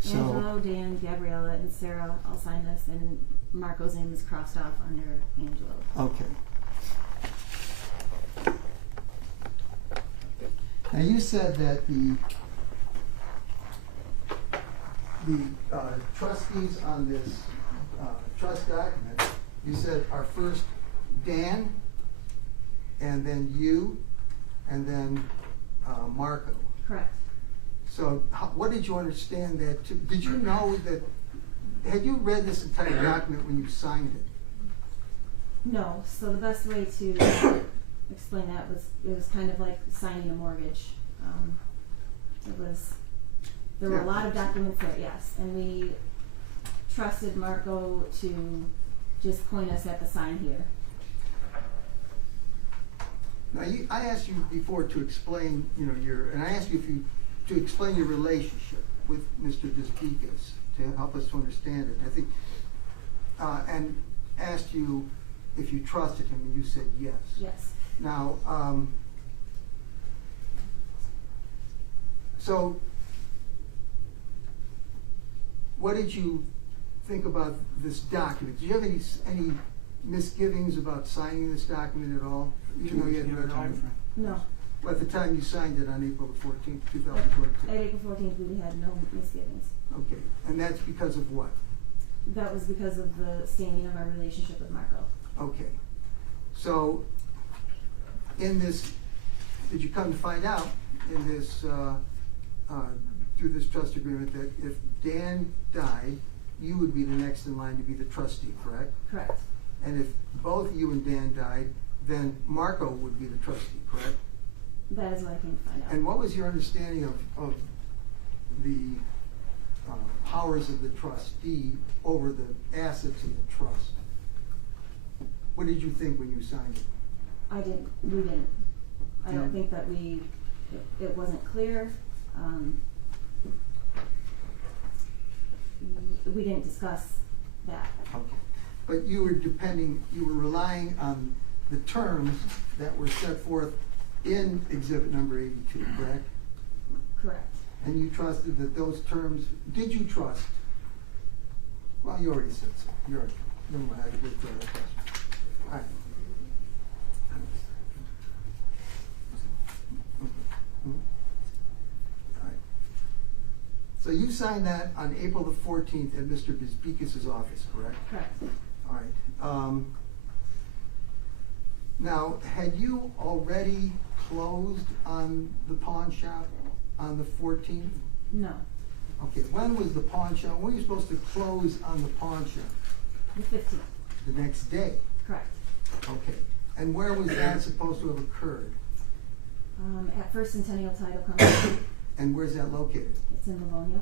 So, Angelo, Dan, Gabriella, and Sarah all signed this, and Marco's name is crossed off under Angelo. okay. Now you said that the trustees on this trust document, you said our first Dan, and then you, and then Marco. Correct. So what did you understand that to, did you know that, had you read this entire document when you signed it? No, so the best way to explain that was, it was kind of like signing a mortgage. There were a lot of documents there, yes, and we trusted Marco to just point us at the sign here. Now, I asked you before to explain, and I asked you to explain your relationship with Mr. Despekas to help us to understand it. I think, and asked you if you trusted him, and you said yes. Yes. Now, so what did you think about this document? Do you have any misgivings about signing this document at all? Even though you hadn't read it all? No. At the time you signed it on April the 14th, 2022? At April 14th, we had no misgivings. Okay, and that's because of what? That was because of the standing of our relationship with Marco. Okay, so in this, did you come to find out in this, through this trust agreement, that if Dan died, you would be the next in line to be the trustee, correct? Correct. And if both you and Dan died, then Marco would be the trustee, correct? That is what I came to find out. And what was your understanding of the powers of the trustee over the assets of the trust? What did you think when you signed it? We didn't. I don't Yeah. think that it wasn't clear. We didn't discuss that. Okay. But you were relying on the terms that were set forth in exhibit number 82, correct? Correct. And you trusted that those terms, did you trust? Well, you already said so. Never mind, I did throw that question. All right. All right. So you signed that on April the 14th at Mr. Despekas' office, correct? Correct. All right. Now, had you already closed on the pawn shop on the 14th? No. Okay, when was the pawn shop, when were you supposed to close on the pawn shop? The 15th. The next day? Correct. Okay, and where was that supposed to have occurred? At First Centennial Title Company. And where's that located? It's in Livonia.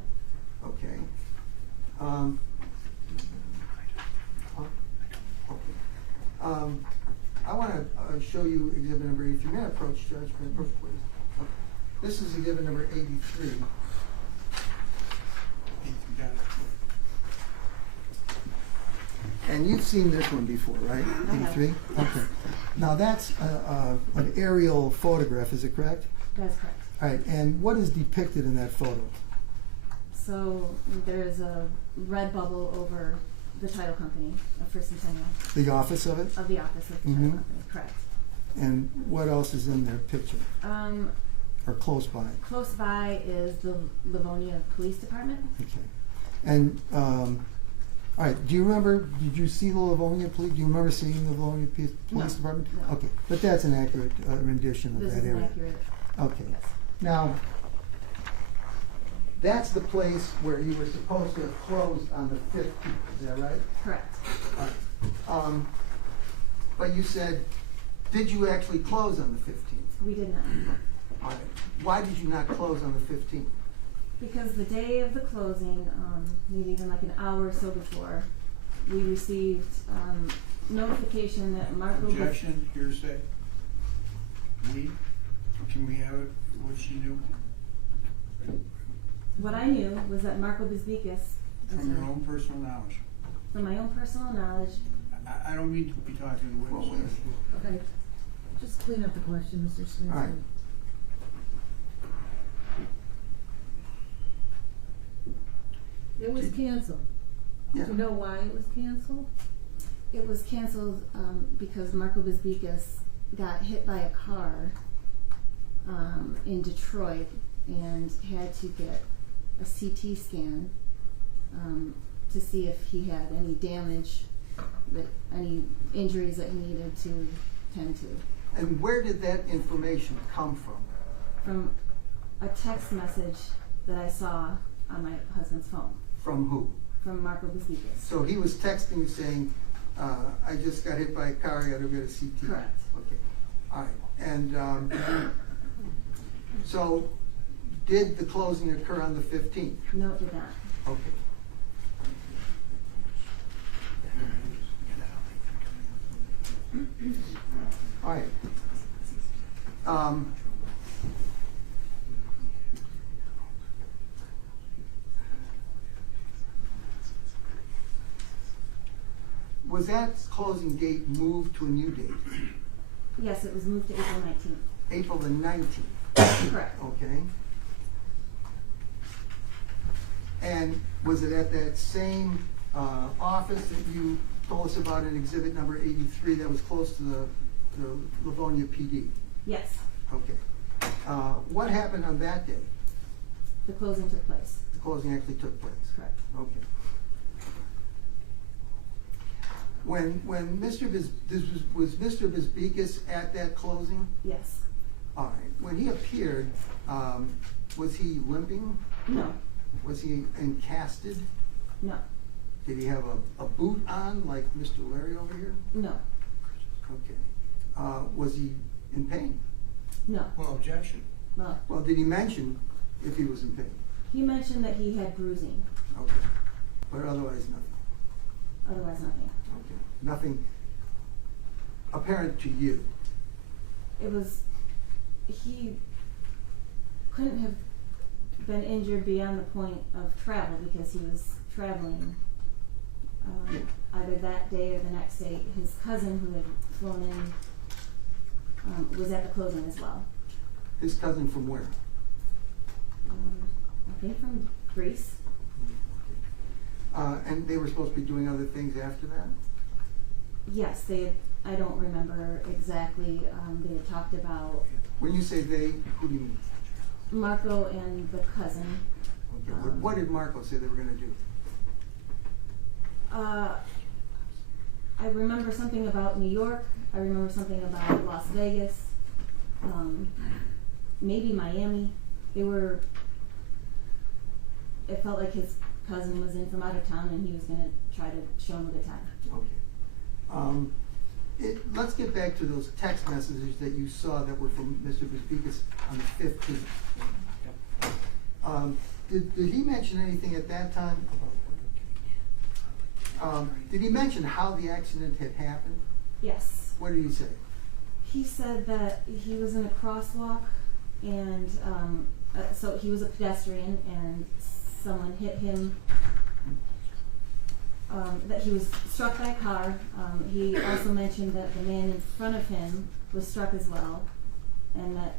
Okay. I want to show you exhibit number 83. May I approach, Judge? May I approach, please? Okay. This is exhibit number 83. And you've seen this one before, right? I have. 83? Okay. Now that's an aerial photograph, is it correct? That's correct. All right, and what is depicted in that photo? So there's a red bubble over the title company of First Centennial. The office of it? Of the office of the Mhm. title company, correct. And what else is in their picture? Or close by? Close by is the Livonia Police Department. Okay. And, all right, do you remember, did you see the Livonia Police, do you remember seeing the Livonia Police No, Department? no. Okay, but that's an accurate rendition of This that is an area. accurate. Okay. Yes. Now, that's the place where you were supposed to have closed on the 15th, is that right? Correct. All right. But you said, did you actually close on the 15th? We did not. All right. Why did you not close on the 15th? Because the day of the closing, maybe even like an hour or so before, we received notification that Marco. Objection, hearsay. Can we have it, what she knew? What I knew was that Marco Despekas. From your own personal knowledge. From my own personal knowledge. I don't mean to be talking to witnesses. Okay, just clean up the question, Mr. Smith. All right. It was canceled. Yeah. Do you know why it was canceled? It was canceled because Marco Despekas got hit by a car in Detroit and had to get a CT scan to see if he had any damage, any injuries that he needed to tend to. And where did that information come from? From a text message that I saw on my husband's phone, From who? from Marco Bezikis. So he was texting you saying, I just got hit by a car, I gotta go to CT. Correct. Okay, all right. And so did the closing occur on the 15th? No, it did not. Okay. All right. Was that closing date moved to a new date? Yes, it was moved to April 19th. April the 19th? Correct. Okay. And was it at that same office that you told us about in exhibit number 83 that was close to the Livonia PD? Yes, Okay. What happened on that day? the closing took place. The closing actually took place? Correct. Okay. When Mr. Was Mr. Bezikis at that closing? Yes. All right. When he appeared, was he limping? No. Was he encasted? No. Did he have a boot on like Mr. Larry over here? No. Okay. Was he in pain? No. Well, objection. No. Well, did he mention if he was in pain? He mentioned that he had bruising. Okay. But otherwise nothing? Otherwise, nothing. Okay. Nothing apparent to you? It was, he couldn't have been injured beyond the point of travel because he was traveling either that day or the next day. His cousin who had flown in was at the closing as well. His cousin from where? I think from Greece. And they were supposed to be doing other things after that? Yes, they had, I don't remember exactly, they had talked about When you say they, who do you mean? Marco and the cousin. Okay. What did Marco say they were gonna do? I remember something about New York. I remember something about Las Vegas. Maybe Miami. They were. It felt like his cousin was in from out of town, and he was going to try to show him a good time. Okay. Let's get back to those text messages that you saw that were from Mr. Bezikis on the 15th. Did he mention anything at that time? Did he mention how the accident had happened? Yes. What did he say? He said that he was in a crosswalk, and so he was a pedestrian, and someone hit him. That he was struck by a car. He also mentioned that the man in front of him was struck as well, and that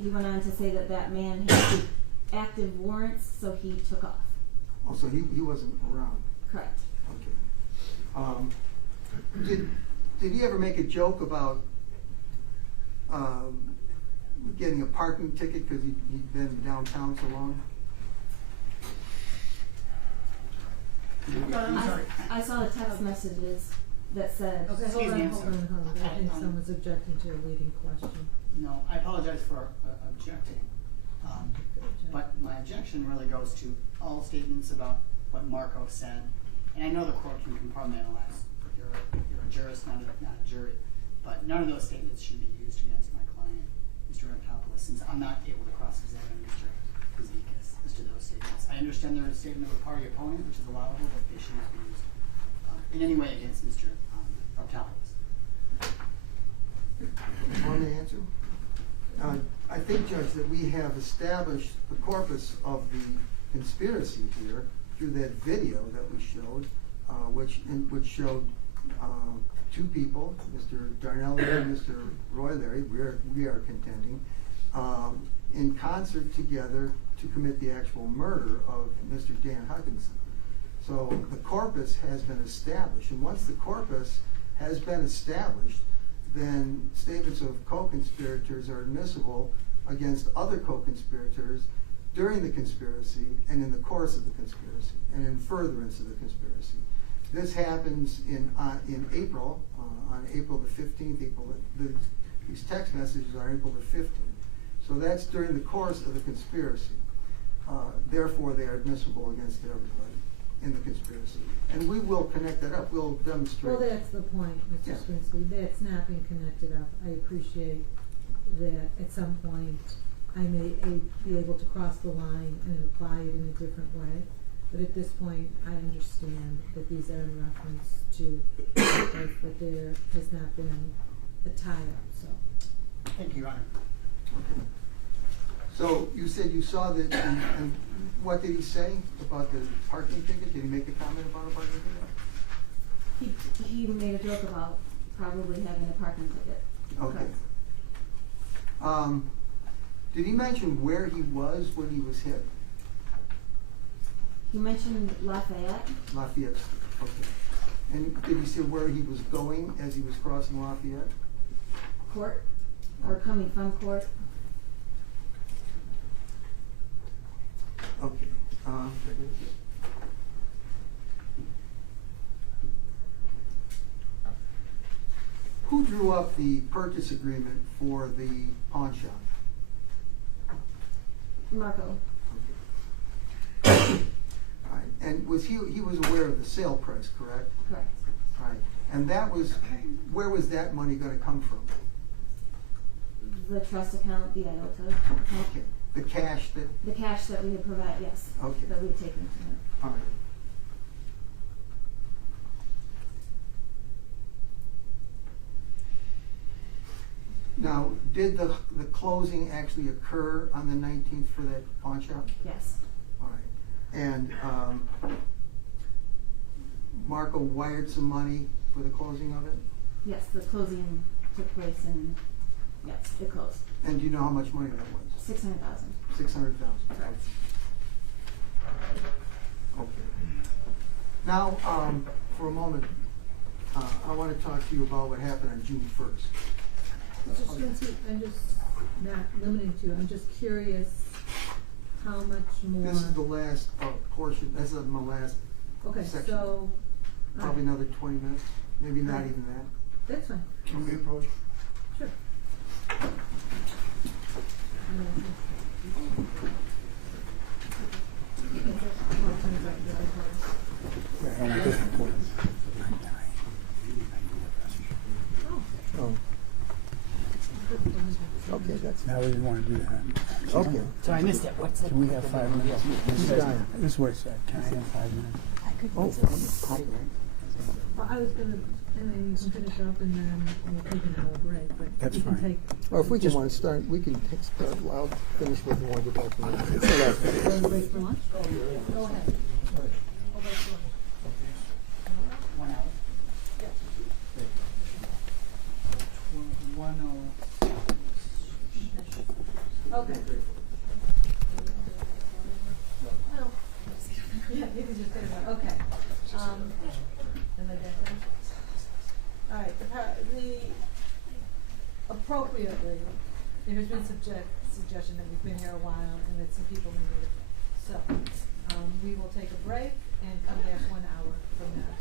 he went on to say that that man had active warrants, so he took off. Oh, so he wasn't around. Correct. Okay. Did he ever make a joke about getting a parking ticket because he'd been downtown so long? I saw the text messages that said. Okay, hold Excuse me, on, I'm hold sorry. on, hold on. I think someone's objecting to your leading question. No, I apologize for objecting. But my objection really goes to all statements about what Marco said. And I know the court can compartmentalize. You're a jurist, not a jury. But none of those statements should be used against my client, Mr. Raptopoulos, since I'm not able to cross-examine Mr. Bezikis as to those statements. I understand they're a statement of a party opponent, which is allowable, but they shouldn't be used in any way against Mr. Raptopoulos. Want me to answer? I think, Judge, that we have established the corpus of the conspiracy here through that video that we showed, which showed two people, Mr. Darnelli and Mr. Roy Larry, we are contending, in concert together to commit the actual murder of Mr. Dan Hutchinson. So the corpus has been established, and once the corpus has been established, then statements of co-conspirators are admissible against other co-conspirators during the conspiracy and in the course of the conspiracy and in furtherance of the conspiracy. This happens in April, on April the 15th. These text messages are April the 15th. So that's during the course of the conspiracy. Therefore, they are admissible against everybody in the conspiracy. And we will connect that up. We'll demonstrate. Well, that's the point, Mr. Yeah. Strinsky. That's not been connected up. I appreciate that at some point I may be able to cross the line and apply it in a different way. But at this point, I understand that these are in reference to that there has not been a tie-up, so. Thank you, Your Honor. Okay. So you said you saw that, and what did he say about the parking ticket? Did he make a comment about a parking ticket? He made a joke about probably having a parking ticket. Okay. Did he mention where he was when he was hit? He mentioned Lafayette. Lafayette. Okay. And did he say where he was going as he was crossing Lafayette? Court, or coming from court. Okay. Who drew up the purchase agreement for the pawn shop? Marco. All right. And was he was aware of the sale price, correct? Correct. All right. And that was, where was that money going to come from? The trust account, the IOTA account. Okay. The cash that. The cash that we had provided, yes. Okay. That we had taken from him. All right. Now, did the closing actually occur on the 19th for that pawn shop? Yes. All right. And Marco wired some money for the closing of it? Yes, the closing took place and yes, it closed. And do you know how much money that was? 600,000. 600,000. Correct. Okay. Now, for a moment, I want to talk to you about what happened on June 1st. Mr. Strinsky, I'm just not limiting to, I'm just curious how much more. This is the last portion. This is my last Okay, section. so. Probably another 20 minutes, maybe not Alright. even that. That's fine. Can we approach? Sure. I want this report. Oh. Okay, that's. Now we didn't want to do that. Okay. So I missed it. What's the? Can we have 5 minutes? done. This is where it's at. Can I have 5 minutes? Well, I was gonna, and then you can finish up and then we'll take an hour break, but That's you can fine. take. Or if we just want to start, we can start. I'll finish with the one go back to that. Want to break for lunch? Go ahead. Go break for lunch. 1 hour. Yeah. 1:06. Okay. Well, yeah, you can just get it out, okay. And then all right, appropriately, there has been suggestion that we've been here a while and that some people may need it. So, we will take a break and come back 1 hour from now.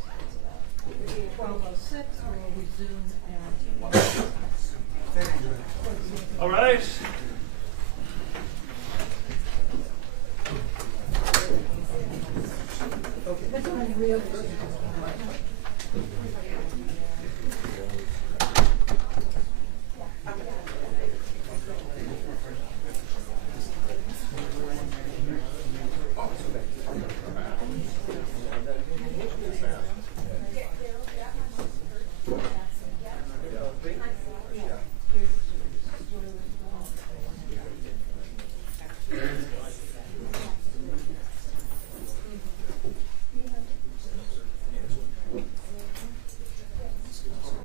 12:06, we'll resume at. All right. That's what I'm really.